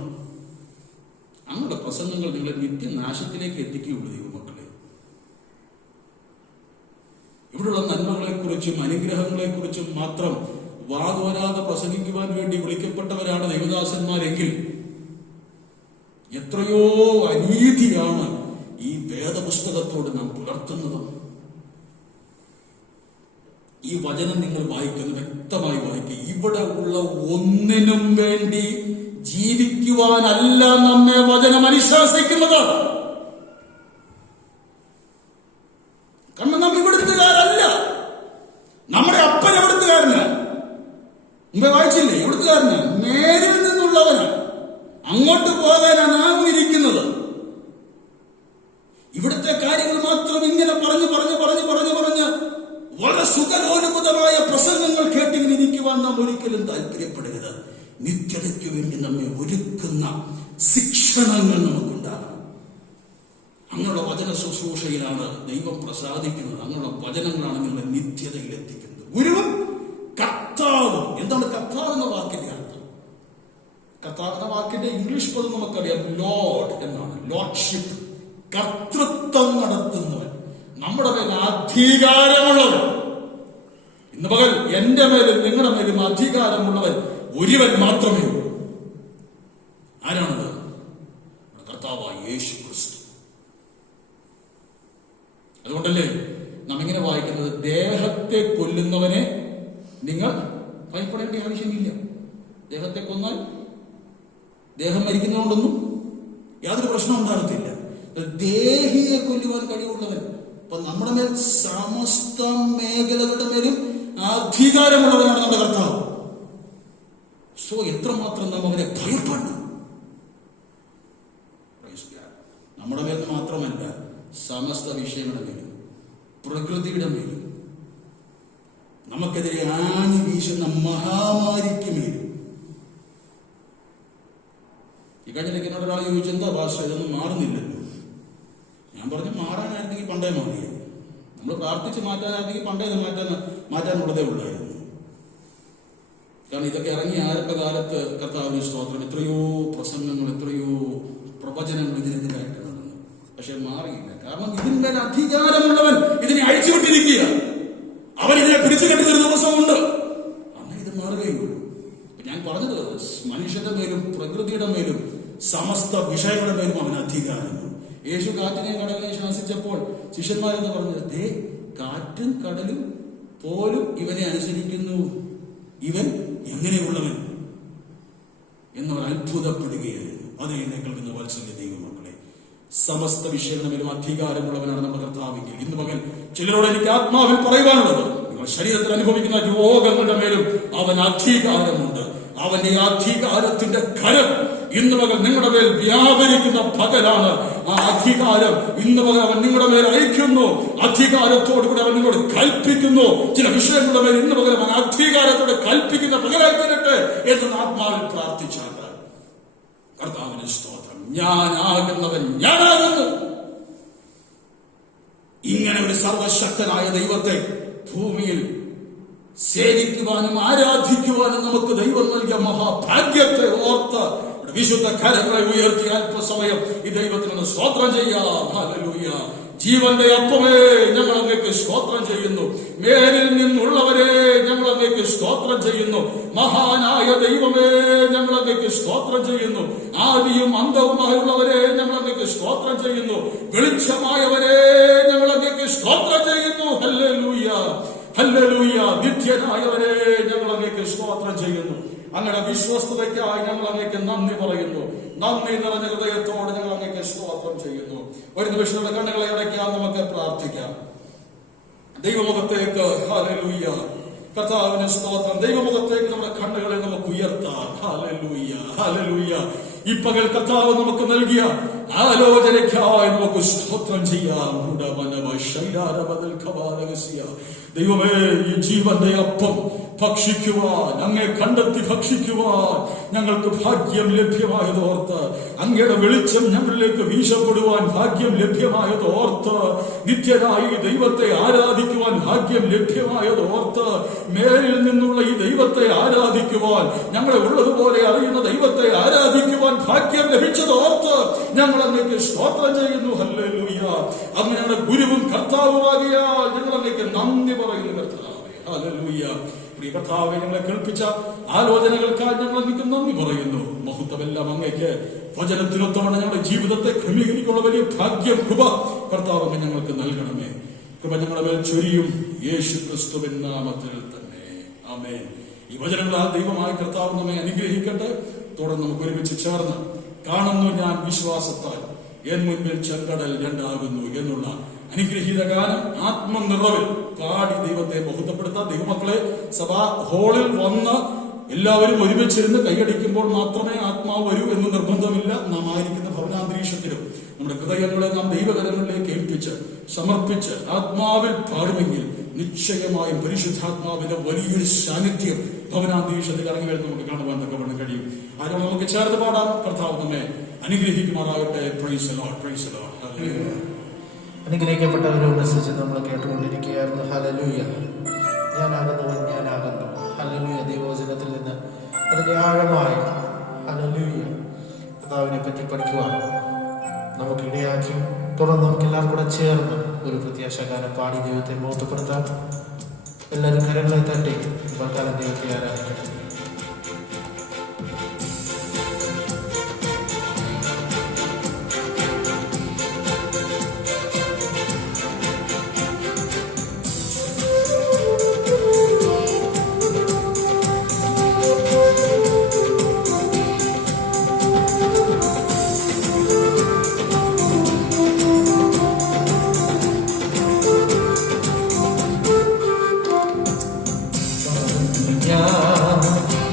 അങ്ങനെയുള്ള പ്രസംഗങ്ങൾ നിങ്ങളെ നിത്യനാശത്തിലേക്ക് എത്തിക്കുകയുള്ളൂ. ദൈവമക്കളെ, ഇവിടെയുള്ള നന്മകളെക്കുറിച്ചും അനുഗ്രഹങ്ങളെക്കുറിച്ചും മാത്രം വാതോരാതെ പ്രസംഗിക്കുവാൻ വേണ്ടി വിളിക്കപ്പെട്ടവരാണ് ദൈവദാസന്മാരെങ്കിൽ എത്രയോ അനീതിയാണ് ഈ വേദപുസ്തകത്തോട് നാം പുലർത്തുന്നത്. ഈ വചനം നിങ്ങൾ വായിക്കുന്നത് വ്യക്തമായി വായിക്കുക. ഇവിടെ ഉള്ള ഒന്നിനും വേണ്ടി ജീവിക്കുവാനല്ല നമ്മെ വചനം അനുശാസിക്കുന്നത്. കാരണം നാം ഇവിടുത്തുകാരല്ല. നമ്മുടെ അപ്പൻ എവിടുത്തുകാരനാ? മുമ്പേ വായിച്ചില്ലേ? എവിടുത്തുകാരനാ? മേരിൽ നിന്നുള്ളവനാ. അങ്ങോട്ട് പോകാനാണ് നാം ഇരിക്കുന്നത്. ഇവിടുത്തെ കാര്യങ്ങൾ മാത്രം ഇങ്ങനെ പറഞ്ഞു വളരെ സുഖലോലുപതമായ പ്രസംഗങ്ങൾ കേട്ടിങ്ങനെ ഇരിക്കുവാൻ നാം ഒരിക്കലും താല്പര്യപ്പെടരുത്. നിത്യതയ്ക്ക് വേണ്ടി നമ്മെ ഒരുക്കുന്ന ശിക്ഷണങ്ങൾ നമുക്കുണ്ടാകണം. അങ്ങനെയുള്ള വചന ശുശ്രൂഷയിലാണ് ദൈവം പ്രസാദിക്കുന്നത്. അങ്ങനെയുള്ള വചനങ്ങളാണ് നിങ്ങളെ നിത്യതയിൽ എത്തിക്കുന്നത്. ഗുരുവും കർത്താവും. എന്താണ് കർത്താവ് എന്ന വാക്കിന്റെ അർത്ഥം? കർത്താവ് എന്ന വാക്കിന്റെ ഇംഗ്ലീഷ് പദം നമുക്കറിയാം, ലോർഡ് എന്നാണ്. ലോർഡ്ഷിപ്പ്, കർത്തൃത്വം നടത്തുന്നവൻ, നമ്മുടെ മേൽ അധികാരമുള്ളവൻ. ഇന്ന് പകൽ എന്റെ മേലും നിങ്ങളുടെ മേലും അധികാരമുള്ളവൻ ഒരുവൻ മാത്രമേ ഉള്ളൂ. ആരാണത്? കർത്താവായ യേശു ക്രിസ്തു. അതുകൊണ്ടല്ലേ നാം ഇങ്ങനെ വായിക്കുന്നത്, ദേഹത്തെ കൊല്ലുന്നവനെ നിങ്ങൾ ഭയപ്പെടേണ്ട ആവശ്യമില്ല. ദേഹത്തെ കൊന്നാൽ ദേഹം മരിക്കുന്നതുകൊണ്ടൊന്നും യാതൊരു പ്രശ്നം ഉണ്ടാകത്തില്ല. ദേഹിയെ കൊല്ലുവാൻ കഴിവുള്ളവൻ, അപ്പൊ നമ്മുടെ മേൽ സമസ്ത മേഖലകളുടെ മേലും അധികാരമുള്ളവനാണ് നമ്മുടെ കർത്താവ്. സോ എത്രമാത്രം നാം അവനെ ഭയപ്പെടണം. നമ്മുടെ മേൽ മാത്രമല്ല, സമസ്ത വിഷയങ്ങളുടെ മേലും പ്രകൃതിയുടെ മേലും നമുക്കെതിരെ ആഞ്ഞു വീശുന്ന മഹാമാരിക്ക് മേലും. ഈ കഴിഞ്ഞിടയ്ക്ക് എന്നോട് ഒരാൾ ചോദിച്ചു, എന്താ ഭാഷ ഇതൊന്നും മാറുന്നില്ലല്ലോ? ഞാൻ പറഞ്ഞു, മാറാനായിരുന്നെങ്കിൽ പണ്ടേ മാറിയത്. നമ്മൾ പ്രാർത്ഥിച്ച് മാറ്റാനായിരുന്നെങ്കിൽ പണ്ടേ ഇത് മാറ്റാനുള്ളതേ ഉള്ളായിരുന്നു. കാരണം ഇതൊക്കെ ഇറങ്ങി ആരംഭകാലത്ത് കർത്താവിന് സ്തോത്രം, എത്രയോ പ്രസംഗങ്ങൾ, എത്രയോ പ്രവചനങ്ങൾ ഇതിനെതിരായിട്ട് നടന്നു. പക്ഷെ മാറിയില്ല. കാരണം ഇതിന്മേൽ അധികാരമുള്ളവൻ ഇതിനെ അഴിച്ചുവിട്ടിരിക്കുക. അവൻ ഇതിനെ പിടിച്ചു കെട്ടുന്നൊരു ദിവസമുണ്ട്, അന്ന് ഇത് മാറുകയുള്ളൂ. ഞാൻ പറഞ്ഞത്, മനുഷ്യന്റെ മേലും പ്രകൃതിയുടെ മേലും സമസ്ത വിഷയങ്ങളുടെ മേലും അവന് അധികാരമുണ്ട്. യേശു കാറ്റിനെയും കടലിനെയും ശാസിച്ചപ്പോൾ ശിഷ്യന്മാരെന്ന് പറഞ്ഞത്, ദേ കാറ്റും കടലും പോലും ഇവനെ അനുസരിക്കുന്നു, ഇവൻ എങ്ങനെയുള്ളവൻ എന്നവർ അത്ഭുതപ്പെടുകയായിരുന്നു. അത് എന്നെ കേൾക്കുന്ന വാത്സല്യ ദൈവമക്കളെ, സമസ്ത വിഷയങ്ങളുടെ മേലും അധികാരമുള്ളവനാണ് നമ്മുടെ കർത്താവെങ്കിൽ ഇന്ന് പകൽ ചിലരോട് എനിക്ക് ആത്മാവിൽ പറയുവാനുള്ളത്, നിങ്ങൾ ശരീരത്തിൽ അനുഭവിക്കുന്ന രോഗങ്ങളുടെ മേലും അവൻ അധികാരമുണ്ട്. അവന്റെ അധികാരത്തിന്റെ കരം ഇന്ന് പകൽ നിങ്ങളുടെ മേൽ വ്യാപരിക്കുന്ന പകലാണ്. ആ അധികാരം ഇന്ന് പകൽ അവൻ നിങ്ങളുടെ മേൽ അയക്കുന്നു. അധികാരത്തോടുകൂടി അവൻ നിങ്ങളോട് കൽപ്പിക്കുന്നു. ചില വിഷയങ്ങളുടെ മേൽ ഇന്ന് പകൽ അവൻ അധികാരത്തോടെ കൽപ്പിക്കുന്ന പകലായി തീരട്ടെ എന്ന് ആത്മാവിൽ പ്രാർത്ഥിച്ചാൽ കർത്താവിന് സ്തോത്രം. ഞാനാകുന്നവൻ ഞാനാകുന്നു. ഇങ്ങനെ ഒരു സർവശക്തനായ ദൈവത്തെ ഭൂമിയിൽ സേവിക്കുവാനും ആരാധിക്കുവാനും നമുക്ക് ദൈവം നൽകിയ മഹാഭാഗ്യത്തെ ഓർത്ത് വിശുദ്ധ കരങ്ങളെ ഉയർത്തി അല്പസമയം ഈ ദൈവത്തിന് സ്തോത്രം ചെയ്യാം. ഹല്ലേലൂയ. ജീവന്റെ അപ്പമേ, ഞങ്ങൾ അങ്ങേക്ക് സ്തോത്രം ചെയ്യുന്നു. മേലിൽ നിന്നുള്ളവരെ, ഞങ്ങൾ അങ്ങേക്ക് സ്തോത്രം ചെയ്യുന്നു. മഹാനായ ദൈവമേ, ഞങ്ങൾ അങ്ങേക്ക് സ്തോത്രം ചെയ്യുന്നു. ആദിയും അന്തവുമായുള്ളവരെ, ഞങ്ങൾ അങ്ങേക്ക് സ്തോത്രം ചെയ്യുന്നു. വെളിച്ചമായവരെ, ഞങ്ങൾ അങ്ങേക്ക് സ്തോത്രം ചെയ്യുന്നു. Hallelujah, hallelujah. നിത്യനായവരെ, ഞങ്ങൾ അങ്ങേക്ക് സ്തോത്രം ചെയ്യുന്നു. അങ്ങയുടെ വിശ്വസ്തതയ്ക്കായി ഞങ്ങൾ അങ്ങേക്ക് നന്ദി പറയുന്നു. നന്ദി നിറഞ്ഞ ഹൃദയത്തോട് ഞങ്ങൾ അങ്ങേക്ക് സ്തോത്രം ചെയ്യുന്നു. ഒരു നിമിഷങ്ങളുടെ കണ്ണുകളെ അടയ്ക്കാൻ നമുക്ക് പ്രാർത്ഥിക്കാം. ദൈവമുഖത്തേക്ക്, ഹല്ലേലൂയ, കർത്താവിന് സ്തോത്രം. ദൈവമുഖത്തേക്ക് നമ്മുടെ കണ്ണുകളെ നമുക്ക് ഉയർത്താം. Hallelujah, hallelujah. ഈ പകൽ കർത്താവ് നമുക്ക് നൽകിയ ആലോചനയ്ക്കായി നമുക്ക് സ്തോത്രം ചെയ്യാം. ദൈവമേ, ഈ ജീവന്റെ അപ്പം ഭക്ഷിക്കുവാൻ, അങ്ങേ കണ്ടെത്തി ഭക്ഷിക്കുവാൻ ഞങ്ങൾക്ക് ഭാഗ്യം ലഭ്യമായതോർത്ത്, അങ്ങയുടെ വെളിച്ചം ഞങ്ങളിലേക്ക് വീശപ്പെടുവാൻ ഭാഗ്യം ലഭ്യമായതോർത്ത്, നിത്യനായി ദൈവത്തെ ആരാധിക്കുവാൻ ഭാഗ്യം ലഭ്യമായതോർത്ത്, മേലിൽ നിന്നുള്ള ഈ ദൈവത്തെ ആരാധിക്കുവാൻ, ഞങ്ങളെ ഉള്ളതുപോലെ അറിയുന്ന ദൈവത്തെ ആരാധിക്കുവാൻ ഭാഗ്യം ലഭിച്ചതോർത്ത് ഞങ്ങൾ അങ്ങേക്ക് സ്തോത്രം ചെയ്യുന്നു. ഹല്ലേലൂയ. അങ്ങ് ഞങ്ങളുടെ ഗുരുവും കർത്താവുമാകിയാൽ ഞങ്ങൾ അങ്ങേക്ക് നന്ദി പറയുന്നു കർത്താവേ. ഹല്ലേലൂയ. പ്രിയ കർത്താവേ, ഞങ്ങളെ കേൾപ്പിച്ച ആലോചനകൾക്കായി ഞങ്ങൾ അങ്ങേക്ക് നന്ദി പറയുന്നു. മഹത്വമെല്ലാം അങ്ങേക്ക്. വചനത്തിനൊത്തവണ്ണം ഞങ്ങളുടെ ജീവിതത്തെ ക്രമീകരിക്കുള്ള വലിയ ഭാഗ്യം, കൃപ കർത്താവ് അങ്ങ് ഞങ്ങൾക്ക് നൽകണമേ. കൃപ ഞങ്ങളുടെ മേൽ ചൊരിയും, യേശു ക്രിസ്തുവിൻ നാമത്തിൽ തന്നെ. ആമേൻ. ഈ വചനങ്ങളാൽ ദൈവമായ കർത്താവ് നമ്മെ അനുഗ്രഹിക്കട്ടെ. തുടർന്ന് നമുക്ക് ഒരുമിച്ച് ചേർന്ന് കാണുന്നു ഞാൻ വിശ്വാസത്താൽ എൻ മുൻപിൽ ചെങ്കടൽ രണ്ടാകുന്നു എന്നുള്ള അനുഗ്രഹീത ഗാനം ആത്മനിറവിൽ പാടി ദൈവത്തെ ബഹുത്തപ്പെടുത്താം. ദൈവമക്കളെ, സഭാ ഹാളിൽ വന്ന് എല്ലാവരും ഒരുമിച്ചിരുന്ന് കൈയടിക്കുമ്പോൾ മാത്രമേ ആത്മാവ് വരൂ എന്ന് നിർബന്ധമില്ല. നാം ആയിരിക്കുന്ന ഭവനാന്തരീക്ഷത്തിലും നമ്മുടെ ഹൃദയങ്ങളെ നാം ദൈവകരങ്ങളിലേക്ക് ഏൽപ്പിച്ച് സമർപ്പിച്ച് ആത്മാവിൽ പാടുമെങ്കിൽ നിശ്ചയമായും പരിശുദ്ധാത്മാവിന്റെ വലിയൊരു സാന്നിധ്യം ഭവനാന്തരീക്ഷത്തിൽ ഇറങ്ങി വരുന്ന നമുക്ക് കാണുവാൻ തക്കവണ്ണം കഴിയും. ആരും നമുക്ക് ചേർന്ന് പാടാം. കർത്താവ് നമ്മെ അനുഗ്രഹിക്കുമാറാകട്ടെ. Praise the Lord, price the Lord. Hallelujah. അനുഗ്രഹിക്കപ്പെട്ട ഒരു മെസ്സേജ് നമ്മൾ കേട്ടുകൊണ്ടിരിക്കുകയായിരുന്നു. ഹല്ലേലൂയ. ഞാനാകുന്നവൻ ഞാനാകുന്നു. ഹല്ലേലൂയ. ദൈവവചനത്തിൽ നിന്ന് അതിന്റെ ആഴമായ ഹല്ലേലൂയ കർത്താവിനെ പറ്റി പഠിക്കുവാൻ നമുക്ക് ഇടയാക്കി. തുടർന്ന് നമുക്ക് എല്ലാവരും കൂടെ ചേർന്ന് ഒരു പ്രത്യാശാഗാനം പാടി ദൈവത്തെ മഹത്വപ്പെടുത്താം. എല്ലാവരും കരങ്ങളെ തട്ടി പൽക്കാലം ദൈവത്തെ ആരാധിക്കട്ടെ.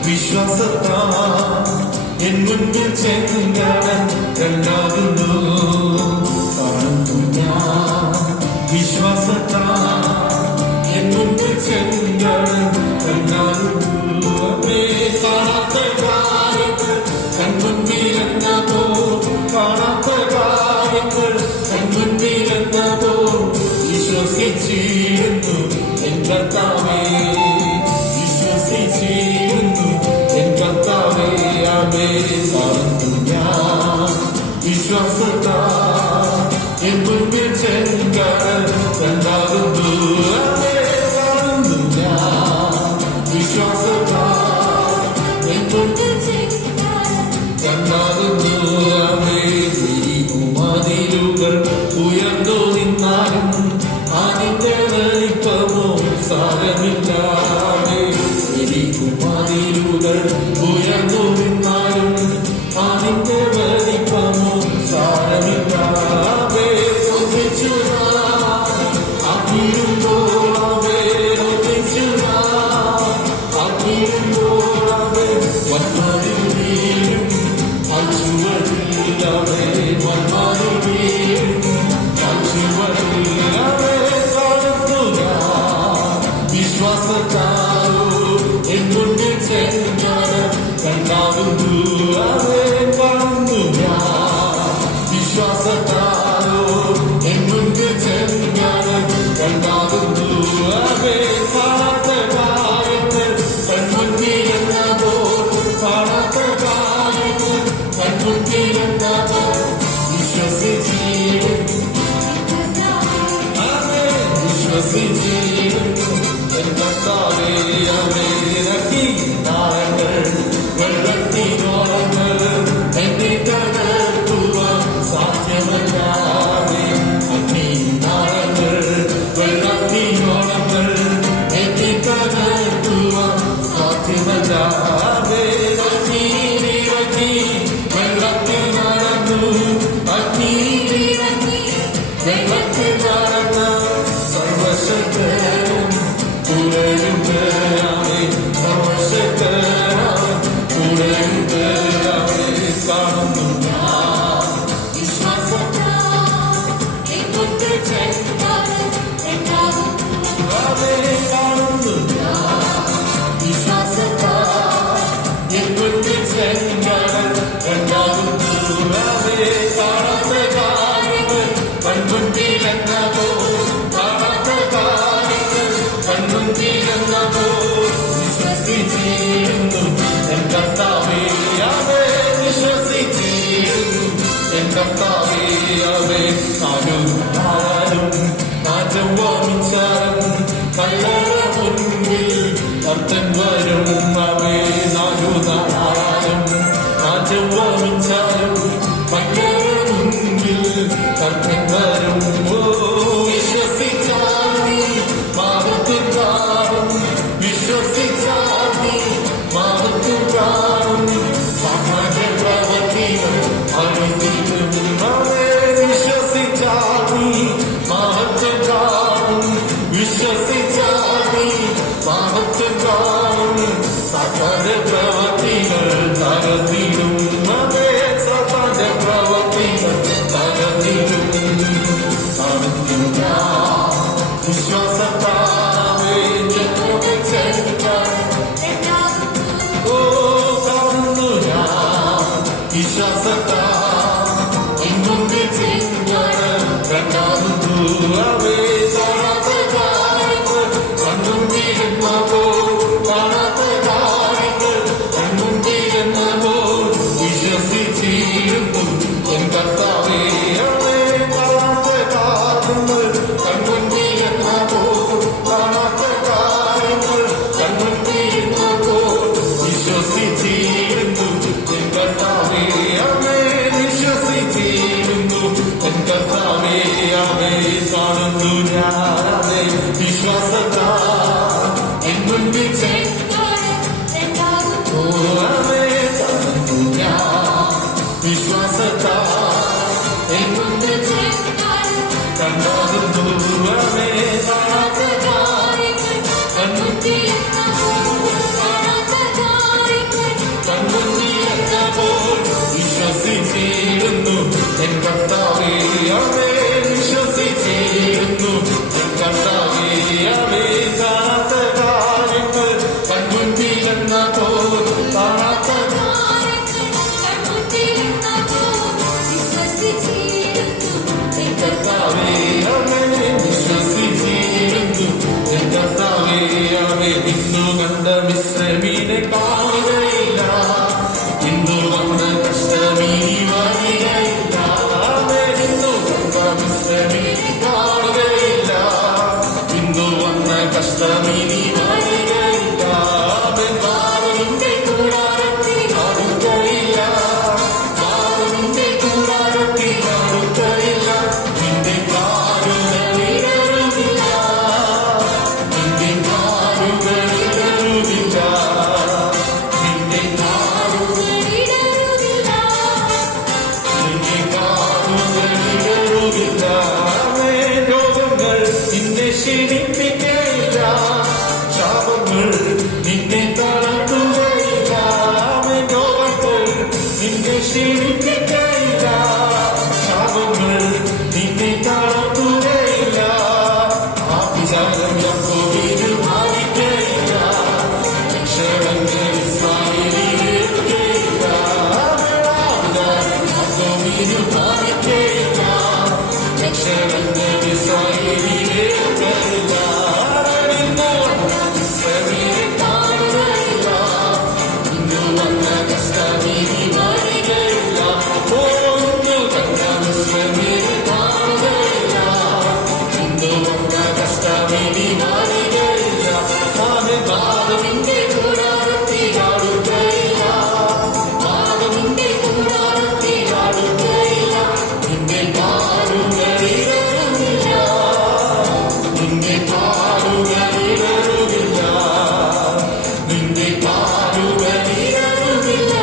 വിശ്വാസത്താൽ എൻ മുന്നിൽ ചെങ്കടൽ രണ്ടാകുന്നു. കാണുന്നു ഞാൻ വിശ്വാസത്താൽ എൻ മുന്നിൽ ചെങ്കടൽ രണ്ടാകുന്നു. കാണാത്ത കാര്യങ്ങൾ കൺമുന്നിലെന്നതോ, കാണാത്ത കാര്യങ്ങൾ കൺമുന്നിലെന്നതോ വിശ്വസിച്ചിരുന്നു എൻ കർത്താവേ, വിശ്വസിച്ചിരുന്നു എൻ കർത്താവേ. കാണുന്നു ഞാൻ വിശ്വാസത്താൽ എൻ മുന്നിൽ ചെങ്കടൽ രണ്ടാകുന്നു. കാണുന്നു ഞാൻ വിശ്വാസത്താൽ എൻ മുന്നിൽ രണ്ടാകുന്നു. മതിലുകൾ ഉയർന്നു നിന്നാലും അതിന്റെ വലിപ്പമോ സാരമില്ലാതെ, മതിലുകൾ ഉയർന്നു നിന്നാലും അതിന്റെ വലിപ്പമോ സാരമില്ലാതെ, അഗ്നിയുമ്പോളവേ വന്മതിൽ വീഴും അച്ചുവടിലവേ, വന്മതിൽ വീഴും അച്ചുവടിലവേ. കാണുന്നു ഞാൻ വിശ്വാസത്താലോ എൻ മുന്നിൽ ചെങ്കടൽ രണ്ടാകുന്നു. കാണുന്നു ഞാൻ വിശ്വാസത്താലോ എൻ മുന്നിൽ ചെങ്കടൽ രണ്ടാകുന്നു. കാണാത്ത കാര്യങ്ങൾ കൺമുന്നിലെന്നതോ, കാണാത്ത കാര്യങ്ങൾ കൺമുന്നിലെന്നതോ വിശ്വസിച്ചിരുന്നു എൻ കർത്താവേ. അഗ്നിനാളങ്ങൾ വെള്ളത്തിനോളങ്ങൾ എന്നെ തകർക്കുവാൻ സാധ്യമല്ലാതെ, അഗ്നിനാളങ്ങൾ വെള്ളത്തിനോളങ്ങൾ എന്നെ തകർക്കുവാൻ സാധ്യമല്ലാതെ. അഗ്നിയിലിറങ്ങി വെള്ളത്തിൽ നടന്നു, അഗ്നിയിലിറങ്ങി വെള്ളത്തിൽ നടന്ന സർവശക്തൻ കൂടെയുണ്ട്. സർവശക്തൻ കൂടെയുണ്ട്. കാണുന്നു ഞാൻ വിശ്വാസത്താൽ എൻ മുന്നിൽ ചെങ്കടൽ രണ്ടാകുന്നു. കാണുന്നു ഞാൻ വിശ്വാസത്താൽ എൻ മുന്നിൽ ചെങ്കടൽ രണ്ടാകുന്നു. കാണാത്ത കാര്യങ്ങൾ കൺമുന്നിലെന്നതോ, കാണാത്ത കാര്യങ്ങൾ കൺമുന്നിലെന്നതോ വിശ്വസിച്ചിരുന്നു എൻ കർത്താവേ. വിശ്വസിച്ചിരുന്നു എൻ കർത്താവേ. നാലും നാചവമിച്ചാലും കല്ലറ മുൻപിൽ കർത്തൻ വരും. നാലും നാചവമിച്ചാലും കല്ലറ മുൻപിൽ കർത്തൻ വരും. വിശ്വസിച്ചാൽ നീ പാപത്തിൽ കാണും, വിശ്വസിച്ചാൽ നീ പാപത്തിൽ കാണും. സാമാന്യ പ്രവൃത്തികൾ അറിഞ്ഞിട്ടും വിശ്വസിച്ചാൽ നീ പാപത്തിൽ കാണും, വിശ്വസിച്ചാൽ നീ പാപത്തിൽ കാണും. സകല പ്രവൃത്തികൾ തകർന്നിടും. സകല പ്രവൃത്തികൾ തകർന്നിടും. കാണുന്നു ഞാൻ വിശ്വാസത്താൽ കാണുന്നു ഞാൻ വിശ്വാസത്താൽ എൻ മുന്നിൽ ചെങ്കടൽ രണ്ടാകുന്നു. കാണാത്ത കാര്യങ്ങൾ കൺമുന്നിലെന്നതോ, കാണാത്ത കാര്യങ്ങൾ കൺമുന്നിലെന്നതോ വിശ്വസിച്ചിരുന്നു എൻ കർത്താവേ. കാണാത്ത കാര്യങ്ങൾ കൺമുന്നിലെന്നതോ, കാണാത്ത എൻ കർത്താവേ അവേ വിശ്വസിച്ചിരുന്നു. എൻ കർത്താവേ അവേ കാണാത്ത കാര്യങ്ങൾ കൺമുൻപിലെന്ന പോൽ കാണാത്ത എൻ കർത്താവേ അവേ വിശ്വസിച്ചിരുന്നു. എൻ കർത്താവേ അവേ ഇന്നു കണ്ട മിശ്രമീനെ കാണുകയില്ല. ഇന്നു കണ്ട കഷ്ടമീനി വരികയില്ല. അവേ ഇന്നു കണ്ട മിശ്രമീനെ കാണുകയില്ല. ഇന്നു വന്ന കഷ്ടമീനി വരികയില്ല. അവൻ പാവനിന്റെ കൂടാരത്തിൽ അടുക്കയില്ല. പാവനിന്റെ കൂടാരത്തിൽ അടുക്കയില്ല. നിന്റെ കാലുകളിലരുകില്ല. നിന്റെ കാലുകളിലരുകില്ല. നിന്റെ കാലുകളിലരുകില്ല. നിന്റെ കാലുകളിലരുകില്ല. രോഗങ്ങൾ നിന്നെ ക്ഷീണിപ്പിക്കയില്ല. ശാപങ്ങൾ നിന്നെ തളർത്തുകയില്ല. രോഗങ്ങൾ നിന്നെ ക്ഷീണിപ്പിക്കയില്ല. ശാപങ്ങൾ നിന്നെ തളർത്തുകയില്ല. ആ വിചാരം യാക്കോബിന് ബാധിക്കയില്ല. രക്ഷകന്റെ ഇസ്രായേലിലേക്കയില്ല. യാക്കോബിന് ബാധിക്കയില്ല. രക്ഷകന്റെ ഇസ്രായേലിലേക്കയില്ല. ഇസ്രായേലിനെ കാണുകയില്ല. ഇന്നു വന്ന കഷ്ടമീനി വരികയില്ല. ഇന്നു കണ്ട ഇസ്രായേലിനെ കാണുകയില്ല. ഇന്നു വന്ന കഷ്ടമീനി വരികയില്ല. പാപത്തിന്റെ കൂടാരത്തിൽ അടുക്കയില്ല. പാപത്തിന്റെ കൂടാരത്തിൽ അടുക്കയില്ല. നിന്റെ കാലുകളിലരുകില്ല. നിന്റെ കാലുകളിലരുകില്ല. നിന്റെ കാലുകളിലരുകില്ല.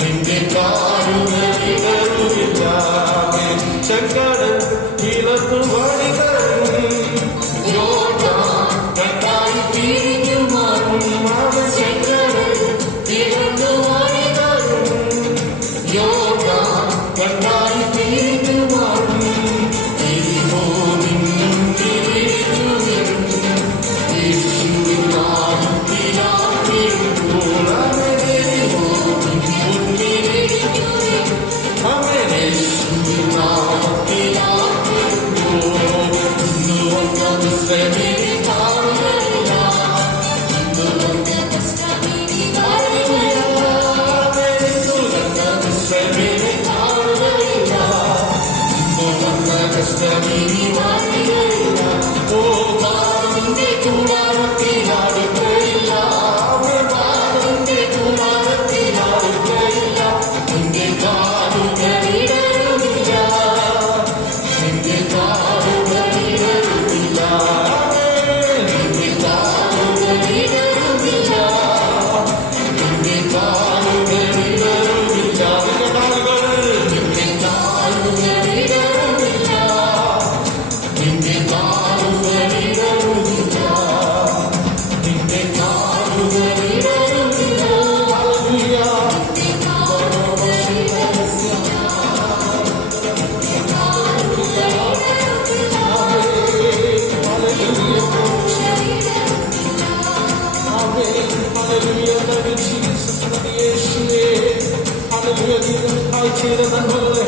നിന്റെ കാലുകളിലരുകില്ല. ചെങ്കടൽ ഇളത്തു വഴികളും യോർദാൻ രണ്ടായി പിരിഞ്ഞു മാറും. അവൻ ചെങ്കടൽ ഇളത്തു വഴികളും യോർദാൻ രണ്ടായി പിരിഞ്ഞു മാറും. എരിഹോ നിന്നും തിരിഞ്ഞു വരും. യേശുവിൻ നാമത്തിലാക്കിടുമ്പോൾ അവൻ എരിഹോ നിന്നും തിരിഞ്ഞു വരും. അവൻ യേശുവിൻ നാമത്തിലാക്കിടുമ്പോൾ ഇന്നു വന്ന മിശ്രമീനെ കാണുകയില്ല. ഇന്നു വന്ന കഷ്ടമീനി വരികയില്ല. അവൻ ഇന്നു വന്ന മിശ്രമീനെ കാണുകയില്ല. ഇന്നു വന്ന കഷ്ടമീനി വരികയില്ല. ഓ പാവന്റെ കൂടാരത്തിൽ അടുക്കയില്ല. അവൻ പാവന്റെ കൂടാരത്തിൽ അടുക്കയില്ല. നിന്റെ കാലുകളിലരുകില്ല. നിന്റെ കാലുകളിലരുകില്ല. നിന്റെ കാലുകളിലരുകില്ല. നിന്റെ കാലുകളിലരുകില്ല. നിന്റെ കാലുകൾ നിന്റെ കാലുകളിലരുകില്ല. നിന്റെ കാലുകളിലരുകില്ല. നിന്റെ കാലുകളിലരുകില്ല.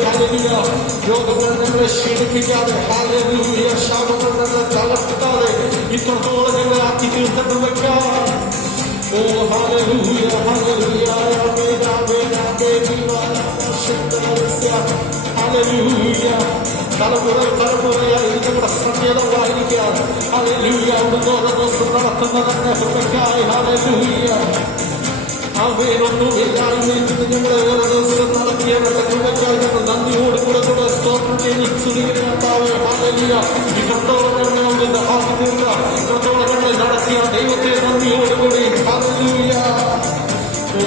ഹല്ലേലൂയ. രോഗങ്ങൾ ഞങ്ങളെ ക്ഷീണിപ്പിക്കാതെ, ഹല്ലേലൂയ, ശാപങ്ങൾ ഞങ്ങളെ തളർത്താതെ ഇത്രത്തോളം ഞങ്ങളെ ആക്കി തീർത്തിട്ട് വെക്കാം. ഓ ഹല്ലേലൂയ, ഹല്ലേലൂയ, ആമേൻ, ആമേൻ, ആമേൻ. ഹല്ലേലൂയ. തലമുറയായി ഞങ്ങളുടെ സങ്കേതമായിരിക്കാം. ഹല്ലേലൂയ. അവിടുന്ന് ഓരോ ദിവസം നടത്തുന്ന തന്നെ കൃപയ്ക്കായി. ഹല്ലേലൂയ. അവയൊന്നുമില്ലായ്മയിൽ ഞങ്ങളെ ഓരോ ദിവസം നടത്തിയ കൃപയ്ക്കായി ഞങ്ങൾ നന്ദിയോടുകൂടെ സ്തോത്രം ചെയ്ത് സ്തുതിക്കുന്നതാവേ. ഹല്ലേലൂയ. ഇത്രത്തോളം ഞങ്ങളെ അവിടുന്ന് ആക്കി തീർത്ത, ഇത്രത്തോളം ഞങ്ങളെ നടത്തിയ ദൈവത്തെ നന്ദിയോടുകൂടി. ഹല്ലേലൂയ. ഓ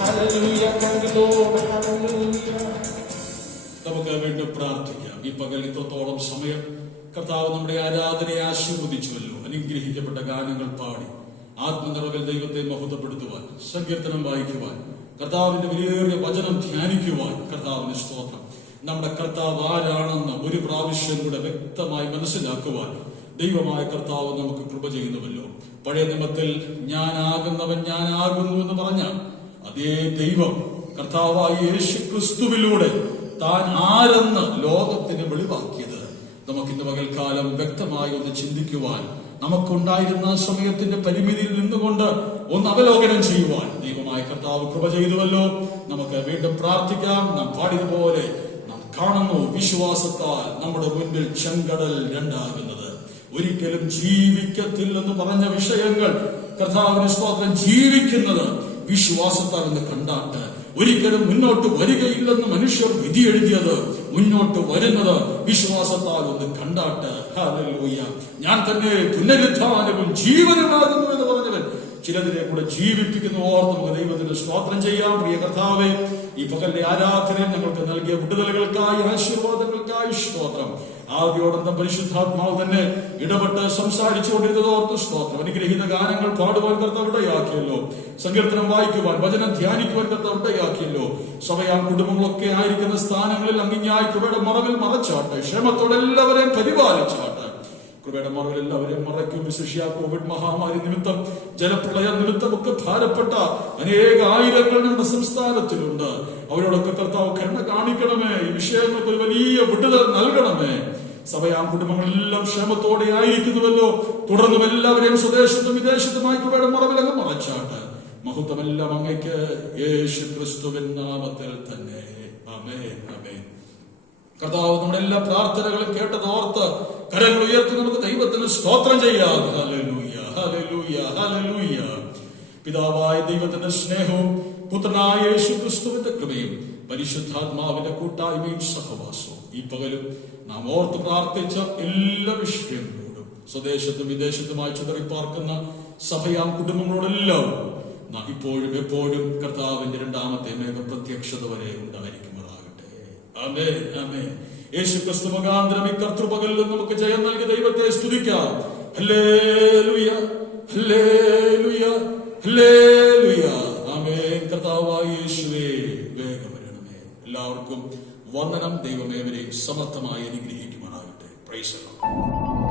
hallelujah. Thank you Lord. Hallelujah. നമുക്ക് വീണ്ടും പ്രാർത്ഥിക്കാം. ഈ പകൽ ഇത്രത്തോളം സമയം കർത്താവ് നമ്മുടെ ആരാധനയെ ആശീർവദിച്ചുവല്ലോ. അനുഗ്രഹിക്കപ്പെട്ട ഗാനങ്ങൾ പാടി ആത്മനിറവിൽ ദൈവത്തെ മഹത്വപ്പെടുത്തുവാൻ, സങ്കീർത്തനം വായിക്കുവാൻ കർത്താവിന്റെ വിലയേറിയ വചനം ധ്യാനിക്കുവാൻ കർത്താവിന് സ്തോത്രം. നമ്മുടെ കർത്താവ് ആരാണെന്ന് ഒരു പ്രാവശ്യം കൂടെ വ്യക്തമായി മനസ്സിലാക്കുവാൻ ദൈവമായ കർത്താവ് നമുക്ക് കൃപ ചെയ്യുന്നുവല്ലോ. പഴയ നിയമത്തിൽ ഞാനാകുന്നവൻ ഞാനാകുന്നു എന്ന് പറഞ്ഞ അതേ ദൈവം കർത്താവായ യേശു ക്രിസ്തുവിലൂടെ താൻ ആരെന്ന് ലോകത്തിന് വെളിവാക്കിയത് നമുക്കിന്ന് പകൽക്കാലം വ്യക്തമായി ഒന്ന് ചിന്തിക്കുവാൻ, നമുക്കുണ്ടായിരുന്ന സമയത്തിന്റെ പരിമിതിയിൽ നിന്നുകൊണ്ട് ഒന്ന് അവലോകനം ചെയ്യുവാൻ ദൈവമായ കർത്താവ് കൃപ ചെയ്തുവല്ലോ. നമുക്ക് വീണ്ടും പ്രാർത്ഥിക്കാം. നാം പാടിയതുപോലെ നാം കാണുന്നു വിശ്വാസത്താൽ നമ്മുടെ മുൻപിൽ ചെങ്കടൽ രണ്ടാകുന്നത്. ഒരിക്കലും ജീവിക്കത്തില്ലെന്ന് പറഞ്ഞ വിഷയങ്ങൾ കർത്താവിന് സ്തോത്രം ജീവിക്കുന്നത് വിശ്വാസത്താൽ എന്ന് കണ്ടാട്ട്, ഒരിക്കലും മുന്നോട്ട് വരികയില്ലെന്ന് മനുഷ്യർ വിധി എഴുതിയത് മുന്നോട്ട് വരുന്നത് വിശ്വാസത്താൽ ഒന്ന് കണ്ടാട്ട്. ഹല്ലേലൂയ. ഞാൻ തന്നെ പുനരുത്ഥാനവും ജീവനുമാകുന്നു എന്ന് പറഞ്ഞവൻ ചിലതിനെ കൂടെ ജീവിപ്പിക്കുന്ന ഓർത്ത് നമുക്ക് ദൈവത്തിന് സ്തോത്രം ചെയ്യാം. പ്രിയ കർത്താവേ, ഈ പകലിന്റെ ആരാധനയിൽ ഞങ്ങൾക്ക് നൽകിയ വിടുതലുകൾക്കായി ആശീർവാദങ്ങൾക്കായി സ്തോത്രം. ആദ്യോടന്തം പരിശുദ്ധാത്മാവ് തന്നെ ഇടപെട്ട് സംസാരിച്ചുകൊണ്ടിരുന്നത് ഓർത്ത് സ്തോത്രം. അനുഗ്രഹീത ഗാനങ്ങൾ പാടുവാൻ കർത്താവ് ഇടയാക്കിയല്ലോ. സങ്കീർത്തനം വായിക്കുവാൻ, വചനം ധ്യാനിക്കുവാൻ കർത്താവ് ഇടയാക്കിയല്ലോ. സഭയാം കുടുംബങ്ങളൊക്കെ ആയിരിക്കുന്ന സ്ഥാനങ്ങളിൽ അങ്ങിങ്ങായി കൃപയുടെ മറവിൽ മറച്ചാട്ടെ. ക്ഷേമത്തോടെ എല്ലാവരെയും പരിപാലിച്ചാട്ടെ. കൃപയുടെ മറവിൽ എല്ലാവരെയും മറയ്ക്കും. വിശിഷ്യ കോവിഡ് മഹാമാരി നിമിത്തം, ജലപ്രളയ നിമിത്തമൊക്കെ ഭാരപ്പെട്ട അനേക ആയിരങ്ങൾ നമ്മുടെ സംസ്ഥാനത്തിലുണ്ട്. അവരോടൊക്കെ കർത്താവ് കരുണ കാണിക്കണമേ. ഈ വിഷയങ്ങൾക്ക് ഒരു വലിയ വിടുതൽ നൽകണമേ. സഭയാം കുടുംബങ്ങളെല്ലാം ക്ഷേമത്തോടെ ആയിരിക്കുന്നുവല്ലോ. തുടർന്നും എല്ലാവരെയും സ്വദേശത്തും വിദേശത്തുമായി കൃപയുടെ മറവിൽ അങ്ങ് മറച്ചാട്ട്. മഹത്വമെല്ലാം അങ്ങയ്ക്ക് യേശു ക്രിസ്തുവിൻ നാമത്തിൽ തന്നെ. ആമേൻ, ആമേൻ. കർത്താവ് നമ്മുടെ എല്ലാ പ്രാർത്ഥനകളും കേട്ടതോർത്ത് കരങ്ങൾ ഉയർത്തി നമുക്ക് ദൈവത്തിന് സ്തോത്രം ചെയ്യാം. Hallelujah, hallelujah, hallelujah. പിതാവായ ദൈവത്തിന്റെ സ്നേഹവും പുത്രനായ യേശു ക്രിസ്തുവിന്റെ കൃപയും പരിശുദ്ധാത്മാവിന്റെ കൂട്ടായ്മയും സഹവാസവും ഈ പകലും നാം ഓർത്ത് പ്രാർത്ഥിച്ച എല്ലാ വിഷയങ്ങളോടും സ്വദേശത്തും വിദേശത്തുമായി ചിതറിപ്പാർക്കുന്ന സഭയാം കുടുംബങ്ങളോടെല്ലാം ഇപ്പോഴും എപ്പോഴും കർത്താവിന്റെ രണ്ടാമത്തെ മേഘപ്രത്യക്ഷത വരെ ഉണ്ടായിരിക്കുമാറാകട്ടെ. ആമേൻ, ആമേൻ. യേശു ക്രിസ്തു മുഖാന്തരം ഈ കർത്തൃപകലിൽ നമുക്ക് ജയം നൽകി ദൈവത്തെ സ്തുതിക്കാം. Hallelujah, hallelujah, hallelujah. ആമേൻ. കർത്താവായ യേശുവേ, വേഗം വരണമേ. എല്ലാവർക്കും വന്ദനം. ദൈവമേവരെയും സമർത്ഥമായി അനുഗ്രഹിക്കുമാറാകട്ടെ. Praise the Lord.